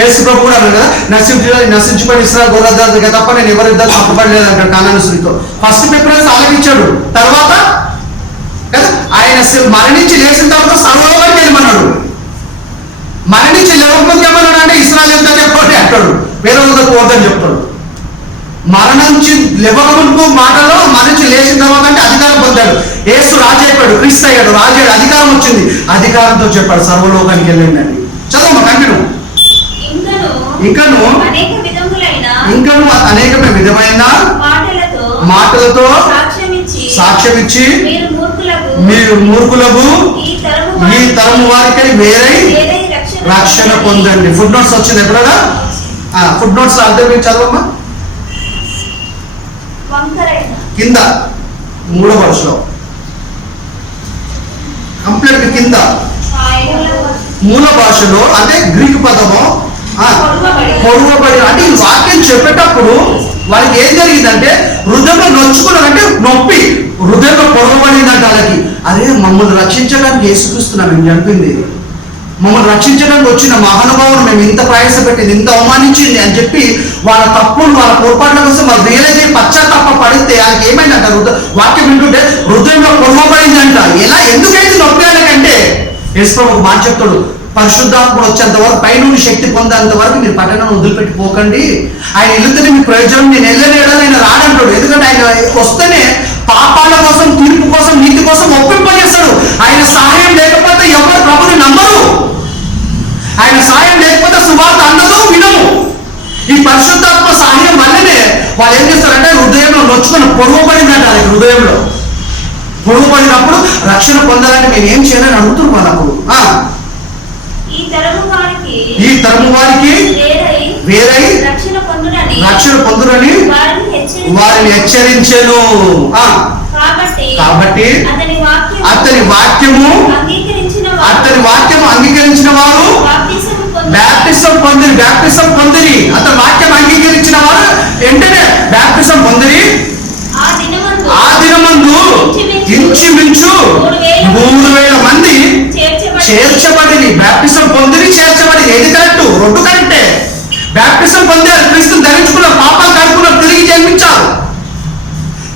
యేసు ప్రభు కూడా అన్నారు కదా, నశించుకొని ఇశ్రాయేల్ గొర్రె తప్ప నేను ఎవరిద్దరు తప్పబడలేదు అంటాడు కానాను స్త్రీతో. ఫస్ట్ ప్రిఫరెన్స్ ఆలకించాడు. తర్వాత కదా ఆయన మరణించి లేచిన తర్వాత సర్వలోకానికి వెళ్ళమన్నాడు. మరణించి లేవకపోతే ఏమన్నాడు అంటే ఇశ్రాయేల్ ఎంత చెప్పండి అంటాడు, వేరే వాళ్ళతో పోవద్దని చెప్తాడు. మరణించి లేవకముందు మాటలో మరణించి లేచిన తర్వాత అంటే అధికారం పొందాడు. యేసు రాజు అయిపోయాడు, క్రీస్తు అయ్యాడు, రాజు అయ్యాడు, అధికారం వచ్చింది. అధికారంతో చెప్పాడు సర్వలోకానికి వెళ్ళండి. చదవమ్మా కంటిన్యూ. ఇంకను అనేకమైన విధమైన మాటలతో సాక్ష్యం ఇచ్చి మీరు మూర్ఖులకు ఈ తరము వారికై వేరే రక్షణ పొందండి. ఫుడ్ నోట్స్ వచ్చింది ఎప్పుడైనా? ఫుడ్ నోట్స్ అర్థం మీరు చదవమ్మా. కింద 3వ వరుసలో కంప్లీట్ కింద మూల భాషలో అంటే గ్రీకు పదము పొడవబడి. అంటే ఈ వాక్యం చెప్పేటప్పుడు వాళ్ళకి ఏం జరిగిందంటే హృదయంలో నొచ్చుకున్నారంటే నొప్పి, హృదయంలో పొడవబడిందంటే వాళ్ళకి. అదే మమ్మల్ని రక్షించడానికి యేసుక్రీస్తు మేము చంపింది, మమ్మల్ని రక్షించడానికి వచ్చిన మహానుభావులు మేము ఇంత ప్రయాసపెట్టింది, ఇంత అవమానించింది అని చెప్పి వాళ్ళ తప్పులు వాళ్ళ పొరపాట్ల కోసం వాళ్ళు రియలైజ్ అయ్యి పశ్చాత్తాప పడితే ఆయనకి ఏమైందంట, వాక్యం వింటుంటే హృదయంలో పొడవబడిందంట. ఎలా ఎందుకైతే నొప్పి వాళ్ళకంటే యేసు ఒక మాట చెప్తాడు, పరిశుద్ధాత్ముడు వచ్చేంత వరకు పైనుండి శక్తి పొందేంత వరకు మీరు పట్టణాన్ని వదిలిపెట్టిపోకండి. ఆయన వెళ్తేనే మీ ప్రయోజనం, నేను వెళ్ళలేడని ఆయన రాడంటాడు. ఎందుకంటే ఆయన వస్తేనే పాపాల కోసం, తీర్పు కోసం, నీతి కోసం ఒప్పింపు వాళ్ళు ఏం చేస్తారంటే హృదయంలో నొచ్చుకొని పొడవబడిందంట. వాళ్ళకి హృదయంలో పొడవబడినప్పుడు రక్షణ పొందాలంటే మేము ఏం చేయాలని అడుగుతున్నారు వాళ్ళకు. ఈ తరము వారికి వేరై రక్షణ పొందురని వారిని హెచ్చరించెను. కాబట్టి అతని వాక్యము అంగీకరించిన వారు బ్యాప్టిజం పొందిరి. అతని వాక్యం అంగీకరించిన వారు వెంటనే బ్యాప్టిజం పొందిరి. ఆ దినమందు ఇంచుమించు 3,000 మంది చేర్చబడి బ్యాప్టిజం పొందిరి, చేర్చబడి. ఏది కరెక్ట్? రెండు కరెక్టే. బ్యాప్టిజం పొందారు, క్రీస్తుని ధరించుకున్నారు, పాపాలు కడుక్కున్నారు, తిరిగి జన్మించారు,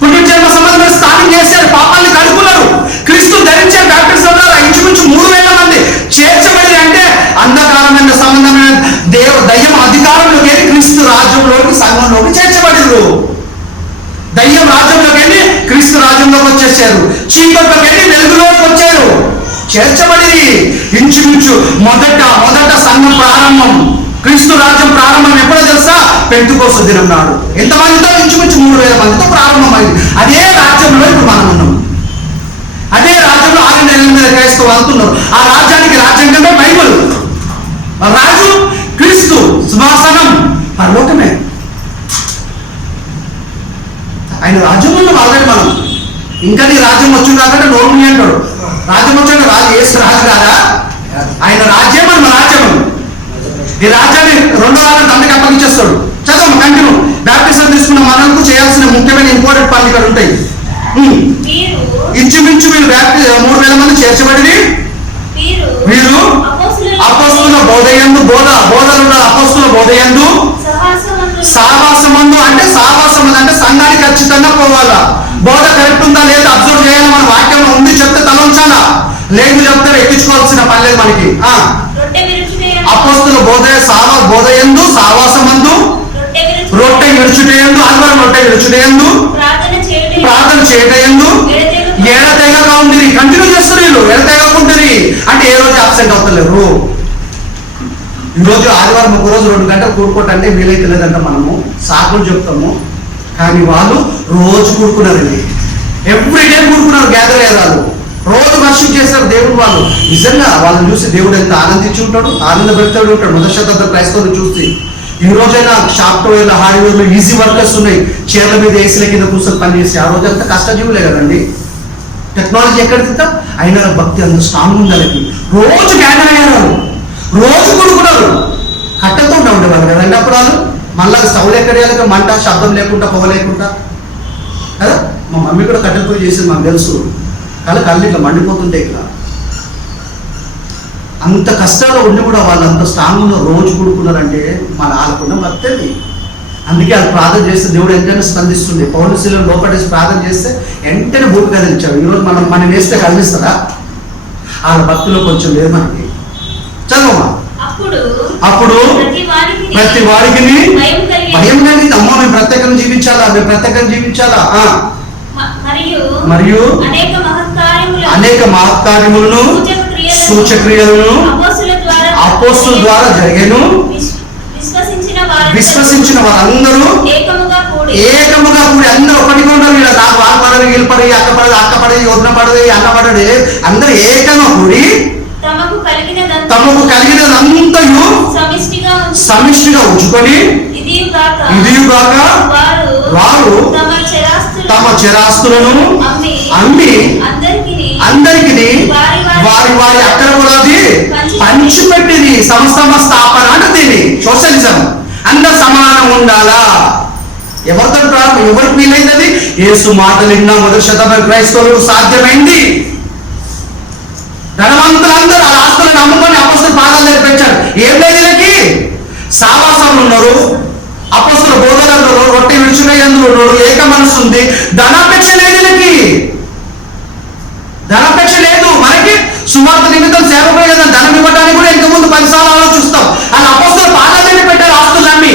పునర్జన్మ సంబంధమైన స్నానం చేశారు, పాపాలను కడుక్కున్నారు, క్రీస్తుని ధరించారు, బ్యాప్టిజం ద్వారా. ఇంచుమించు 3,000 మంది చేర్చబడి అంటే అంధకారమైన సంబంధమైన దయ్యం అధికారంలోకి వెళ్ళి క్రీస్తు రాజ్యంలోకి సంఘంలోకి చేర్చబడిరు. దయ్యం రాజ్యంలోకి వెళ్ళి క్రీస్తు రాజ్యంలోకి వచ్చేసారు, చీకట్లోకి వెళ్ళి వెలుగులోకి వచ్చారు, చేర్చబడి. ఇంచుమించు మొదట సంఘం ప్రారంభం, క్రీస్తు రాజ్యం ప్రారంభం ఎప్పుడో తెలుసా? పెంతెకోస్తు దినం నాడు. ఎంతమందితో? ఇంచుమించు 3,000 మందితో ప్రారంభమైంది. అదే రాజ్యంలో ఇప్పుడు మనం ఉన్నాం. అదే రాజ్యంలో 6 నెలల మీద క్రైస్తవులు వెళ్తున్నారు. ఆ రాజ్యానికి రాజ్యాంగమే బైబిల్. రాజు క్రీస్తు, సింహాసనం పరలోకమే. ఆయన రాజ్యంలో ఆల్రెడీ మనం. ఇంకా నీ రాజ్యం వచ్చింది కాకంటే నోర్మి అంటాడు. రాజ్యం వచ్చాక రాజు ఏసు రాజు కాదా? ఆయన రాజ్యం మన రాజ్యం. ఈ రాజ్యాన్ని 2వ రాజ్యం తండ్రికి అప్పగించేస్తాడు. చదవం కంటిన్యూ. బ్యాప్టిజం తీసుకున్న మనకు చేయాల్సిన ముఖ్యమైన ఇంపార్టెంట్ పనులు ఇక్కడ ఉంటాయి. ఇంచుమించు వీళ్ళు 3,000 మంది చేర్చబడి వీరు అపొస్తలుల బోధయందు బోధలు అపొస్తలుల బోధయందు సహవాసమందు. అంటే సహవాసం అంటే సంఘానికి ఖచ్చితంగా పోవాలా. బోధ కరెక్ట్ ఉందా లేదా అబ్జర్వ్ చేయాలి. మన వాక్యంలో ఉంది చెప్తే తల ఉంచాలా, లేదు చెప్తే ఎక్కించుకోవాల్సిన పని లేదు మనకి. అపొస్తలుల బోధయందు సహవాసమందు, రొట్టె విరుచుటయందు, ఆదివారం రొట్టె విరుచుటయందు, ప్రార్థన చేయటయందు ఎడతెగక ఉంది. కంటిన్యూ చేస్తారు వీళ్ళు, ఎడతెగకుంటుంది. అంటే ఏ రోజు అబ్సెంట్ అవుతలేరు. ఈరోజు ఆదివారం ఒక రోజు 2 గంటలు కూడుకోవటంటే వీలైతే లేదంట. మనము సాకులు చెప్తాము, కానీ వాళ్ళు రోజు కూడుకున్నారండి. ఎవ్రీడే కూడుకున్నారు, గ్యాదర్ అయ్యారు, రోజు వర్షిప్ చేశారు దేవుడు. వాళ్ళు నిజంగా వాళ్ళని చూసి దేవుడు ఎంత ఆనందించి ఉంటాడు, ఆనందపెడతాడు ఉంటాడు. మొదటి శతాబ్ద క్రైస్తవులు చూసి ఈ రోజైనా సాఫ్ట్వేర్లు, హార్డ్వేర్లు, ఈజీ వర్కర్స్ ఉన్నాయి, చీరల మీద ఏసీల కింద కూర్చొని పనిచేసి. ఆ రోజు అంతా కష్టజీవులే కదండి. టెక్నాలజీ ఎక్కడికి అయినా భక్తి అంత స్ట్రాంగ్ ఉండాలి. రోజు గ్యాదర్ అయ్యారు, రోజు కొడుకున్నారు. కట్టెలతో ఉండేవాళ్ళు కదండి అప్పుడు వాళ్ళు. మళ్ళా స్టవ్ ఎక్కడేయాలి, మంట శబ్దం లేకుండా, పొగ లేకుండా కదా. మా మమ్మీ కూడా కట్టెలతో చేసేది మాకు తెలుసు. కళ్ళు ఇట్లా మండిపోతుంటే ఇట్లా. అంత కష్టాలు ఉండి కూడా వాళ్ళు అంత స్ట్రాంగ్గా రోజు కొడుకున్నారంటే మన వాళ్ళకున్న భక్తి. అందుకే వాళ్ళు ప్రార్థన చేస్తే దేవుడు ఎంతైనా స్పందిస్తుంది. పౌరశీలను లోపడేసి ప్రార్థన చేస్తే వెంటనే భూమి కదిలించాడు. ఈరోజు మనం వేస్తే కదిలిస్తారా? వాళ్ళ భక్తిలో కొంచెం లేదు మనకి. చదవమా. అప్పుడు ప్రతి వారికి భయం కలిగింది. అమ్మ మేము ప్రత్యేకంగా జీవించాలా. మరియు అనేక మహత్కార్యములను సూచక్రియలను అపోస్తుల ద్వారా జరిగేను. విశ్వసించిన వారందరూ ఏకముగా కూడి అందరూ ఒకటిగా ఉన్నారు. ఇలా నాకు వాళ్ళు పడదు, వీళ్ళు పడదు, అక్క పడదు, యోధన పడదు, అన్న పడదు, అందరూ ఏకంగా కూడి తమకు కలిగినదంతయు సమిష్టిగా ఉంచుకొని ఇదియుగాక వారు తమ చెరాస్తులను అమ్మి అందరికి వారి అక్కడ కొలది పంచిపెట్టింది. సంస్థ స్థాపన అంటే దీన్ని సోషలిజం. అందరు సమానం ఉండాలా. ఎవరితో ప్రారంభం? ఎవరికి వీలైంది? యేసు మాటలు విన్నా మొదటి శతాబ్ద క్రైస్తవులకు సాధ్యమైంది. ధనవంతులందరూ ఆ ఆస్తులను అమ్ముకొని అపొస్తలుల పాదాల దగ్గర పెట్టారు. ఏం లేదు వీళ్ళకి? సావాసాలు ఉన్నారు, అపొస్తలుల బోధనలో రొట్టె విడుచుటయందు ఉన్నారు, ఏక మనసు ఉంది. ధనాపేక్ష లేదు వీళ్ళకి, ధనాపేక్ష లేదు. మనకి సువార్త నిమిత్తం సేవకులు కదా ధనం ఇవ్వడానికి కూడా ఇంతకుముందు 10 సార్లు ఆలోచిస్తాం. వాళ్ళ అపొస్తలుల పాదాల దగ్గర పెట్టారు ఆస్తులు అమ్మి.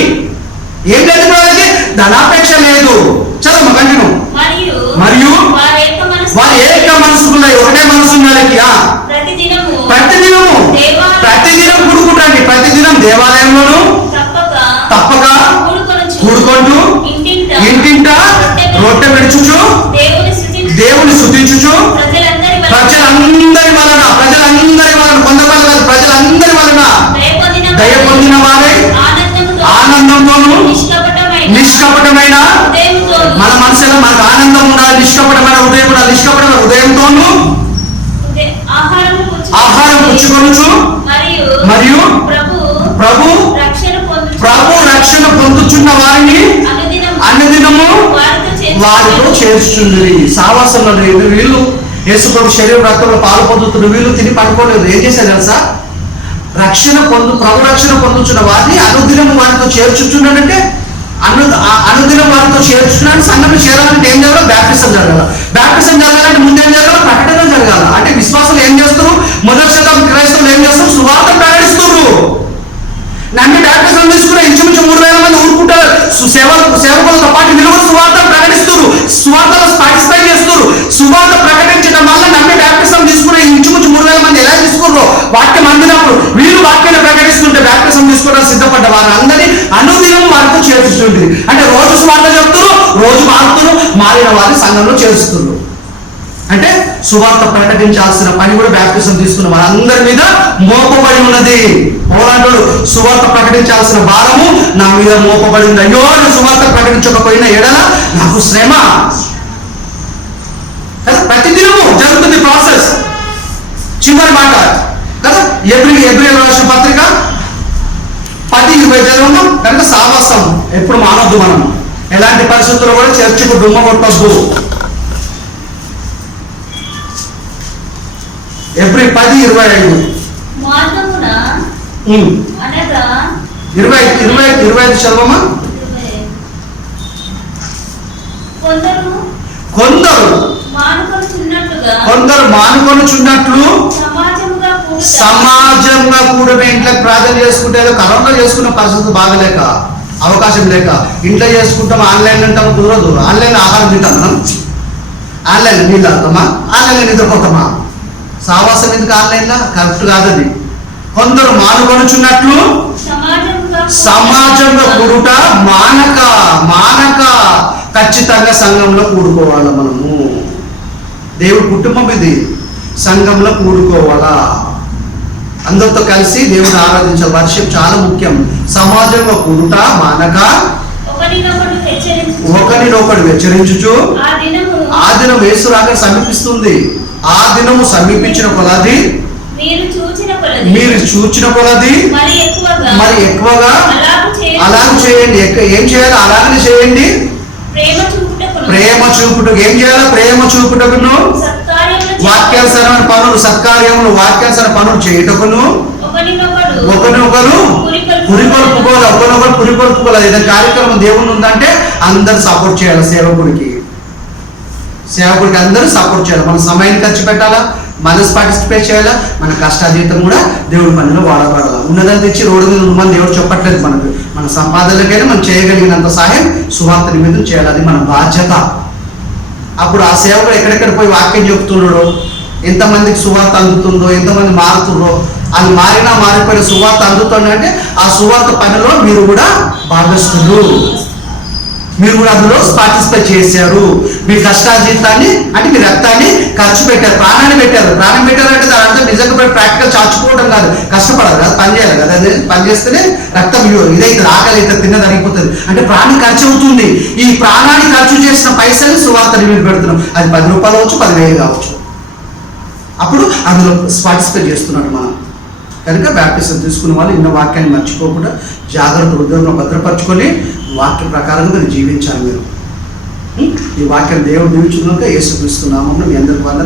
ఏం లేదు వాళ్ళకి? ధనాపేక్ష లేదు. చదువు కంటిన్యూ. మరియు వారు ఏక మనసు ఉన్నాయి, ఒకటే మనసు వాళ్ళకి. ప్రతిదినం కూడుకుంటండి. ప్రతిదినం దేవాలయంలోను తప్పక కూడుకుంటూ నిష్కపటమైన హృదయంతోను ఆహారం పుచ్చుకొనుచు మరియు ప్రభు రక్షణ పొందుచున్న వారిని అన్నదినము వారితో చేర్చుచుండ్రి. సావాసంలో లేదు వీళ్ళు, యేసు ప్రభు శరీర రక్తంలో పాలు పొందుతున్న వీళ్ళు తిని పడుకోలేదు. ఏం చేశారు తెలుసా? ప్రభు రక్షణ పొందుతున్న వారిని అనుదినము వారితో చేర్చుచున్నాడంటే అనుదినం వారితో చేర్చున్నాడు. సంఘంలో చేరాలంటే ఏం జరగాలి? బ్యాప్టిజం జరగాల. బ్యాప్టిజం జరగాలంటే ముందేం జరగాలి? ప్రకటన జరగాల. అంటే విశ్వాసులు ఏం చేస్తారు? మొదటి శతాబ్దం క్రైస్తవులు ఏం చేస్తారు? సువార్త ప్రకటిస్తారు. నన్ను బ్యాప్టిజం తీసుకున్న ఇంచుమించు 3,000 మంది ఊరుకుంటారు. సేవకులతో పాటు వీళ్ళు కూడా సువార్త ప్రకటిస్తారు, సువార్తలో పార్టిసిపేట్ చేస్తారు. సువార్త ప్రకటించడం వల్ల నన్ను బ్యాప్టిజం తీసుకున్న ఇంచుమించు 3,000 మంది ఎలా తీసుకుర్రో వాక్యం అందినప్పుడు వీళ్ళు వాక్యాన్ని ప్రకటిస్తుంటే బ్యాప్టిజం తీసుకోవడానికి సిద్ధపడ్డ వారందరినీ అనుదినం వారితో చేర్చుతుంది. అంటే రోజు సువార్త చెప్తున్నారు, రోజు మారుతున్నారు, మారిన వారిని సంఘంలో చేరుస్తున్నారు. అంటే సువార్త ప్రకటించాల్సిన పని కూడా బ్యాప్టిజం తీసుకున్న వారందరి మీద మోపబడి ఉన్నది. పోరాడు సువార్త ప్రకటించాల్సిన భారము నా మీద మోపబడి ఉంది. అయ్యో నేను సువార్త ప్రకటించకపోయిన ఎడల నాకు శ్రమ. ప్రతిదినము జరుగుతుంది ప్రాసెస్. చివరి మాట కదా, ఏప్రిల్ రాసిన పత్రిక 10:20 చదవడం కనుక సావాసం ఎప్పుడు మానవద్దు. మనం ఎలాంటి పరిస్థితుల్లో కూడా చర్చకు డుమ్మ కొట్టద్దు. ఏప్రిల్ 10:25 25 చదవమా. కొందరు మానుకొనుచున్నట్లు సమాజంగా కూడా ఇంట్లో ప్రార్థన చేసుకుంటే ఏదో కరోనా చేసుకున్న పరిస్థితి బాగలేక అవకాశం లేక ఇంట్లో చేసుకుంటాం, ఆన్లైన్ అంటాం, కుదరదు. ఆన్లైన్ ఆహారం తింటాం మనం, ఆన్లైన్ నీళ్ళు తాగుతామా, ఆన్లైన్ నిద్రపోతామా? సావాసం ఎందుకు ఆన్లైన్లో? కరెక్ట్ కాదు అది. కొందరు మానుకొనుచున్నట్లు సమాజంలో కూడుట మానక ఖచ్చితంగా సంఘంలో కూడుకోవాలా. మనము దేవుడి కుటుంబం ఇది, సంఘంలో కూడుకోవాలా. అందరితో కలిసి దేవుని ఆరాధించాలి. వర్షం చాలా ముఖ్యం. సమాజంలో కూడుట మానక ఒకరినొకడు హెచ్చరించుచు ఆ దినం యేసు రాకడ సమీపిస్తుంది. ఆ దినము సమీపించిన కొలది మీరు చూచిన కొలది మరి ఎక్కువగా అలాగే చేయండి. ఏం చేయాలి? అలాగనే చేయండి. ప్రేమ చూపుటకు ఏం చేయాలి? ప్రేమ చూపుటకును వాక్యానుసారమైన పనులు, సత్కార్యములు, వాక్యానుసార పనులు చేయుటకును ఒకరినొకరు పురికొల్పుకోవాలి. ఏదైనా కార్యక్రమం దేవుని ఉందంటే అందరు సపోర్ట్ చేయాలి. సేవకుడికి అందరూ సపోర్ట్ చేయాలి. మన సమయాన్ని ఖర్చు పెట్టాలా, మనసు పార్టిసిపేట్ చేయాలా, మన కష్టాజీతం కూడా దేవుడి పనిలో వాడబడాలి. ఉన్నదని తెచ్చి రోడ్డు మీద ఉండమని దేవుడు చెప్పట్లేదు. మనకు మన సంపాదనలకైనా మనం చేయగలిగినంత సహాయం సువార్త నిమిత్తం చేయాలి. అది మన బాధ్యత. అప్పుడు ఆ సేవకుడు ఎక్కడెక్కడ పోయి వాక్యం చెప్తున్నాడో, ఎంతమందికి సువార్త అందుతుందో, ఎంతమంది మారుతుందో, అది మారిపోయిన సువార్త అందుతుందంటే ఆ సువార్త పనిలో మీరు కూడా భాగస్తులు. మీరు కూడా అందులో పార్టిసిపేట్ చేశారు. మీ కష్టాజీతాన్ని అంటే మీ రక్తాన్ని ఖర్చు పెట్టారు, ప్రాణాన్ని పెట్టారు. ప్రాణం పెట్టారంటే దాని అర్థం నిజంగా ప్రాక్టికల్ చాచుకోవడం కాదు, కష్టపడాలి కదా, పని చేయాలి కదా. అదే పని చేస్తేనే రక్తం ఇదైతే ఆకలి అయితే తిన్నది అరిగిపోతుంది. అంటే ప్రాణం ఖర్చు అవుతుంది. ఈ ప్రాణాన్ని ఖర్చు చేసిన పైసలు సువార్త నిమిత్తం పెడుతున్నాం. అది 10 రూపాయలు అవచ్చు, 10,000 కావచ్చు. అప్పుడు అందులో పార్టిసిపేట్ చేస్తున్నాడు మనం. కనుక బ్యాప్టిజం తీసుకున్న వాళ్ళు ఇన్న వాక్యాన్ని మర్చిపోకుండా జాగ్రత్త హృదయంలో భద్రపరచుకొని వాక్య ప్రకారంగా మీరు జీవించాలి. మీరు ఈ వాక్యం దేవుడు దీవించున్నాక యేసుక్రీస్తు నామమున మీ అందరి వల్ల